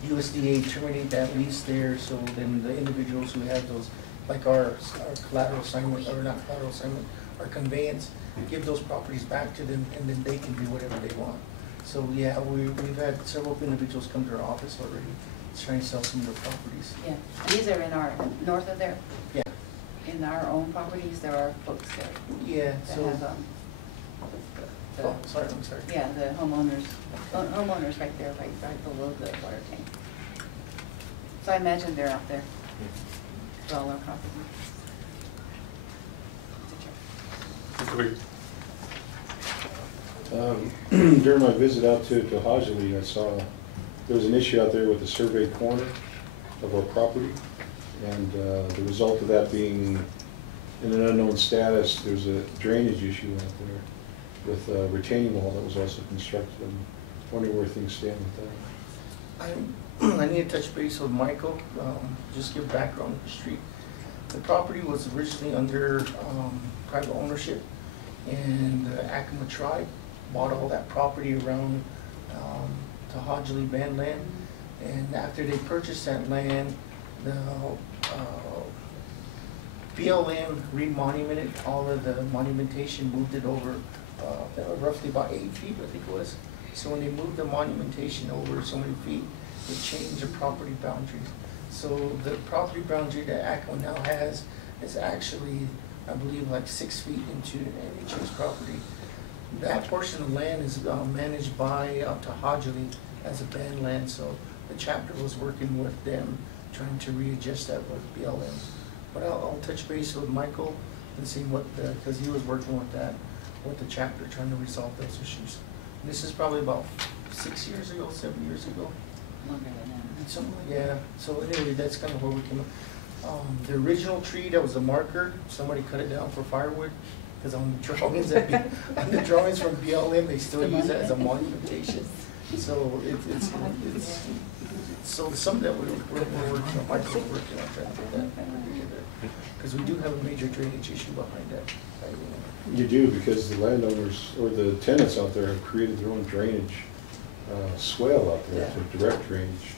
USDA terminate that lease there, so then the individuals who have those, like our collateral assignment, or not collateral assignment, our conveyance, give those properties back to them, and then they can do whatever they want. So, yeah, we've had several individuals come to our office already, trying to sell some of their properties. Yeah, these are in our, north of there, Yeah, in our own properties, there are folks there yeah, that so, have, the- oh, sorry, I'm sorry. yeah, the homeowners right there, right below the water tank. So I imagine they're out there for all our property. Mr. Lee? During my visit out to Hajili, I saw there was an issue out there with the surveyed corner of our property, and the result of that being in an unknown status, there's a drainage issue out there with a retaining wall that was also constructed. I'm wondering where things stand with that. I need to touch base with Michael, just give background on the street. The property was originally under private ownership, and the Acoma tribe bought all that property around Tahajali Band land. And after they purchased that land, the BLM remonumented all of the monumentation, moved it over roughly about 8 feet, I think it was. So when they moved the monumentation over so many feet, it changed the property boundaries. So the property boundary that ACO now has is actually, I believe, like 6 feet into NHA's property. That portion of land is managed by Tahajali as a band land, so the chapter was working with them, trying to readjust that with BLM. But I'll touch base with Michael and see what because he was working with that, with the chapter, trying to resolve those issues. And this is probably about 6 years ago, 7 years ago. Longer than that. Something like, yeah, so anyway, that's kind of where we came up. The original tree that was a marker, somebody cut it down for firewood, because on the drawings, on the drawings from BLM, they still use it as a monumentation. So it's so something that we're working on, Michael's working on trying to get that together. Because we do have a major drainage issue behind that. You do, because the landowners, or the tenants out there have created their own drainage swale out there, to direct drainage,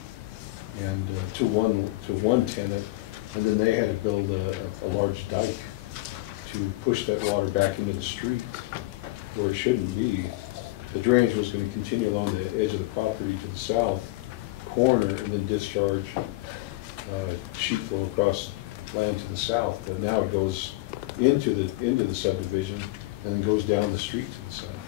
and to one tenant, and then they had to build a large dike to push that water back into the street where it shouldn't be. The drainage was going to continue along the edge of the property to the south corner and then discharge sheet flow across land to the south. But now it goes into the subdivision and then goes down the street to the south.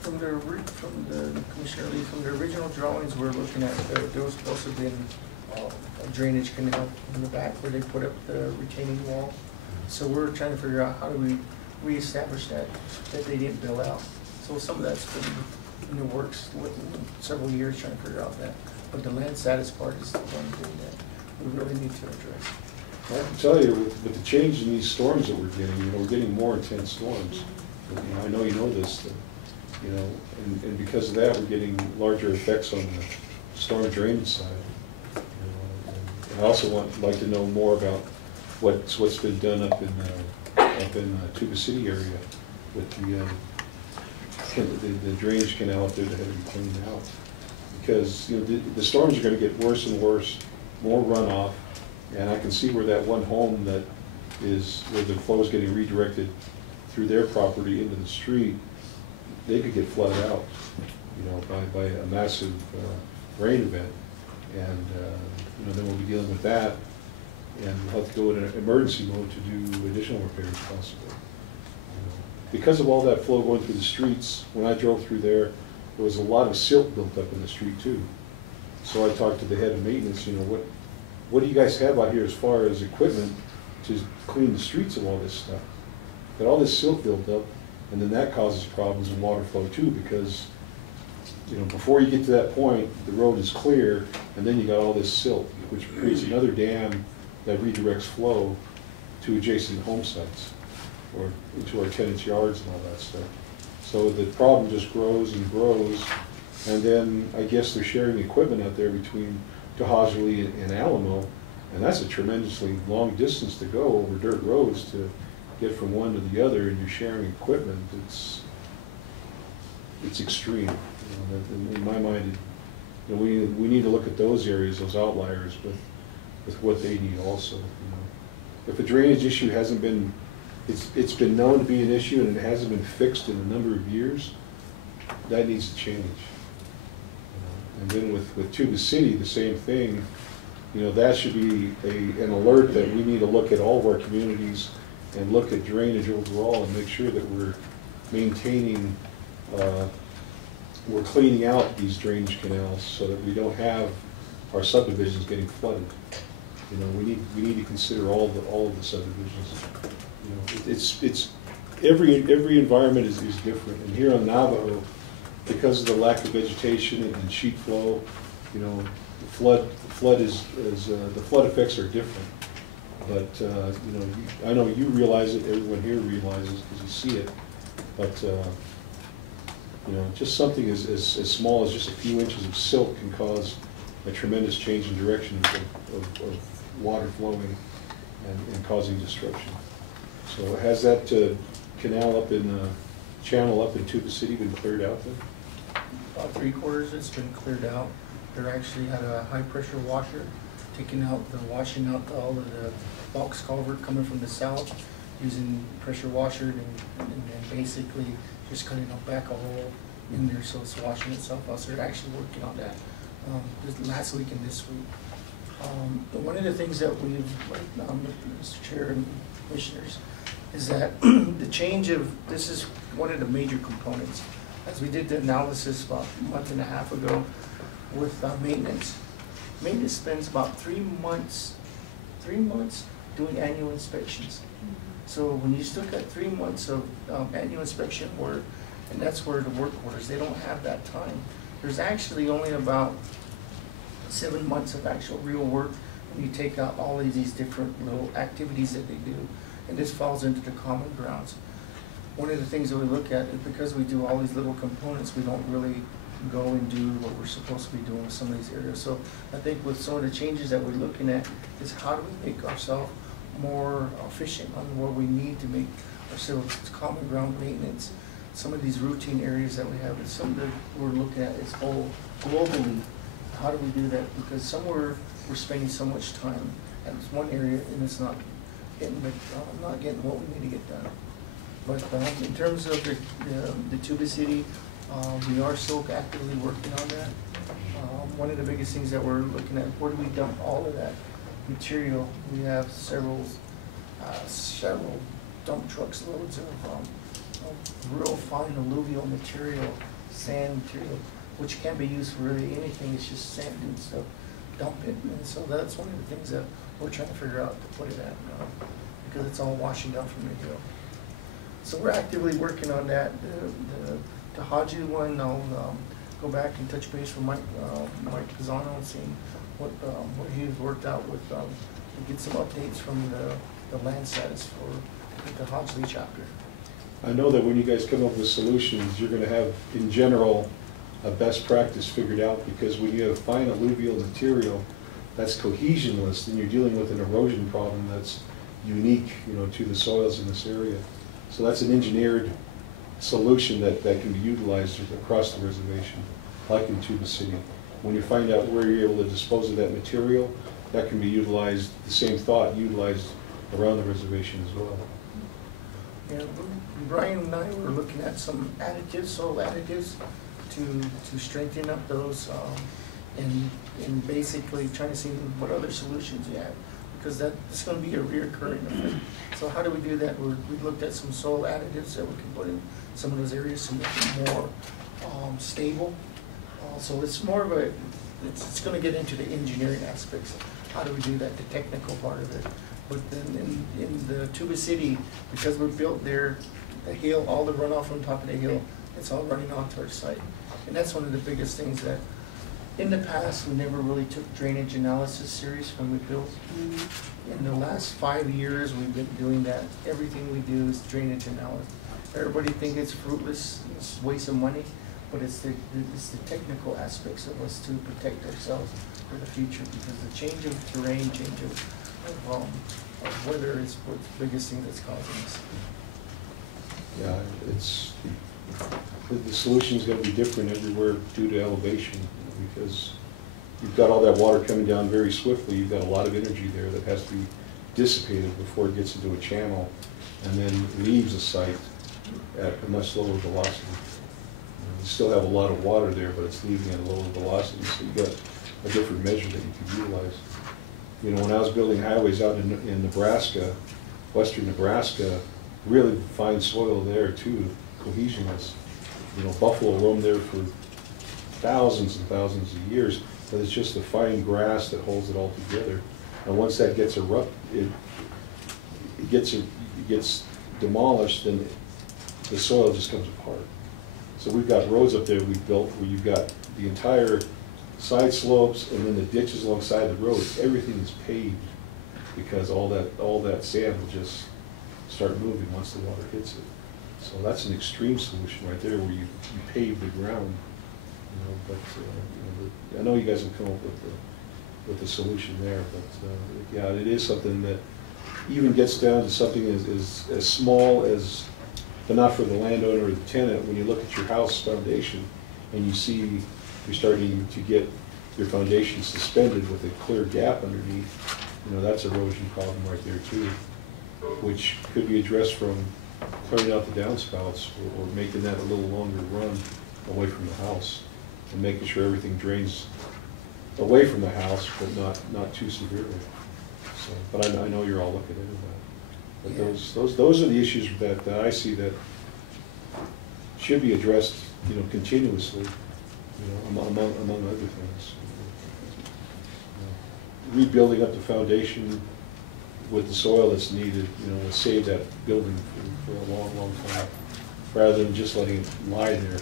From the Commissioner Lee, from the original drawings we're looking at, there was supposed to have been a drainage canal in the back where they put up the retaining wall. So we're trying to figure out how do we reestablish that they didn't build out. So some of that's been in the works several years trying to figure out that. But the land status part is the one thing that we really need to address. I can tell you, with the change in these storms that we're getting, we're getting more intense storms. But, I know you know this, and because of that, we're getting larger effects on the storm drainage side. And I also like to know more about what's been done up in Tuba City area with the drainage canal up there that had to be cleaned out. Because the storms are going to get worse and worse, more runoff, and I can see where that one home that is where the flow is getting redirected through their property into the street, they could get flooded out, by a massive rain event, and then we'll be dealing with that, and we'll have to go in an emergency mode to do additional repairs possibly. Because of all that flow going through the streets, when I drove through there was a lot of silt built up in the street too. So I talked to the head of maintenance, what do you guys have out here as far as equipment to clean the streets of all this stuff? But all this silt built up, and then that causes problems in water flow too, because before you get to that point, the road is clear, and then you got all this silt, which creates another dam that redirects flow to adjacent home sites or into our tenants' yards and all that stuff. So the problem just grows and grows, and then I guess they're sharing equipment out there between Tahajali and Alamo, and that's a tremendously long distance to go over dirt roads to get from one to the other, and you're sharing equipment. It's extreme. In my mind, we need to look at those areas, those outliers, with what they need also. If a drainage issue hasn't been, it's been known to be an issue and it hasn't been fixed in a number of years, that needs to change. And then with Tuba City, the same thing. That should be an alert that we need to look at all of our communities and look at drainage overall and make sure that we're maintaining, we're cleaning out these drainage canals so that we don't have our subdivisions getting flooded. We need to consider all of the subdivisions. It's every environment is different, and here on Navajo, because of the lack of vegetation and sheet flow, the flood effects are different. But I know you realize it. Everyone here realizes because you see it. But just something as small as just a few inches of silt can cause a tremendous change in direction of water flowing and causing destruction. So has that canal up in channel up in Tuba City been cleared out then? About 3/4 it's been cleared out. They're actually had a high pressure washer washing out all of the box culvert coming from the south using pressure washer and basically just cutting up back a hole in there so it's washing itself out. So they're actually working on that this last week and this week. One of the things that we've, Mr. Chair and Commissioners, is that the change of, this is one of the major components. As we did the analysis about a month and a half ago with maintenance. Maintenance spends about 3 months doing annual inspections. So when you still got 3 months of annual inspection work, and that's where the work orders, they don't have that time. There's actually only about 7 months of actual real work when you take out all of these different little activities that they do, and this falls into the common grounds. One of the things that we look at is because we do all these little components, we don't really go and do what we're supposed to be doing with some of these areas. So I think with some of the changes that we're looking at is how do we make ourselves more efficient on where we need to make ourselves common ground maintenance. Some of these routine areas that we have is something that we're looking at is whole globally. How do we do that? Because somewhere we're spending so much time at one area and it's not getting what we need to get done. But in terms of the Tuba City, we are still actively working on that. One of the biggest things that we're looking at, where do we dump all of that material? We have several dump trucks loads of real fine alluvial material, sand material, which can be used for really anything. It's just sand and stuff. Dump it, and so that's one of the things that we're trying to figure out to put it at because it's all washing down from the hill. So we're actively working on that. The Haji one, I'll go back and touch base with Mike Pisano and see what he's worked out with, and get some updates from the land status for the Haji chapter. I know that when you guys come up with solutions, you're going to have, in general, a best practice figured out, because when you have fine alluvial material that's cohesionless, then you're dealing with an erosion problem that's unique, to the soils in this area. So that's an engineered solution that can be utilized across the reservation, like in Tuba City. When you find out where you're able to dispose of that material, that can be utilized, the same thought, utilized around the reservation as well. Yeah, Brian and I were looking at some additives, soil additives, to strengthen up those, and basically trying to see what other solutions we have, because that's going to be a reoccurring effect. So how do we do that? We looked at some soil additives that we can put in some of those areas to make it more stable. So it's more of a, it's going to get into the engineering aspects. How do we do that, the technical part of it? But then in the Tuba City, because we're built there, the hill, all the runoff on top of the hill, it's all running onto our site. And that's one of the biggest things that, in the past, we never really took drainage analysis serious when we built. In the last 5 years, we've been doing that. Everything we do is drainage analysis. Everybody thinks it's fruitless, it's a waste of money, but it's the technical aspects of us to protect ourselves for the future, because the change of terrain, change of weather is what's the biggest thing that's causing this. Yeah, the solution is going to be different everywhere due to elevation, because you've got all that water coming down very swiftly. You've got a lot of energy there that has to be dissipated before it gets into a channel and then leaves a site at a much lower velocity. you still have a lot of water there, but it's leaving at a lower velocity, so you got a different measure that you can utilize. You know, when I was building highways out in Nebraska, western Nebraska, really fine soil there too, cohesionless. You know, buffalo roam there for thousands and thousands of years, but it's just the fine grass that holds it all together. And once that gets it gets demolished, then the soil just comes apart. So we've got roads up there we built where you've got the entire side slopes and then the ditches alongside the road. Everything is paved because all that sand will just start moving once the water hits it. So that's an extreme solution right there, where you pave the ground. You know, but I know you guys have come up with the solution there. But yeah, it is something that even gets down to something as small as, but not for the landowner or the tenant. When you look at your house foundation and you see you're starting to get your foundation suspended with a clear gap underneath, you know, that's an erosion problem right there too, which could be addressed from clearing out the downspouts or making that a little longer run away from the house and making sure everything drains away from the house, but not too severely. So, but I know you're all looking into that. But those are the issues that I see that should be addressed, you know, continuously, you know, among other things. You know, rebuilding up the foundation with the soil that's needed, you know, will save that building for a long, long time, rather than just letting it lie there.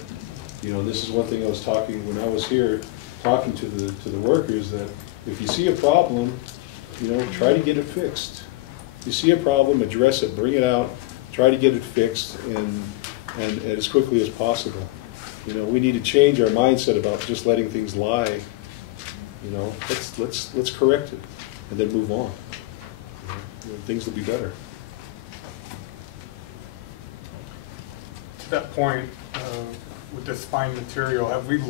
You know, this is one thing I was talking when I was here, talking to the workers, that if you see a problem, you know, try to get it fixed. If you see a problem, address it, bring it out, try to get it fixed, and as quickly as possible. You know, we need to change our mindset about just letting things lie. You know, let's correct it and then move on. You know, things will be better. To that point, with this fine material, have we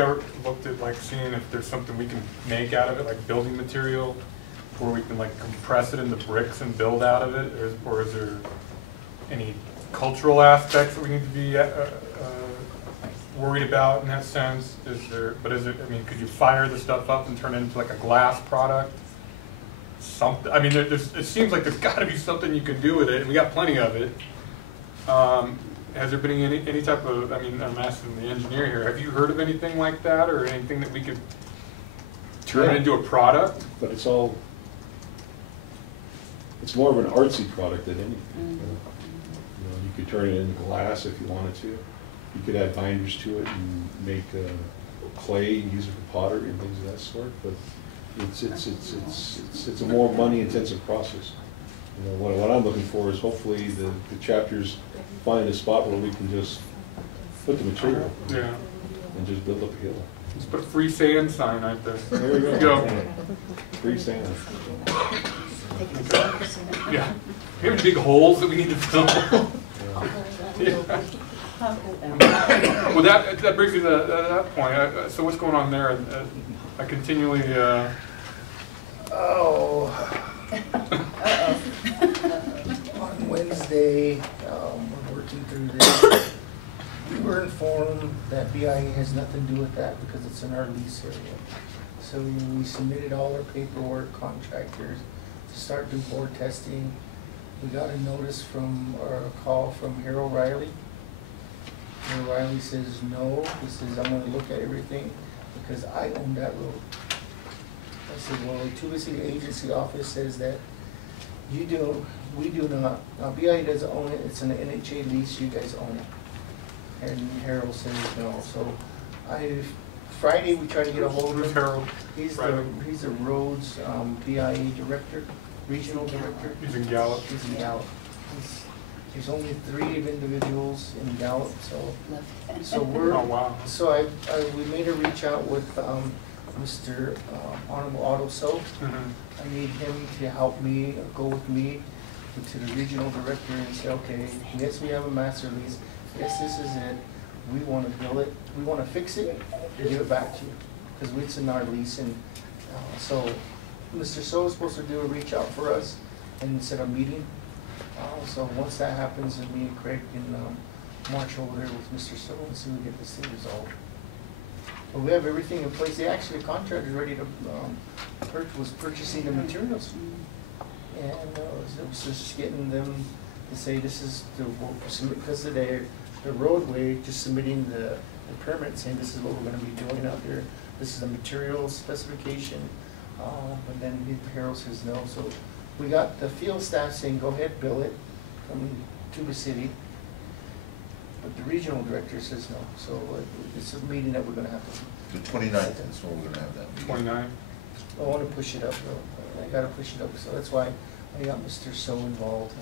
ever looked at like seeing if there's something we can make out of it, like building material, where we can like compress it into bricks and build out of it, or is there any cultural aspects that we need to be worried about in that sense? I mean, could you fire the stuff up and turn it into like a glass product? Something. I mean, it seems like there's got to be something you can do with it, and we got plenty of it. Has there been any type of, I mean, I'm asking the engineer here, have you heard of anything like that, or anything that we could turn into a product? But it's more of an artsy product than anything. Mm-hmm. You know, you could turn it into glass if you wanted to. You could add binders to it and make clay and use it for pottery and things of that sort. But it's a more money-intensive process. You know, what I'm looking for is hopefully the chapters find a spot where we can just put the material and just build up a hill. Just put a free sand sign right there. There we go. Free sand. Yeah. We have big holes that we need to fill. Yeah. Well, that brings me to that point. So what's going on there? I continually. On Wednesday, we're working through this. We were informed that BIA has nothing to do with that because it's in our lease area. So we submitted all our paperwork, contractors, to start doing board testing. We got a notice or a call from Harold Riley. Harold Riley says no. He says, I'm going to look at everything because I own that road. I said, well, the Tuba City Agency Office says that we do not. Now, BIA doesn't own it. It's an NHA lease. You guys own it. And Harold says no. So Friday we tried to get a hold of him. Harold? He's the roads BIA director, regional director. He's in Gallup. He's in Gallup. There's only 3 individuals in Gallup, so we're. Oh wow. So we made a reach out with Mr. Honorable Otto Soap. I need him to help me, go with me to the regional director and say, okay, yes, we have a master lease. Yes, this is it. We want to build it. We want to fix it and give it back to you because it's in our lease. And so Mr. So is supposed to do a reach out for us and set a meeting. So once that happens, then me and Craig can march over there with Mr. So and see if we get this thing resolved. But we have everything in place. They actually, the contractor's ready to, was purchasing the materials. And it was just getting them to say this is the, because of the roadway, just submitting the permit saying this is what we're gonna be doing out there. This is the material specification. But then Harold says no. So we got the field staff saying, go ahead, bill it from Tuba City. But the regional director says no. So it's a meeting that we're gonna have to. The 29th is when we're gonna have that meeting. 29. I wanna push it up though. I gotta push it up. So that's why I got Mr. So involved.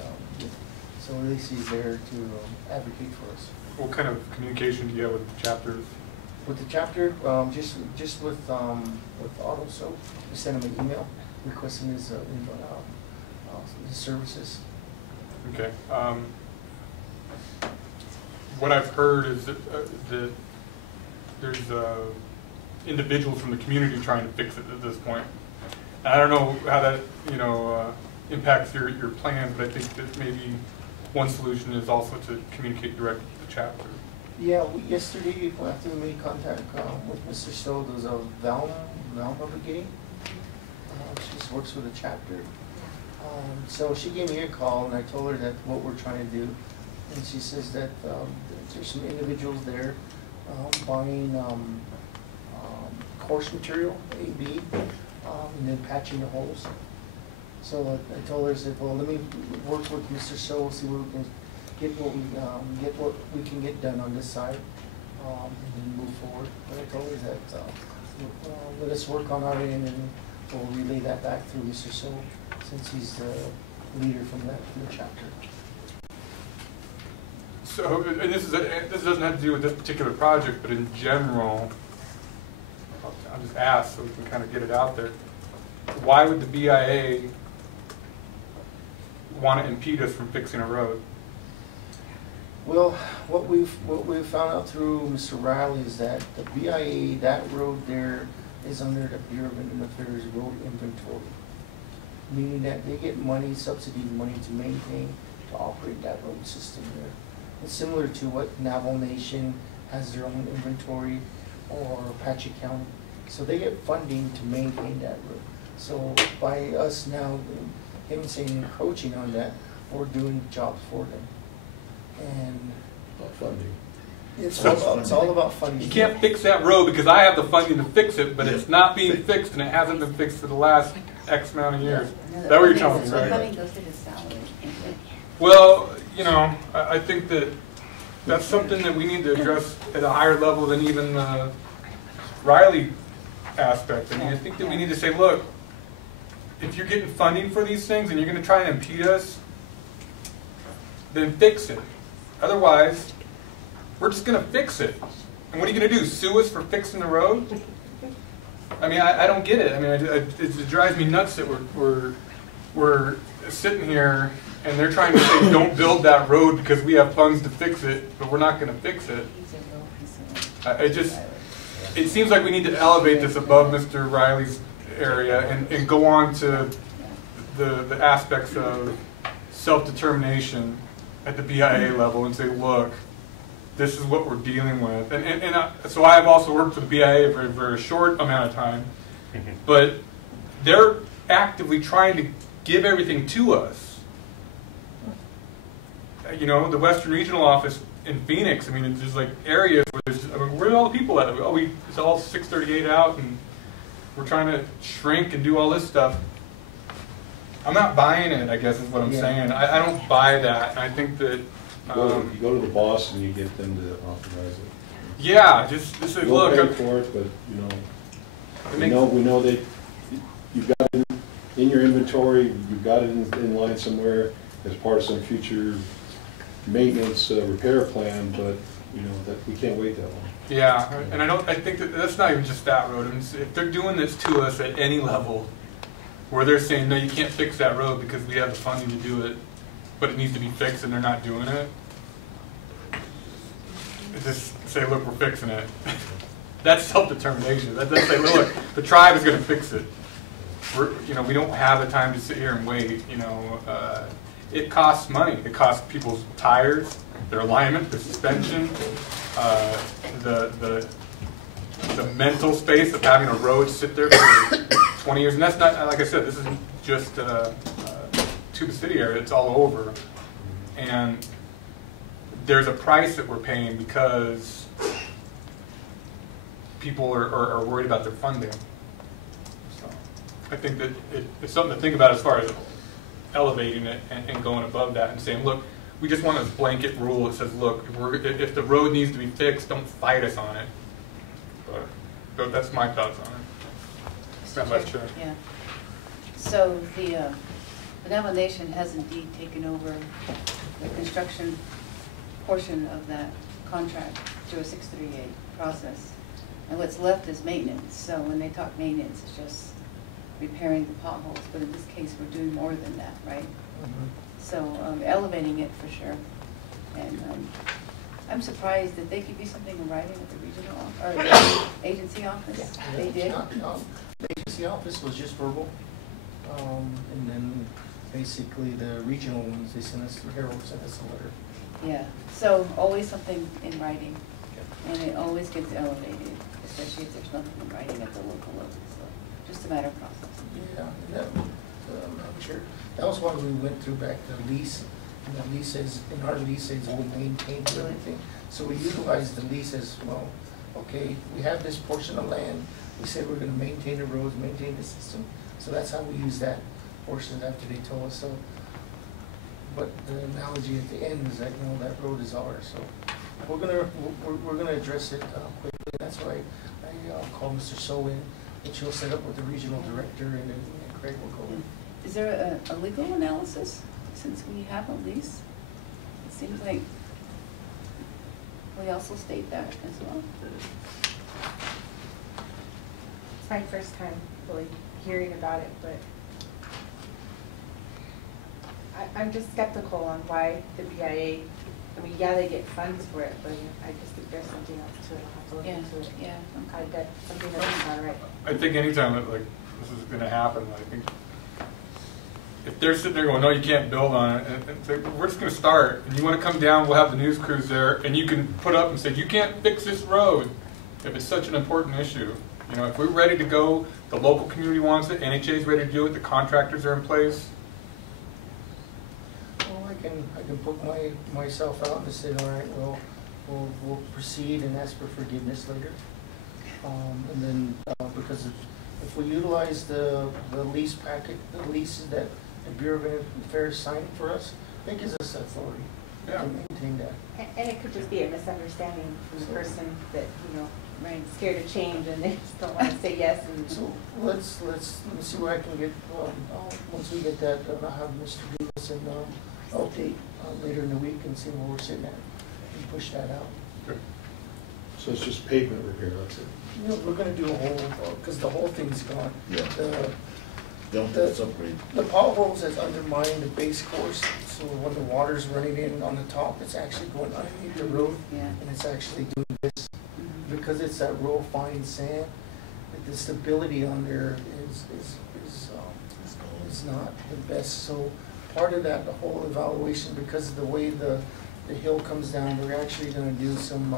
So at least he's there to advocate for us. What kind of communication do you have with the chapters? With the chapter, just with Auto Soap, we sent him an email requesting his services. Okay. What I've heard is that, that there's individuals from the community trying to fix it at this point. And I don't know how that impacts your plans, but I think that maybe one solution is also to communicate directly with the chapter. Yeah, yesterday after we made contact with Mr. Stowe, there was a Valma Brigade. She just works with the chapter. So she gave me a call and I told her that what we're trying to do. And she says that there's some individuals there buying course material, A/B, and then patching the holes. So I told her, I said, well, let me work with Mr. Stowe, see what we can get what we can get done on this side, and then move forward. But I told her that let us work on our end, and we'll relay that back through Mr. So, since he's the leader from the chapter. So, and this doesn't have to do with this particular project, but in general, I'll just ask so we can kind of get it out there. Why would the BIA want to impede us from fixing a road? Well, what we've found out through Mr. Riley is that the BIA, that road there is under the Bureau of Indian Affairs road inventory, meaning that they get money, subsidy money to maintain, to operate that road system there. It's similar to what Navajo Nation has their own inventory, or Apache County. So they get funding to maintain that road. So by us now, him saying encroaching on that, we're doing jobs for them. And Funding. it's all about funding. You can't fix that road because I have the funding to fix it, but it's not being fixed and it hasn't been fixed for the last X amount of years. Is that what you're telling me, right? Funding goes to his salary. Well, I think that that's something that we need to address at a higher level than even the Riley aspect. I mean, I think that we need to say, look, if you're getting funding for these things and you're going to try and impede us, then fix it. Otherwise, we're just going to fix it. And what are you going to do, sue us for fixing the road? I mean, I don't get it. I mean, it drives me nuts that we're sitting here and they're trying to say don't build that road because we have funds to fix it, but we're not going to fix it. It seems like we need to elevate this above Mr. Riley's area and go on to the aspects of self-determination at the BIA level and say, look, this is what we're dealing with. So I have also worked for the BIA for a very short amount of time, but they're actively trying to give everything to us. The Western Regional Office in Phoenix, I mean, it's just like areas where there's, where are all the people at? It's all 638 out, and we're trying to shrink and do all this stuff. I'm not buying it, I guess is what I'm saying. I don't buy that. And I think that... you go to the boss and you get them to authorize it. Yeah, just say, look... We'll pay for it, but, we know that you've got it in your inventory, you've got it in line somewhere as part of some future maintenance repair plan, but, that we can't wait that long. Yeah, and I think that's not even just that road. I mean, if they're doing this to us at any level, where they're saying, no, you can't fix that road because we have the funding to do it, but it needs to be fixed and they're not doing it, just say, look, we're fixing it. That's self-determination. That's say, look, the tribe is going to fix it. We don't have the time to sit here and wait. It costs money. It costs people's tires. their alignment, the suspension, the mental space of having a road sit there for 20 years. And that's not, like I said, this isn't just to the city area, it's all over. And there's a price that we're paying because people are worried about their funding. So I think that it's something to think about as far as elevating it and going above that and saying, look, we just want a blanket rule that says, look, if the road needs to be fixed, don't fight us on it. But that's my thoughts on it. Madam Chair. Yeah. So the Navajo Nation has indeed taken over the construction portion of that contract through a 638 process. And what's left is maintenance. So when they talk maintenance, it's just repairing the potholes. But in this case, we're doing more than that, right? Mm-hmm. So elevating it for sure. And I'm surprised that they give you something in writing at the regional or the agency office. Yeah, They did. The agency office was just verbal, and then basically the regional ones, they sent us, Harold sent us a letter. Yeah. So always something in writing, and it always gets elevated, especially if there's nothing in writing at the local level. So just a matter of process. Yeah, I'm sure. That was why we went through back the lease. And the lease says, in our lease says we'll maintain everything. So we utilized the lease as, well, okay, we have this portion of land. We said we're gonna maintain the roads, maintain the system. So that's how we use that portion after they told us so. But the analogy at the end is that, you know, that road is ours. So we're gonna address it quickly. That's why I called Mr. So in, which he'll set up with the regional director, and then Craig will go in. Is there a legal analysis since we have a lease? It seems like we also state that as well. It's my first time really hearing about it, but I'm just skeptical on why the BIA, I mean, yeah, they get funds for it, but I just think there's something else to it. I'll have to look into it. Yeah. I bet something that's not right. I think anytime that like this is going to happen, I think if they're sitting there going, no, you can't build on it, and say, well, we're just going to start, and you want to come down, we'll have the news crews there, and you can put up and say, you can't fix this road if it's such an important issue. You know, if we're ready to go, the local community wants it, NHA is ready to do it, the contractors are in place. Well, I can put myself out and say, all right, well, we'll proceed and ask for forgiveness later. And then because if we utilize the lease packet, the leases that the Bureau of Affairs signed for us, that gives us authority to maintain that. And it could just be a misunderstanding from the person that, you know, Right. scared to change and they just don't want to say yes. And So let's see where I can get. Once we get that, I'll have Mr. Davis and update later in the week and see where we're sitting at and push that out. Good. So it's just pavement repair, that's it? You know, we're gonna do a whole, because the whole thing's gone. Yeah. It's upgrade. The potholes has undermined the base course, so when the water's running in on the top, it's actually going underneath the road, Yeah. and it's actually doing this. Because it's that real fine sand, the stability on there is not the best. So part of that, the whole evaluation, because of the way the hill comes down, we're actually gonna do some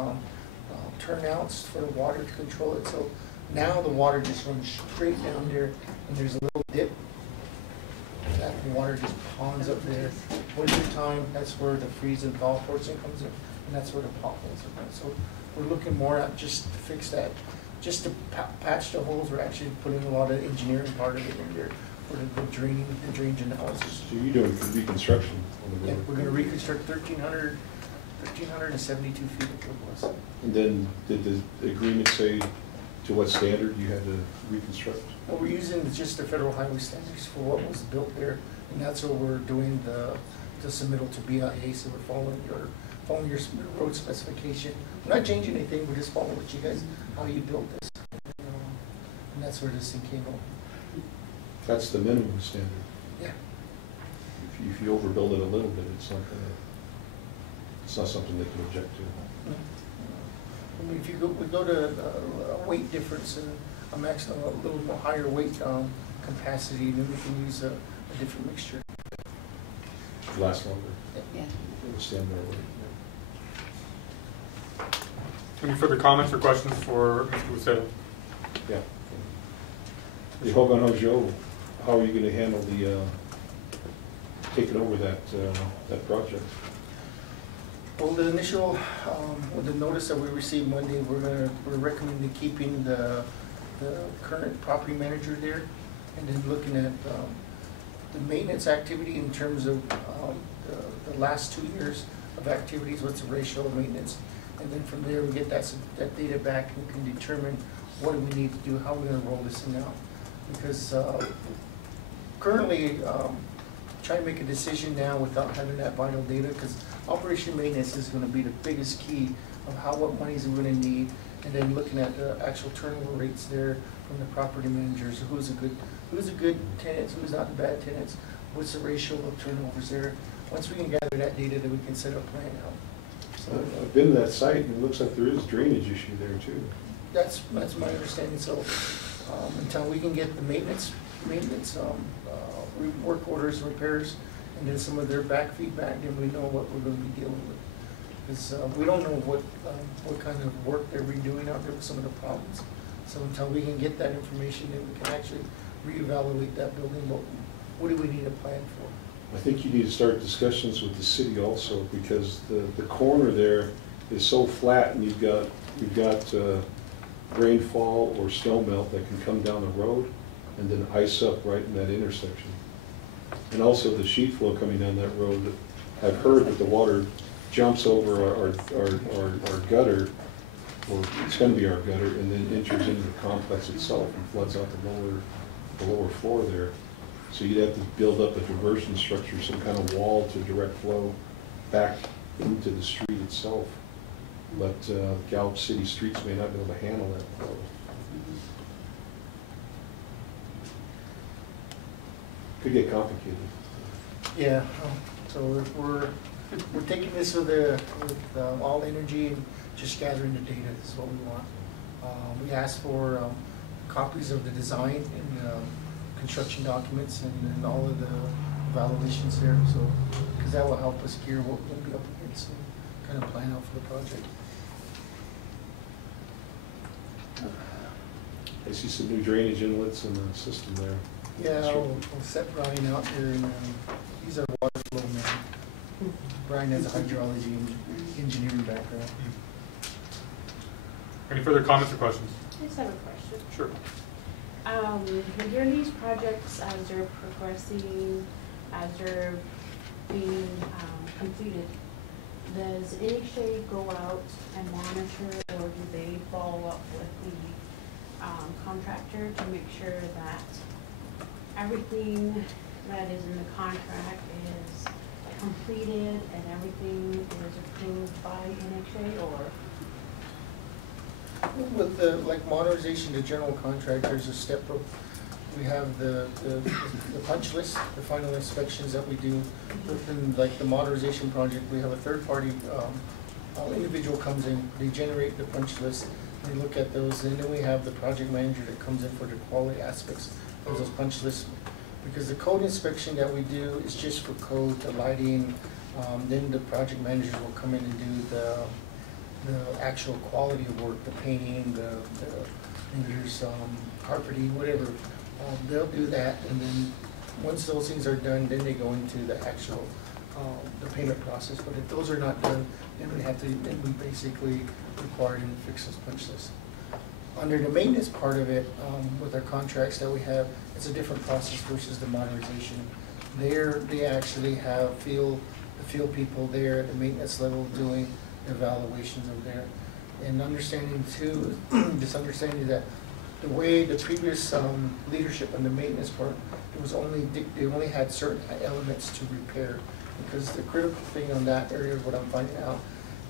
turnouts for the water to control it. So now the water just runs straight down there, and there's a little dip. That water just ponds up there. Winter time, that's where the freeze and thaw portion comes in, and that's where the potholes are going. So we're looking more at just to fix that, just to patch the holes. We're actually putting a lot of engineering part of it in there for the drainage analysis. So you're doing reconstruction on the Yeah, road? we're gonna reconstruct 1,372 feet of it was. And then did the agreement say to what standard you had to reconstruct? Well, we're using just the federal highway standards for what was built there, and that's what we're doing the submittal to BIA, so we're following your road specification. We're not changing anything, we're just following what you guys, how you built this. And that's where this thing came up. That's the minimum standard. Yeah. If you overbuild it a little bit, it's not something they can object to. I mean, if we go to a weight difference and a maximum, a little more higher weight capacity, then we can use a different mixture. Last longer. Yeah. It'll stand more weight. Any further comments or questions for Mr. Lucero? Yeah. The Hogan-Hojo, how are you gonna handle the, taking over that project? Well, the initial, with the notice that we received Monday, we're recommending keeping the current property manager there, and then looking at the maintenance activity in terms of the last 2 years of activities, what's the ratio of maintenance, and then from there we get that data back and can determine what do we need to do, how we're going to roll this thing out. Because currently, trying to make a decision now without having that vital data, because operation maintenance is going to be the biggest key of what monies we're going to need, and then looking at the actual turnover rates there from the property managers, who's a good tenant, who's not the bad tenants, what's the ratio of turnovers there. Once we can gather that data, then we can set a plan out. So I've been to that site, and it looks like there is a drainage issue there too. that's my understanding. So until we can get the maintenance work orders, repairs, and then some of their back feedback, then we know what we're going to be dealing with. Because we don't know what kind of work they're redoing out there with some of the problems. So until we can get that information, then we can actually reevaluate that building. What do we need a plan for? I think you need to start discussions with the city also, because the corner there is so flat, and you've got rainfall or snow melt that can come down the road and then ice up right in that intersection. And also the sheet flow coming down that road, I've heard that the water jumps over our gutter, or it's going to be our gutter, and then enters into the complex itself and floods out the lower floor there. So you'd have to build up a diversion structure, some kind of wall to direct flow back into the street itself. But Gallup City streets may not be able to handle that flow. Could get complicated. Yeah, so we're taking this with all energy and just gathering the data. This is what we want. We asked for copies of the design and construction documents and all of the evaluations there. So, because that will help us gear what we'll be up against and kind of plan out for the project. I see some new drainage inlets in the system there. Yeah, we'll set Brian out there, and he's our water flow man. Brian has a hydrology and engineering background. Any further comments or questions? I just have a question. Sure. During these projects, as they're progressing, as they're being completed, does NHA go out and monitor, or do they follow up with the contractor to make sure that everything that is in the contract is completed and everything is approved by NHA, or? With the modernization, the general contractors, a step of, we have the punch list, the final inspections that we do. Within the modernization project, we have a third party individual comes in, they generate the punch list, they look at those, and then we have the project manager that comes in for the quality aspects of those punch lists. Because the code inspection that we do is just for code, the lighting, then the project managers will come in and do the actual quality of work, the painting, and there's carpeting, whatever. They'll do that, and then once those things are done, then they go into the actual the payment process. But if those are not done, then we basically require them to fix those punch lists. Under the maintenance part of it, with our contracts that we have, it's a different process versus the modernization. They actually have the field people there at the maintenance level doing evaluations of there. And understanding too, this understanding that the way the previous leadership on the maintenance part, they only had certain elements to repair, because the critical thing on that area, what I'm finding out,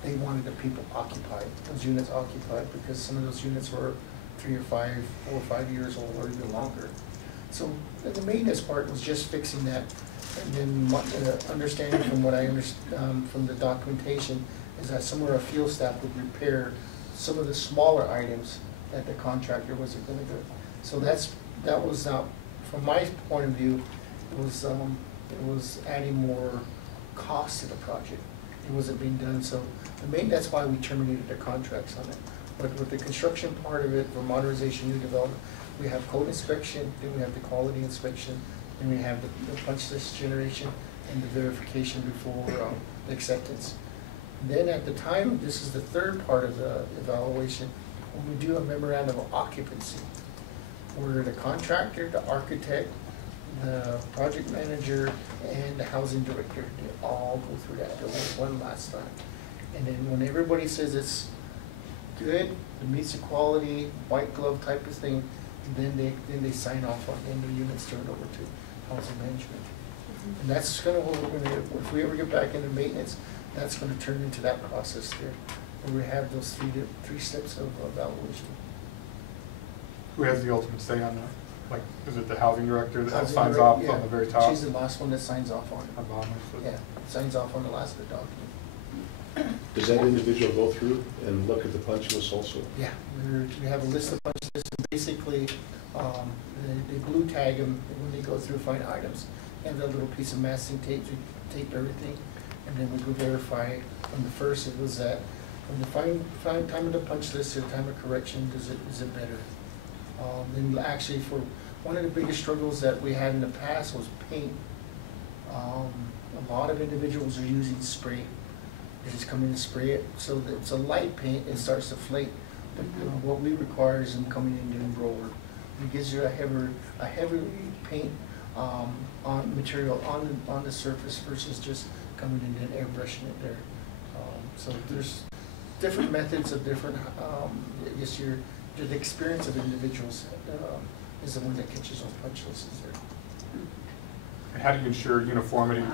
they wanted the people occupied, those units occupied, because some of those units were 4 or 5 years old or even longer. So the maintenance part was just fixing that, and then understanding from what I understand from the documentation is that somewhere a field staff would repair some of the smaller items that the contractor wasn't going to do. So that was from my point of view, it was adding more cost to the project. it wasn't being done. So that's why we terminated the contracts on it. But with the construction part of it, for modernization, new development, we have code inspection, then we have the quality inspection, then we have the punch list generation and the verification before the acceptance. Then at the time, this is the third part of the evaluation, when we do a memorandum of occupancy, where the contractor, the architect, the project manager, and the housing director, they all go through that. There was one last time. And then when everybody says it's good, it meets the quality, white glove type of thing, then they sign off on it, and the units turned over to housing management. And that's kind of what we're gonna do. If we ever get back into maintenance, that's gonna turn into that process there, where we have those three steps of evaluation. Who has the ultimate say on that? Like, is it the housing director that Housing signs director, off yeah. on the very top? She's the last one that signs off on it. On bottom, so- Yeah, signs off on the last of the document. Does that individual go through and look at the punch list also? Yeah, we have a list of punch lists, and basically, they blue tag them when they go through, find items, and that little piece of masking tape, we tape everything, and then we go verify. On the first, it was that, when the find time of the punch list or time of correction, is it better? Then actually, for one of the biggest struggles that we had in the past was paint. A lot of individuals are using spray. They just come in and spray it, so that it's a light paint, it starts to flake. But what we require is them coming in doing roller. It gives you a heavier paint on material on the surface versus just coming in and airbrushing it there. So there's different methods of different. I guess the experience of individuals is the one that catches those punch lists there. And how do you ensure uniformity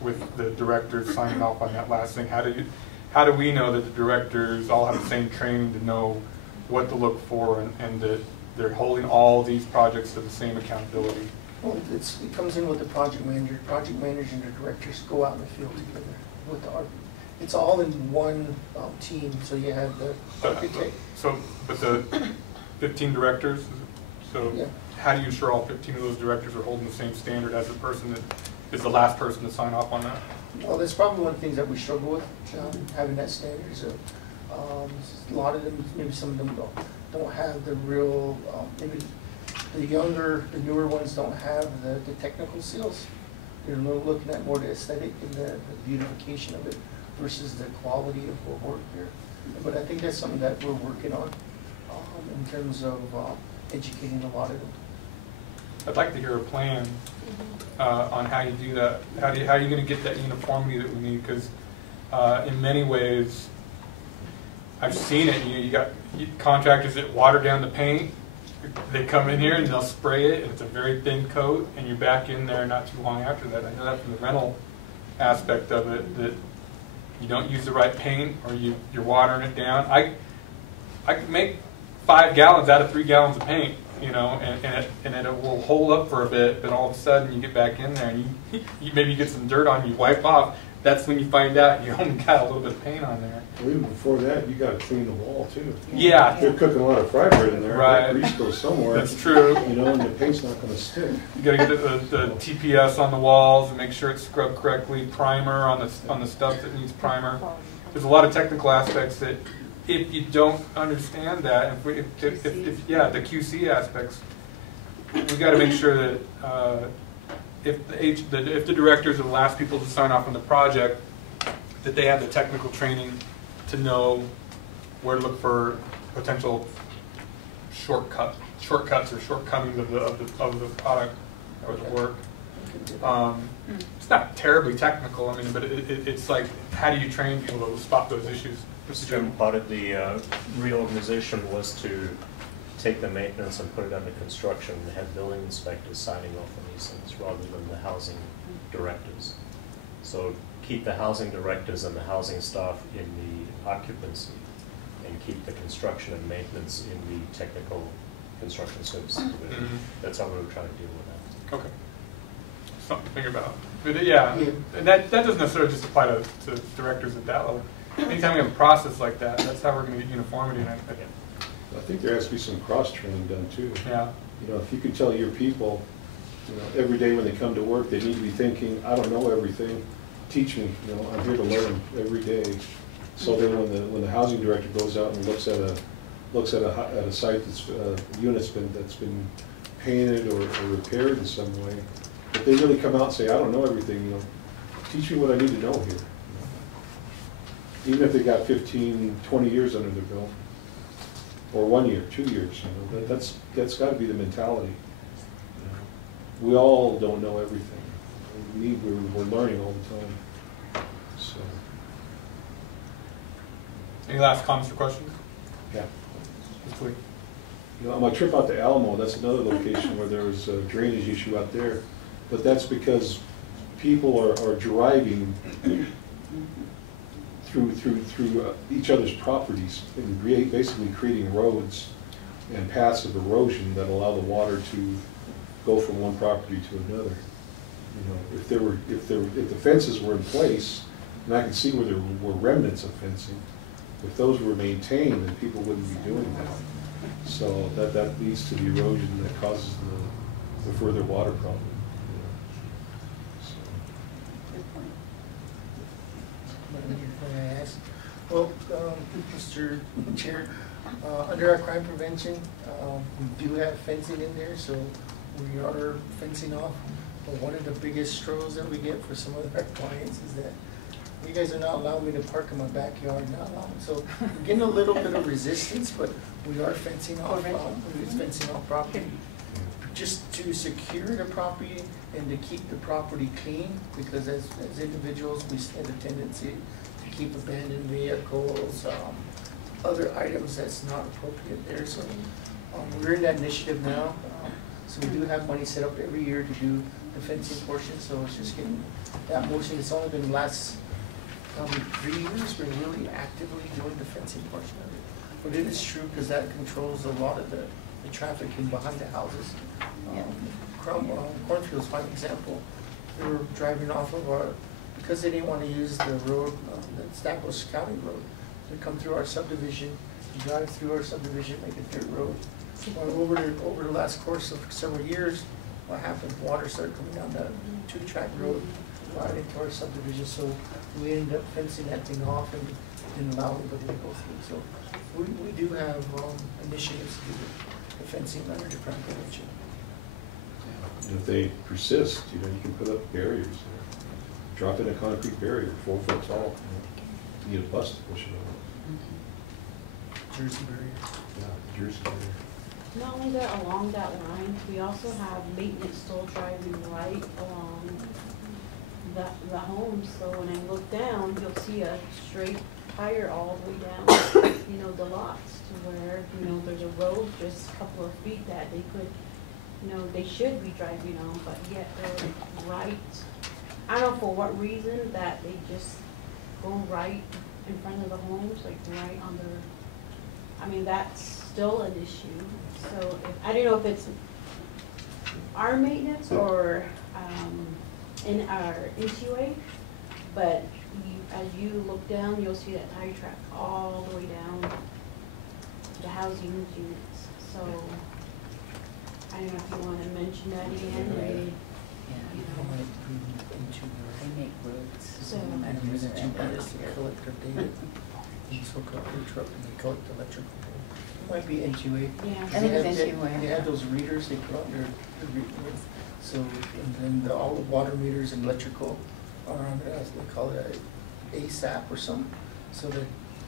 with the directors signing off on that last thing? How do we know that the directors all have the same training to know what to look for and that they're holding all these projects to the same accountability? Well, it comes in with the project manager. Project manager and the directors go out in the field together with the architect. It's all in one team. So you have the architect. But the 15 directors. So yeah. How do you ensure all 15 of those directors are holding the same standard as the person that is the last person to sign off on that? Well, that's probably one of the things that we struggle with, having that standard. So, a lot of them, maybe some of them don't have the real, maybe the newer ones don't have the technical skills. They're looking at more the aesthetic and the beautification of it versus the quality of what work here. But I think that's something that we're working on in terms of educating a lot of them. I'd like to hear a plan on how you do that. How are you going to get that uniformity that we need? Because in many ways, I've seen it. You got contractors that water down the paint. They come in here and they'll spray it, and it's a very thin coat, and you're back in there not too long after that. I know that from the rental aspect of it, that you don't use the right paint or you're watering it down. I can make 5 gallons out of 3 gallons of paint, you know, and it will hold up for a bit, but all of a sudden you get back in there and you maybe get some dirt on you, wipe off. That's when you find out you only got a little bit of paint on there. Well, even before that, you got to clean the wall too. Yeah. If you're cooking a lot of fry bread in there, right. That grease goes somewhere. That's true. You know, and the paint's not going to stick. You got to get the TPS on the walls and make sure it's scrubbed correctly. Primer on the stuff that needs primer. There's a lot of technical aspects that, if you don't understand that, if the QC aspects, we got to make sure that if the directors are the last people to sign off on the project, that they have the technical training to know where to look for potential shortcuts or shortcomings of the product or the work. It's not terribly technical, I mean, but it's like, how do you train people to spot those issues? Mr. Jim, part of the reorganization was to take the maintenance and put it under construction and have building inspectors signing off on these things rather than the housing directors. So keep the housing directors and the housing staff in the occupancy and keep the construction and maintenance in the technical construction services division. That's how we were trying to deal with that. Okay. Something to think about. But yeah, and that doesn't necessarily just apply to directors at that level. Anytime we have a process like that, that's how we're going to get uniformity. And I think there has to be some cross-training done too. Yeah. You know, if you could tell your people, you know, every day when they come to work, they need to be thinking, I don't know everything. teach me, you know, I'm here to learn every day. So then when the housing director goes out and looks at a site that's, unit's that's been painted or repaired in some way, if they really come out and say, I don't know everything, you know, teach me what I need to know here. Even if they got 15, 20 years under their belt, or 1 year, 2 years, you know, that's got to be the mentality. You know? We all don't know everything. We're learning all the time. So. Any last comments or questions? Yeah. You know, on my trip out to Alamo, that's another location where there was a drainage issue out there, but that's because people are driving through each other's properties and basically creating roads and paths of erosion that allow the water to go from one property to another. You know, if the fences were in place, and I can see where there were remnants of fencing, if those were maintained, then people wouldn't be doing that. So that leads to the erosion that causes the further water problem. Well, Mr. Chair, under our crime prevention, we do have fencing in there, so we are fencing off. But one of the biggest struggles that we get for some of our clients is that you guys are not allowing me to park in my backyard, not allowing. So we're getting a little bit of resistance, but we are fencing off, property, just to secure the property and to keep the property clean, because as individuals, we have a tendency to keep abandoned vehicles, other items that's not appropriate there. So we're in that initiative now. So we do have money set up every year to do the fencing portion, so it's just getting that motion. It's only been the last probably 3 years we're really actively doing the fencing portion of it. But it is true, because that controls a lot of the traffic in behind the houses. Cornfield's a fine example. They were driving off of our, because they didn't want to use the road, the Staples County road, they come through our subdivision, drive through our subdivision, make a dirt road. Well, over the last course of several years, what happened? Water started coming down that 2-track road right into our subdivision, so we ended up fencing that thing off and didn't allow anybody to go through. So we do have initiatives to do the fencing under the crime prevention. And if they persist, you know, you can put up barriers there. Drop in a concrete barrier, 4 foot tall. You need a bus to push it over. Jersey barrier. Yeah, Jersey barrier. Not only that, along that line, we also have maintenance still driving right along the homes. So when I look down, you'll see a straight tire all the way down, you know, the lots, to where, you know, there's a road just a couple of feet that they could, you know, they should be driving on, but yet they're right. I don't know for what reason that they just go right in front of the homes, like right on their, I mean, that's still an issue. So I don't know if it's our maintenance or in our HUA, but as you look down, you'll see that tire track all the way down the housing units. So I don't know if you want to mention that again. Or, Yeah, they make roads. So Collect their data. Just hook up your truck and they collect electrical. It might be NQA. Yeah. I think it's NQA. They have those readers they put on their readers. So, and then all the water meters and electrical are on, they call it a ASAP or something. So that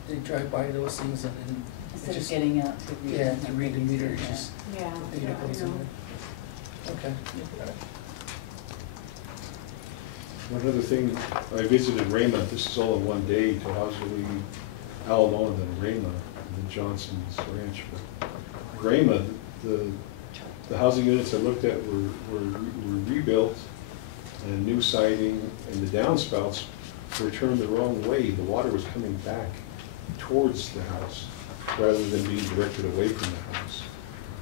they drive by those things and then Instead of getting out to read. Yeah, to read the meters, just yeah, the data goes in there. Okay. One other thing, I visited Raymond. This is all in one day, to Housley, Alamo, and then Raymond, and then Johnson's Ranch. But Raymond, the housing units I looked at were rebuilt, and new siding, and the downspouts were turned the wrong way. The water was coming back towards the house rather than being directed away from the house.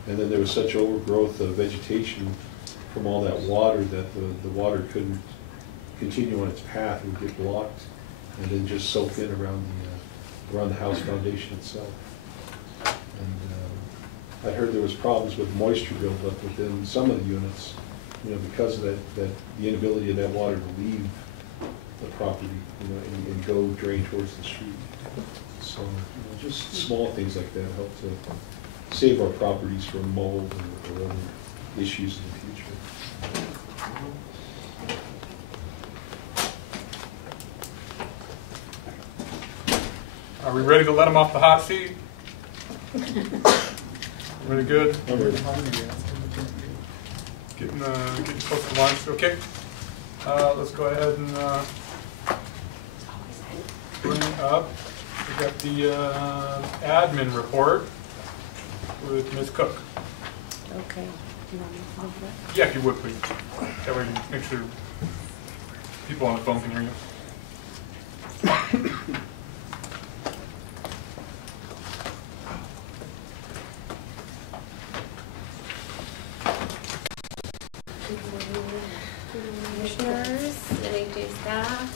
And then there was such overgrowth of vegetation from all that water that the water couldn't continue on its path. It would get blocked and then just soak in around the house foundation itself. And I heard there was problems with moisture buildup within some of the units, you know, because of that the inability of that water to leave the property, and go drain towards the street. So, just small things like that help to save our properties from mold or other issues in the future. Are we ready to let them off the hot seat? Really good? I'm ready. Getting close to lunch, okay. Let's go ahead and bring up, we got the admin report with Ms. Cook. Okay. Do you want me to move that? Yeah, if you would, please. That way we can make sure people on the phone can hear you. Commissioners, NHA staff.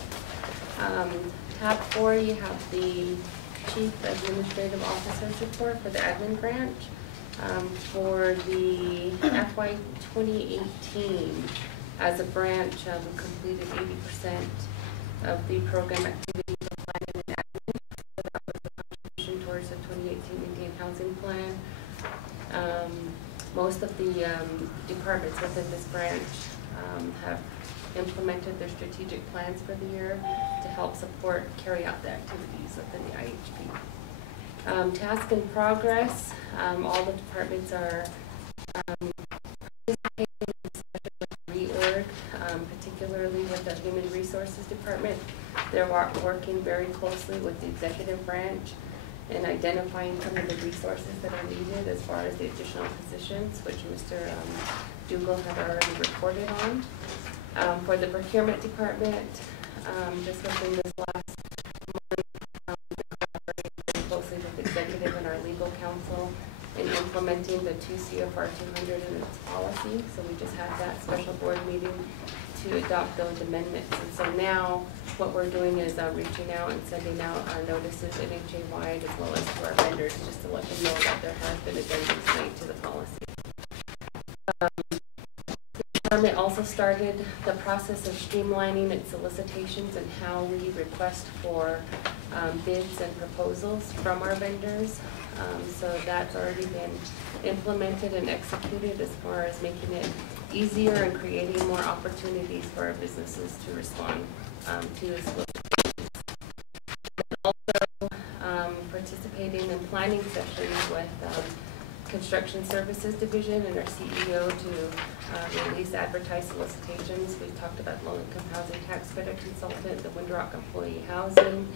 Tab 4, you have the Chief Administrative Officer's report for the admin branch. For the FY 2018, as a branch, we completed 80% of the program activities for planning and admin. So that was the contribution towards the 2018 Indian Housing Plan. Most of the departments within this branch have implemented their strategic plans for the year to help support, carry out the activities within the IHP. Task in progress, all the departments are participating in reorg, particularly with the Human Resources Department. They're working very closely with the executive branch and identifying some of the resources that are needed as far as the additional positions, which Mr. Dougal had already reported on. For the procurement department, just within this last month, we're collaborating closely with the executive and our legal counsel in implementing the 2 CFR 200 and its policy. So we just had that special board meeting to adopt those amendments. And so now what we're doing is reaching out and sending out our notices NHA-wide as well as to our vendors, just to let them know that there has been addendums made to the policy. The department also started the process of streamlining its solicitations and how we request for bids and proposals from our vendors. So that's already been implemented and executed as far as making it easier and creating more opportunities for our businesses to respond to the solicitations. Also participating in planning sessions with Construction Services Division and our CEO to release advertised solicitations. We've talked about low-income housing tax credit consultant, the Windrock employee housing,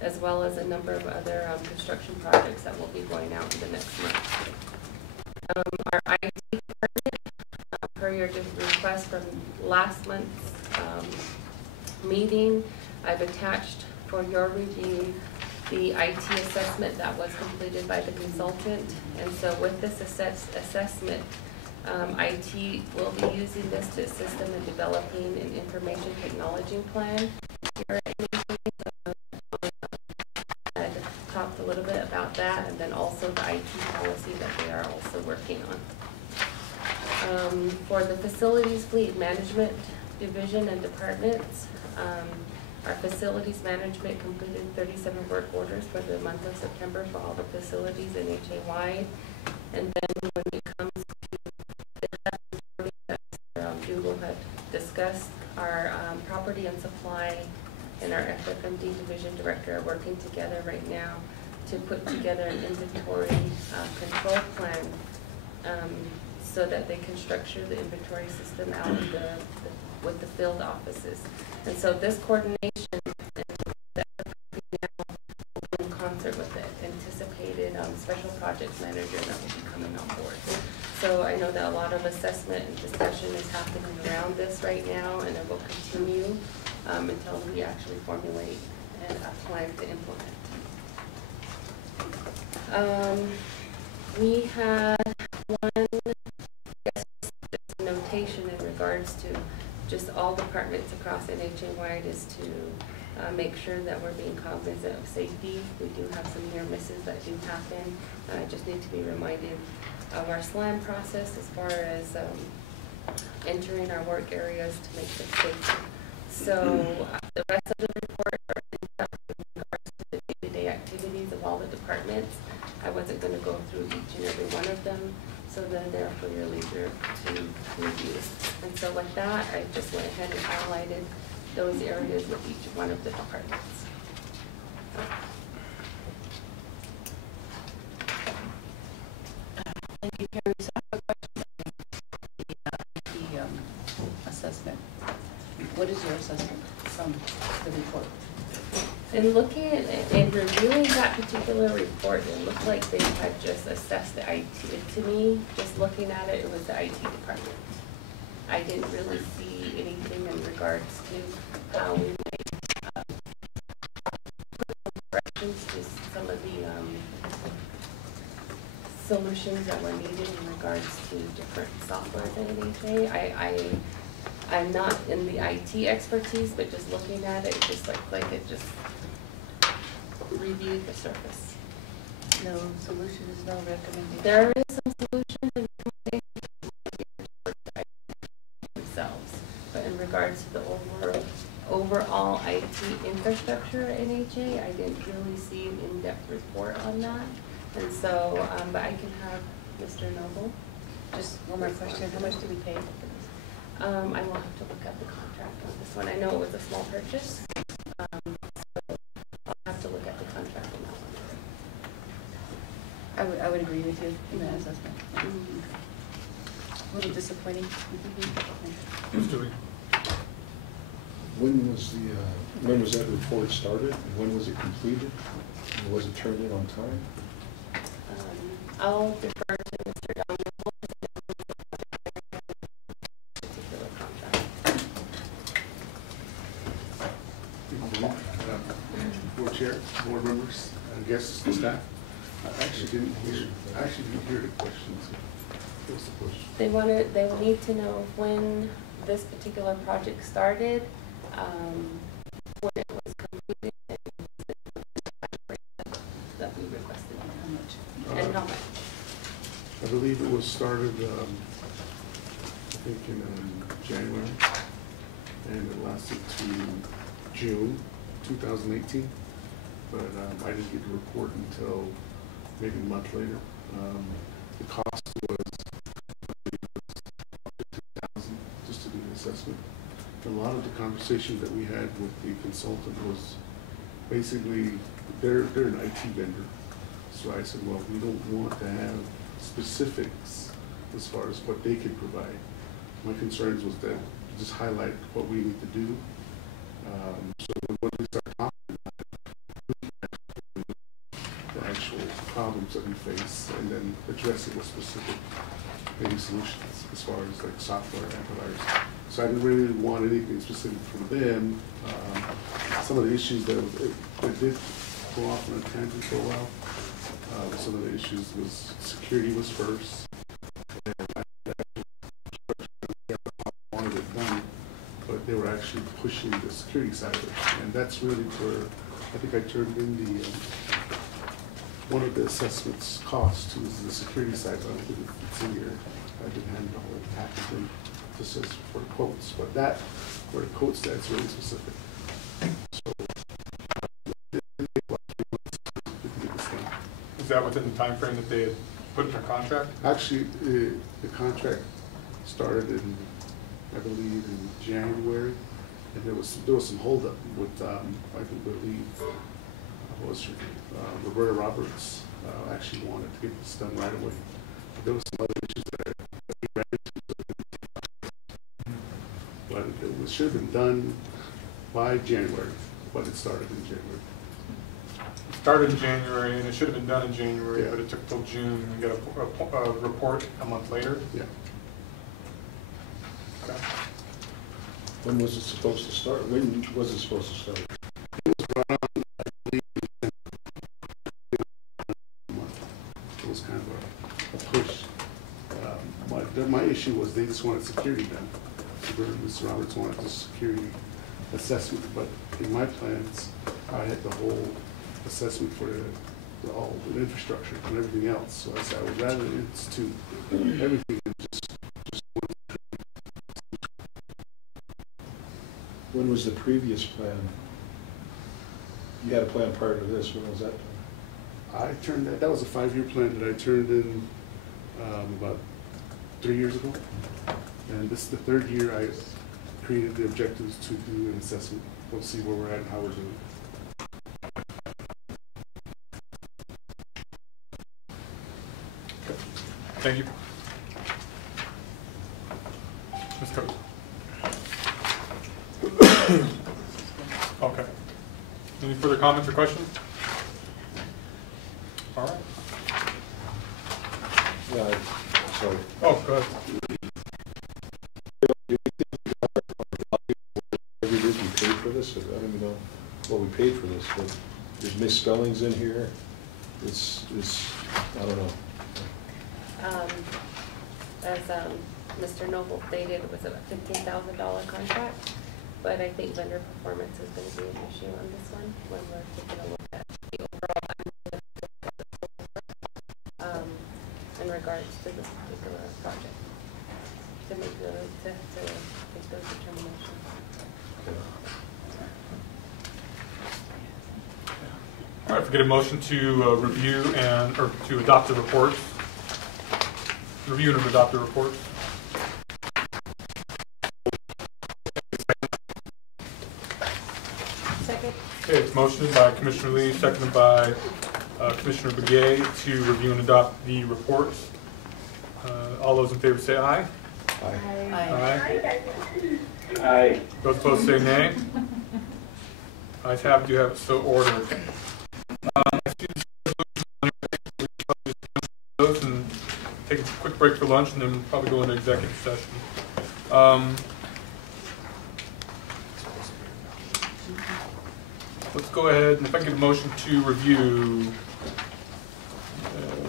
as well as a number of other construction projects that will be going out in the next month. Our IT department, per your request from last month's meeting, I've attached for your review the IT assessment that was completed by the consultant. And so with this assessment, IT will be using this to assist them in developing an information technology plan. Here at NHA, I talked a little bit about that, and then also the IT policy that they are also working on. For the facilities fleet management division and departments, our facilities management completed 37 work orders for the month of September for all the facilities NHA-wide. And then when it comes to the Dougal had discussed, our property and supply and our FFMD division director are working together right now to put together an inventory control plan so that they can structure the inventory system out of with the field offices. And so this coordination in concert with the anticipated special projects manager that will be coming on board. So I know that a lot of assessment and discussion is happening around this right now, and it will continue until we actually formulate a plan to implement. We had one notation in regards to just all departments across NHA-wide is to make sure that we're being cognizant of safety. We do have some near misses that do happen. I just need to be reminded of our SLAM process as far as entering our work areas to make them safe. So the rest of the report are in regards to the day-to-day activities of all the departments. I wasn't going to go through each and every one of them, so then they're for your leisure to review. And so with that, I just went ahead and highlighted those areas with each one of the departments. Thank you, Carrie. So I have a question about the assessment. What is your assessment from the report? In looking at and reviewing that particular report, it looked like they had just assessed the IT. To me, just looking at it, it was the IT department. I didn't really see anything in regards to how we made corrections to some of the solutions that were needed in regards to different software at NHA. I'm not in the IT expertise, but just looking at it, it just looked like it just reviewed the surface. No solutions, no recommendations? There is some solutions and recommendations themselves, but in regards to the overall IT infrastructure at NHA, I didn't really see an in-depth report on that. And so, but I can have Mr. Noble. Just one more question. How much do we pay? I will have to look at the contract on this one. I know it was a small purchase, so I'll have to look at the contract on that one. I would agree with you in that assessment. A little disappointing. Mr. Lee? When was that report started? And when was it completed? And was it turned in on time? I'll defer to Mr. Domingo. Particular contract. Board Chair, board members, guests, staff. I actually didn't hear the questions. What's the question? They will need to know when this particular project started, when it was completed, and that we requested, how much, and how much. I believe it was started, I think in January, and it lasted to June 2018. But I didn't get the report until maybe a month later. The cost was $50,000 just to do the assessment. A lot of the conversation that we had with the consultant was basically they're an IT vendor. So I said, well, we don't want to have specifics as far as what they can provide. My concerns was that just highlight what we need to do. So when we start talking about the actual problems that we face and then addressing the specific maybe solutions as far as like software antivirus. So I didn't really want anything specific from them. Some of the issues that did go off on a tangent for a while. Some of the issues was security was first. And I wanted it done, but they were actually pushing the security side of it. And that's really where I think I turned in the one of the assessments cost is the security side. I don't think it's in here. I didn't hand the whole package in. Just says for quotes, but that where the quote that's really specific. So Is that within the time frame that they had put in their contract? actually, the contract started in, I believe, in January, and there was some holdup with I believe what was her name? Roberta Roberts actually wanted to get this done right away. But there was some other issues that we ran into. But it should have been done by January, but it started in January. It started in January, and it should have been done in January, Yeah. but it took till June, and get a report a month later. Yeah. Okay. When was it supposed to start? When was it supposed to start? It was brought on, I believe, it was kind of a push. My issue was they just wanted security done. Mr. Roberts wanted the security assessment, but in my plans, I had the whole assessment for all the infrastructure and everything else. So I said I would rather institute everything than just one. When was the previous plan? You had a plan prior to this, when was that done? I turned that was a 5-year plan that I turned in about 3 years ago. And this is the 3rd year I created the objectives to do an assessment. We'll see where we're at and how we're doing. Thank you. Ms. Coates. Okay. Any further comments or questions? All right. Yeah, sorry. Oh, go ahead. We paid for this. I don't even know what we paid for this, but there's misspellings in here. It's I don't know. As Mr. Noble stated, it was a $15,000 contract, but I think vendor performance is going to be an issue on this one when we're taking a look at the overall in regards to this particular project to make those determinations. All right, if we get a motion to review or to adopt the reports. Review and adopt the reports. Second. Okay, it's motioned by Commissioner Lee, seconded by Commissioner Begay to review and adopt the reports. All those in favor say aye. Aye. Aye. Aye. Those opposed say nay. Ayes have it, you have it so ordered. And take a quick break for lunch and then probably go into executive session. Let's go ahead and if I get a motion to review,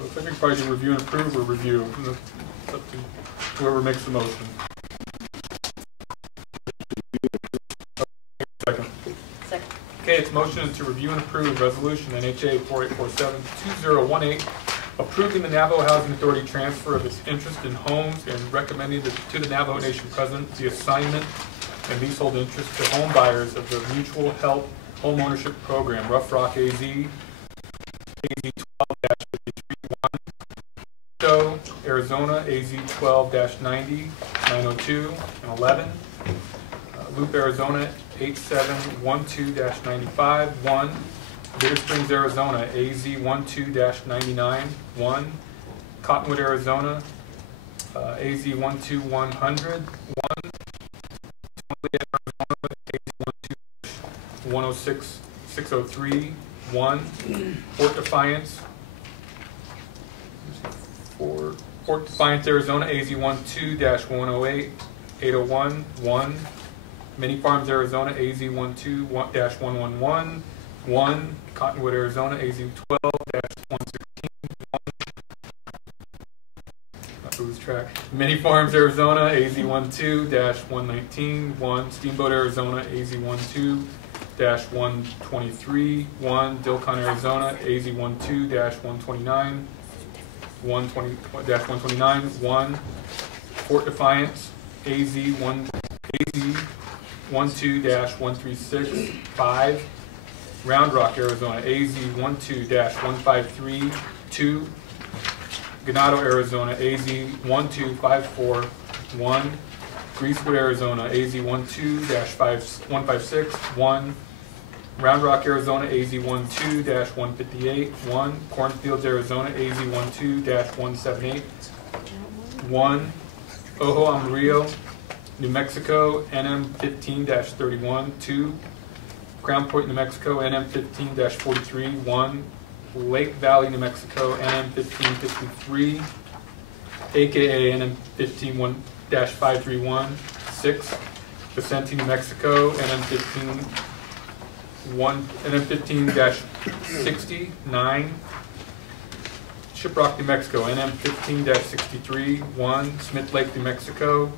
if I could probably do review and approve or review. It's up to whoever makes the motion. Second. Okay, its motion is to review and approve resolution NHA 4847-2018, approving the Navajo Housing Authority transfer of its interest in homes and recommending to the Navajo Nation President the assignment and leasehold interest to home buyers of the Mutual Help Home Ownership Program, Rough Rock AZ 12-53-1, Arizona AZ 12-90, 902, and 11, Loop, Arizona 8712-95, 1, Bitter Springs, Arizona AZ 12-99, 1, Cottonwood, Arizona AZ 12100, 1, 106-603, 1, Fort Defiance, Arizona, AZ 12-108, 801, 1, Mini Farms, Arizona, AZ 12-111, 1, Cottonwood, Arizona, AZ 12-116, 1, lose track. Mini Farms, Arizona, AZ 12-119, 1, Steamboat, Arizona, AZ 12-123, 1, Dilcon, Arizona, AZ 12-129, 120-129, 1, Fort Defiance, AZ 12-136, 5, Round Rock, Arizona, AZ 12-153, 2, Ganado, Arizona, AZ 1254, 1, Greasewood, Arizona, AZ 12-156, 1, Round Rock, Arizona, AZ 12-158, 1, Cornfields, Arizona, AZ 12-178, 1, Ojo Amarillo, New Mexico, NM 15-31, 2, Crown Point, New Mexico, NM 15-43, 1, Lake Valley, New Mexico, NM 1553, aka NM 15-531, 6, Vicente, New Mexico, NM 15-60, 9, Shiprock, New Mexico, NM 15-63, 1, Smith Lake, New Mexico,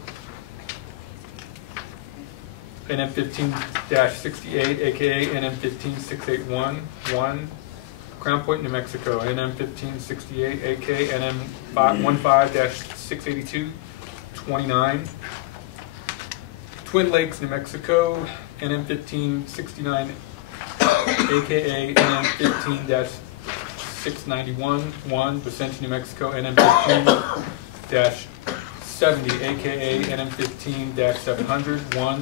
NM 15-68, aka NM 15-681, 1, Crown Point, New Mexico, NM 1568, aka NM 15-682, 29, Twin Lakes, New Mexico, NM1569, aka NM15-691, 1, Vicente, New Mexico, NM15-70, aka NM15-700, 1,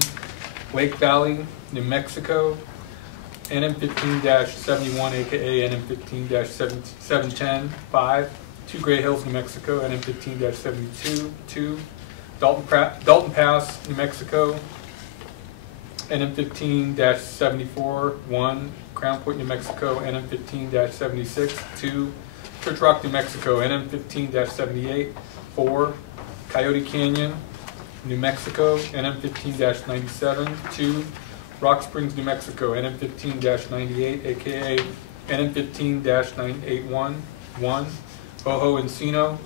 Lake Valley, New Mexico, NM15-71, aka NM15-710, 5, 2 Gray Hills, New Mexico, NM15-72, 2, Dalton Pass, New Mexico, NM15-74, 1, Crown Point, New Mexico, NM15-76, 2, Church Rock, New Mexico, NM15-78, 4, Coyote Canyon, New Mexico, NM15-97, 2, Rock Springs, New Mexico, NM15-98, aka NM15-981, 1, Ojo Encino,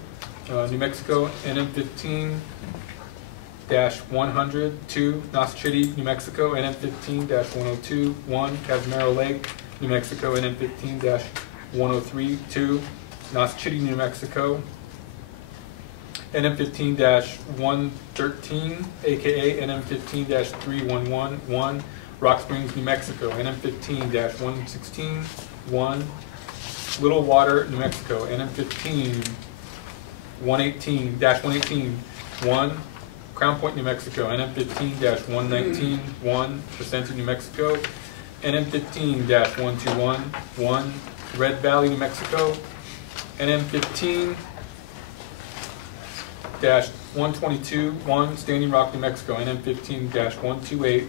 New Mexico, NM15-100, 2, Nas Chitty, New Mexico, NM15-102, 1, Casimiro Lake, New Mexico, NM15-103, 2, Nas Chitty, New Mexico, NM15-113, aka NM15-311, 1, Rock Springs, New Mexico, NM15-116, 1, Little Water, New Mexico, NM15-118, 1, Crown Point, New Mexico, NM15-119, 1, Vicente, New Mexico, NM15-121, 1, Red Valley, New Mexico, NM15-122, 1, Standing Rock, New Mexico, NM15-128,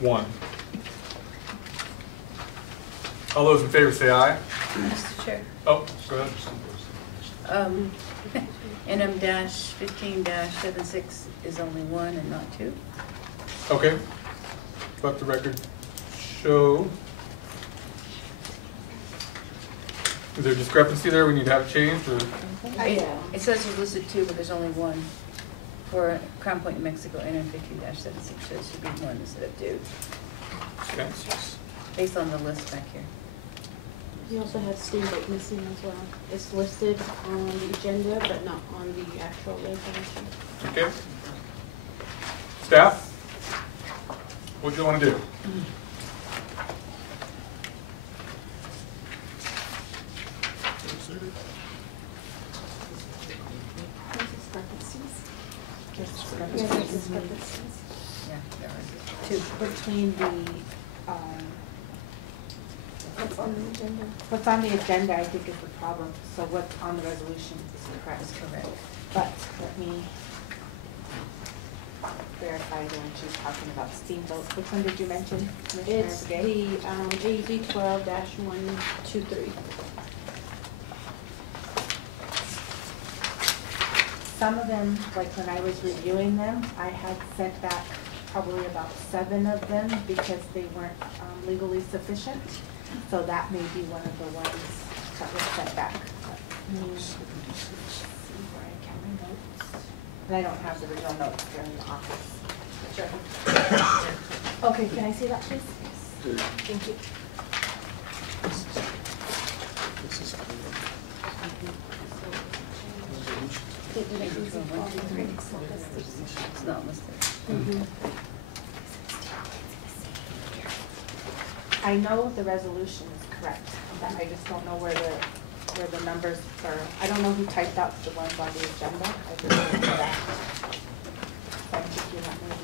1. All those in favor say aye. Mr. Chair. Oh, go ahead. NM-15-76 is only 1 and not 2. Okay. Let the record show. Is there a discrepancy there we need to have changed? Or? It says it's listed 2, but there's only 1 for Crown Point, New Mexico, NM15-76, so it should be 1 instead of 2. Okay. Based on the list back here. You also have Steamboat missing as well. It's listed on the agenda, but not on the actual resolution. Okay. Staff, what do you want to do? Yeah, there are 2. Between the, what's on the agenda, I think is the problem. So what's on the resolution is correct. That's correct. But let me verify when she's talking about Steamboat. Which one did you mention, Commissioner It's the Begay? AZ 12-123. Some of them, like when I was reviewing them, I had sent back probably about 7 of them because they weren't legally sufficient. So that may be one of the ones that was sent back. Let me see where I can my notes. And I don't have the original notes, they're in the office. Sure. Okay, can I see that, please? Yes. Thank you. It's not listed. I know the resolution is correct, but I just don't know where the numbers are. I don't know who typed out the ones on the agenda. I just don't know that. So I'm thinking that maybe.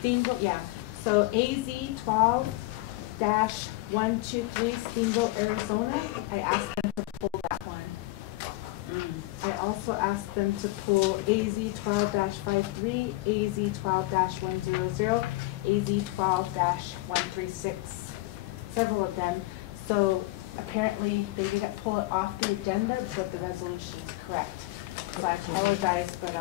Steamboat, yeah. So AZ 12-123 Steamboat, Arizona. I asked them to pull that one. I also asked them to pull AZ 12-53, AZ 12-100, AZ 12-136, several of them. So apparently they didn't pull it off the agenda, but the resolution is correct. So I apologize, but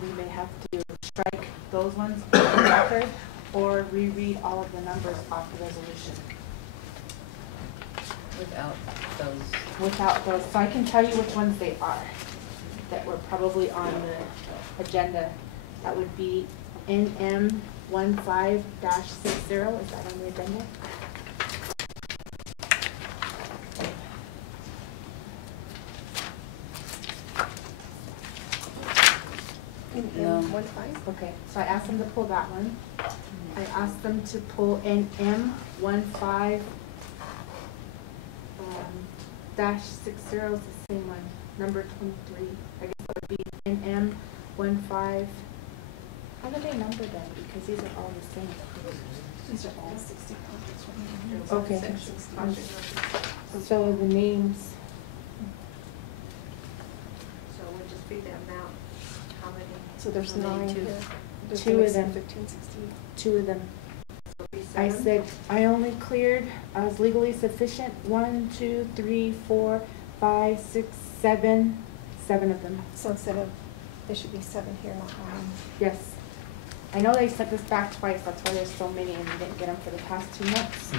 we may have to strike those ones on the record or reread all of the numbers off the resolution. Without those. without those, so I can tell you which ones they are that were probably on the agenda. That would be NM 15-60, is that on the agenda? No. Okay, so I asked them to pull that one. I asked them to pull NM 15 dash 60 is the same one, number 23. I guess that would be NM 15. How do they number them? Because these are all the same. These are all 60 projects. Okay. So the names. So we'll just read the amount, how many? So there's how many 9 to- here. There's Two of them. 15, 16. Two of them. so be I seven? said, I only cleared as legally sufficient 1, 2, 3, 4, 5, 6, 7, 7 of them. So instead of, there should be 7 here, not 9. Yes. I know they sent this back twice, that's why there's so many and we didn't get them for the past 2 months.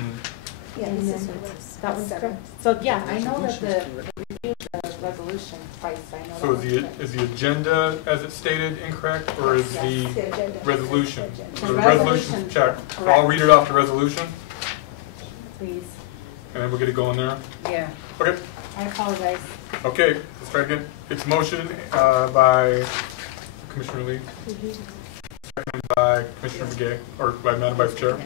Yeah, And this then is what that one's 7. correct. So, yeah, I know that they reviewed the resolution twice, I know So that one's correct. is the agenda as it's stated incorrect, or is Yes. the The agenda. resolution? The So the resolution, resolution, check. I'll correct. read it off the resolution, Please. and then we'll get it going there. Yeah. Okay, I apologize. okay, let's try again. It's motion by Commissioner Lee, seconded by Commissioner Begay, or by Madam Vice Chair,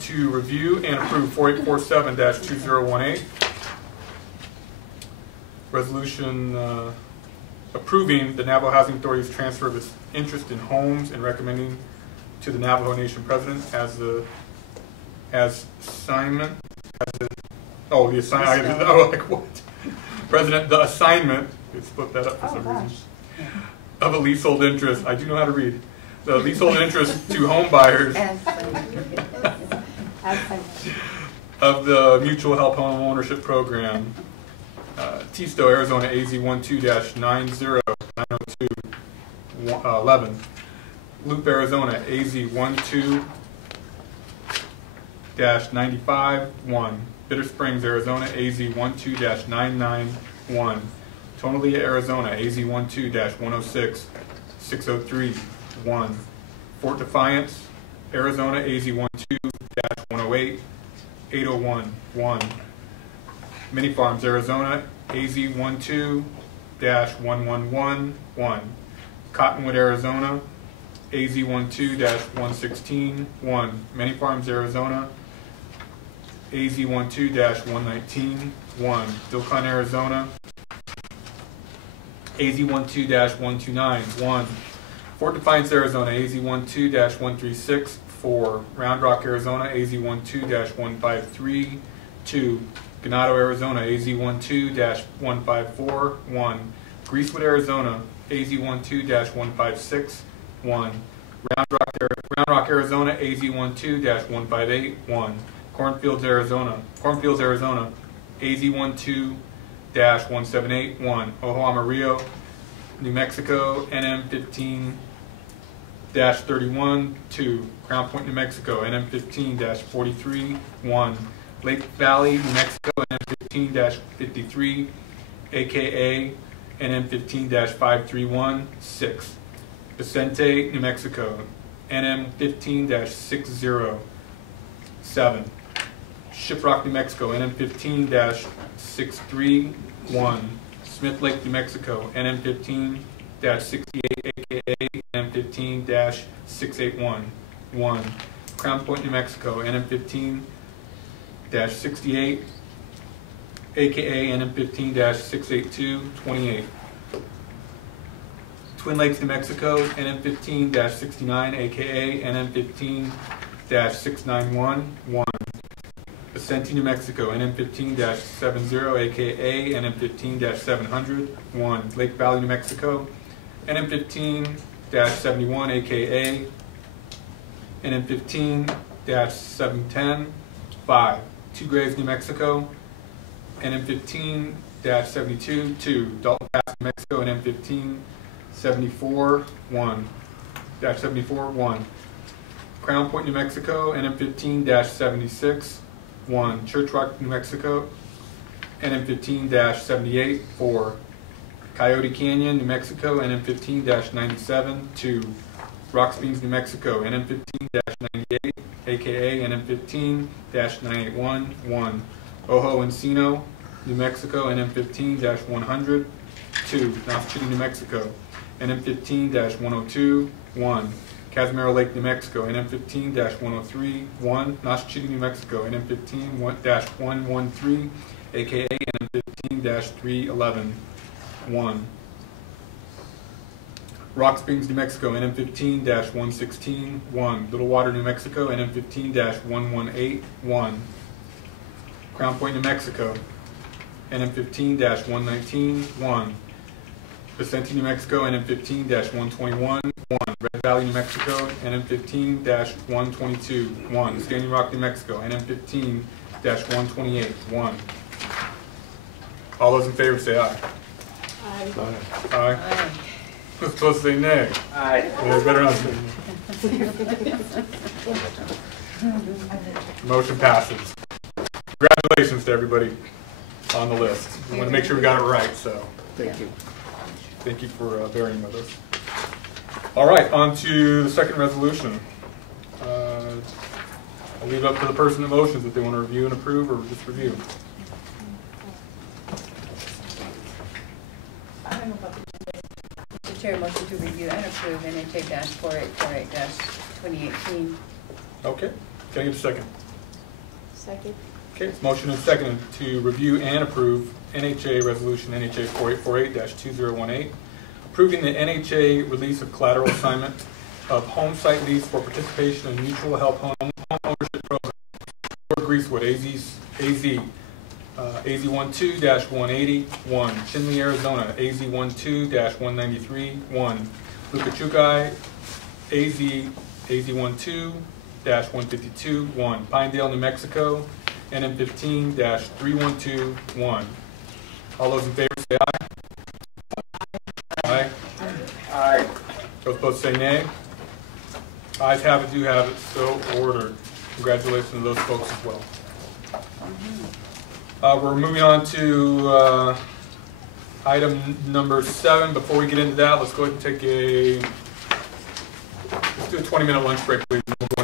to review and approve 4847-2018. Resolution approving the Navajo Housing Authority's transfer of its interest in homes and recommending to the Navajo Nation President as the assignment, oh, like what? President, the assignment, they split that up for some reason, of a leasehold interest, I do know how to read, the leasehold interest to home buyers of the Mutual Help Home Ownership Program, Tisto, Arizona, AZ 12-9090211, Loop, Arizona, AZ 12-95-1, Bitter Springs, Arizona, AZ 12-991, Tonalea, Arizona, AZ 12-106-603-1, Fort Defiance, Arizona, AZ 12-108-801-1, Mini Farms, Arizona, AZ 12-111-1, Cottonwood, Arizona, AZ 12-116-1, Many Farms, Arizona, AZ 12-119-1, Dilcon, Arizona, AZ 12-129-1, Fort Defiance, Arizona, AZ 12-136-4, Round Rock, Arizona, AZ 12-153-2, Ganado, Arizona, AZ 12-154-1, Greasewood, Arizona, AZ 12-156-1, Round Rock, Arizona, AZ 12-158-1, Cornfields, Arizona, AZ 12-178-1, Ojo Rio, New Mexico, NM 15-31-2, Crown Point, New Mexico, NM 15-43-1, Lake Valley, New Mexico, NM 15-53, aka NM 15-531-6, Vicente, New Mexico, NM 15-607, Shiprock, New Mexico, NM 15-631, Smith Lake, New Mexico, NM 15-68, aka NM 15-681-1, Crown Point, New Mexico, NM 15-68, aka NM 15-682-28. Twin Lakes, New Mexico, NM 15-69, aka NM 15-691-1. Vicente, New Mexico, NM 15-70, aka NM 15-700-1. Lake Valley, New Mexico, NM 15-71, aka NM 15-710-5. Two Graves, New Mexico, NM 15-72-2. Dalton Pass, New Mexico, NM 15-74-1. Crown Point, New Mexico, NM 15-76. 1. Church Rock, New Mexico, NM15-78. 4. Coyote Canyon, New Mexico, NM15-97. 2. Rock Springs, New Mexico, NM15-98, aka NM15-981. 1. Ojo Encino, New Mexico, NM15-100. 2. North City, New Mexico, NM15-102. 1. Casimiro Lake, New Mexico, NM15-103. 1. North City, New Mexico, NM15-113, aka NM15-311. 1. Rock Springs, New Mexico, NM15-116. 1. Little Water, New Mexico, NM15-118. 1. Crown Point, New Mexico, NM15-119. 1. Vicente, New Mexico, NM15-121. 1. Red Valley, New Mexico, NM15-122. 1. Standing Rock, New Mexico, NM15-128. 1. All those in favor say aye. Aye. Aye. Aye. Who's supposed to say nay? Aye. Yeah, better not say nay. Motion passes. Congratulations to everybody on the list. We want to make sure we got it right, so Thank you. thank you for bearing with us. All right, on to the second resolution. I'll leave it up to the person that motions if they want to review and approve or just review. I don't know about the Mr. Chair, motion to review and approve NHA-4848-2018. Okay, can I get a second? Second. Okay, it's motion and second to review and approve NHA Resolution NHA 4848-2018, approving the NHA release of collateral assignment of home site lease for participation in mutual help home ownership program for Greasewood, AZ12-180. 1. Chinle, Arizona, AZ12-193. 1. Lukachukai, AZ12-152. 1. Pinedale, New Mexico, NM15-312. 1. All those in favor say aye. Aye. Aye. Those opposed say nay. Ayes have it, do have it, so ordered. Congratulations to those folks as well. We're moving on to item number 7. Before we get into that, let's go ahead and take let's do a 20-minute lunch break, please. We'll go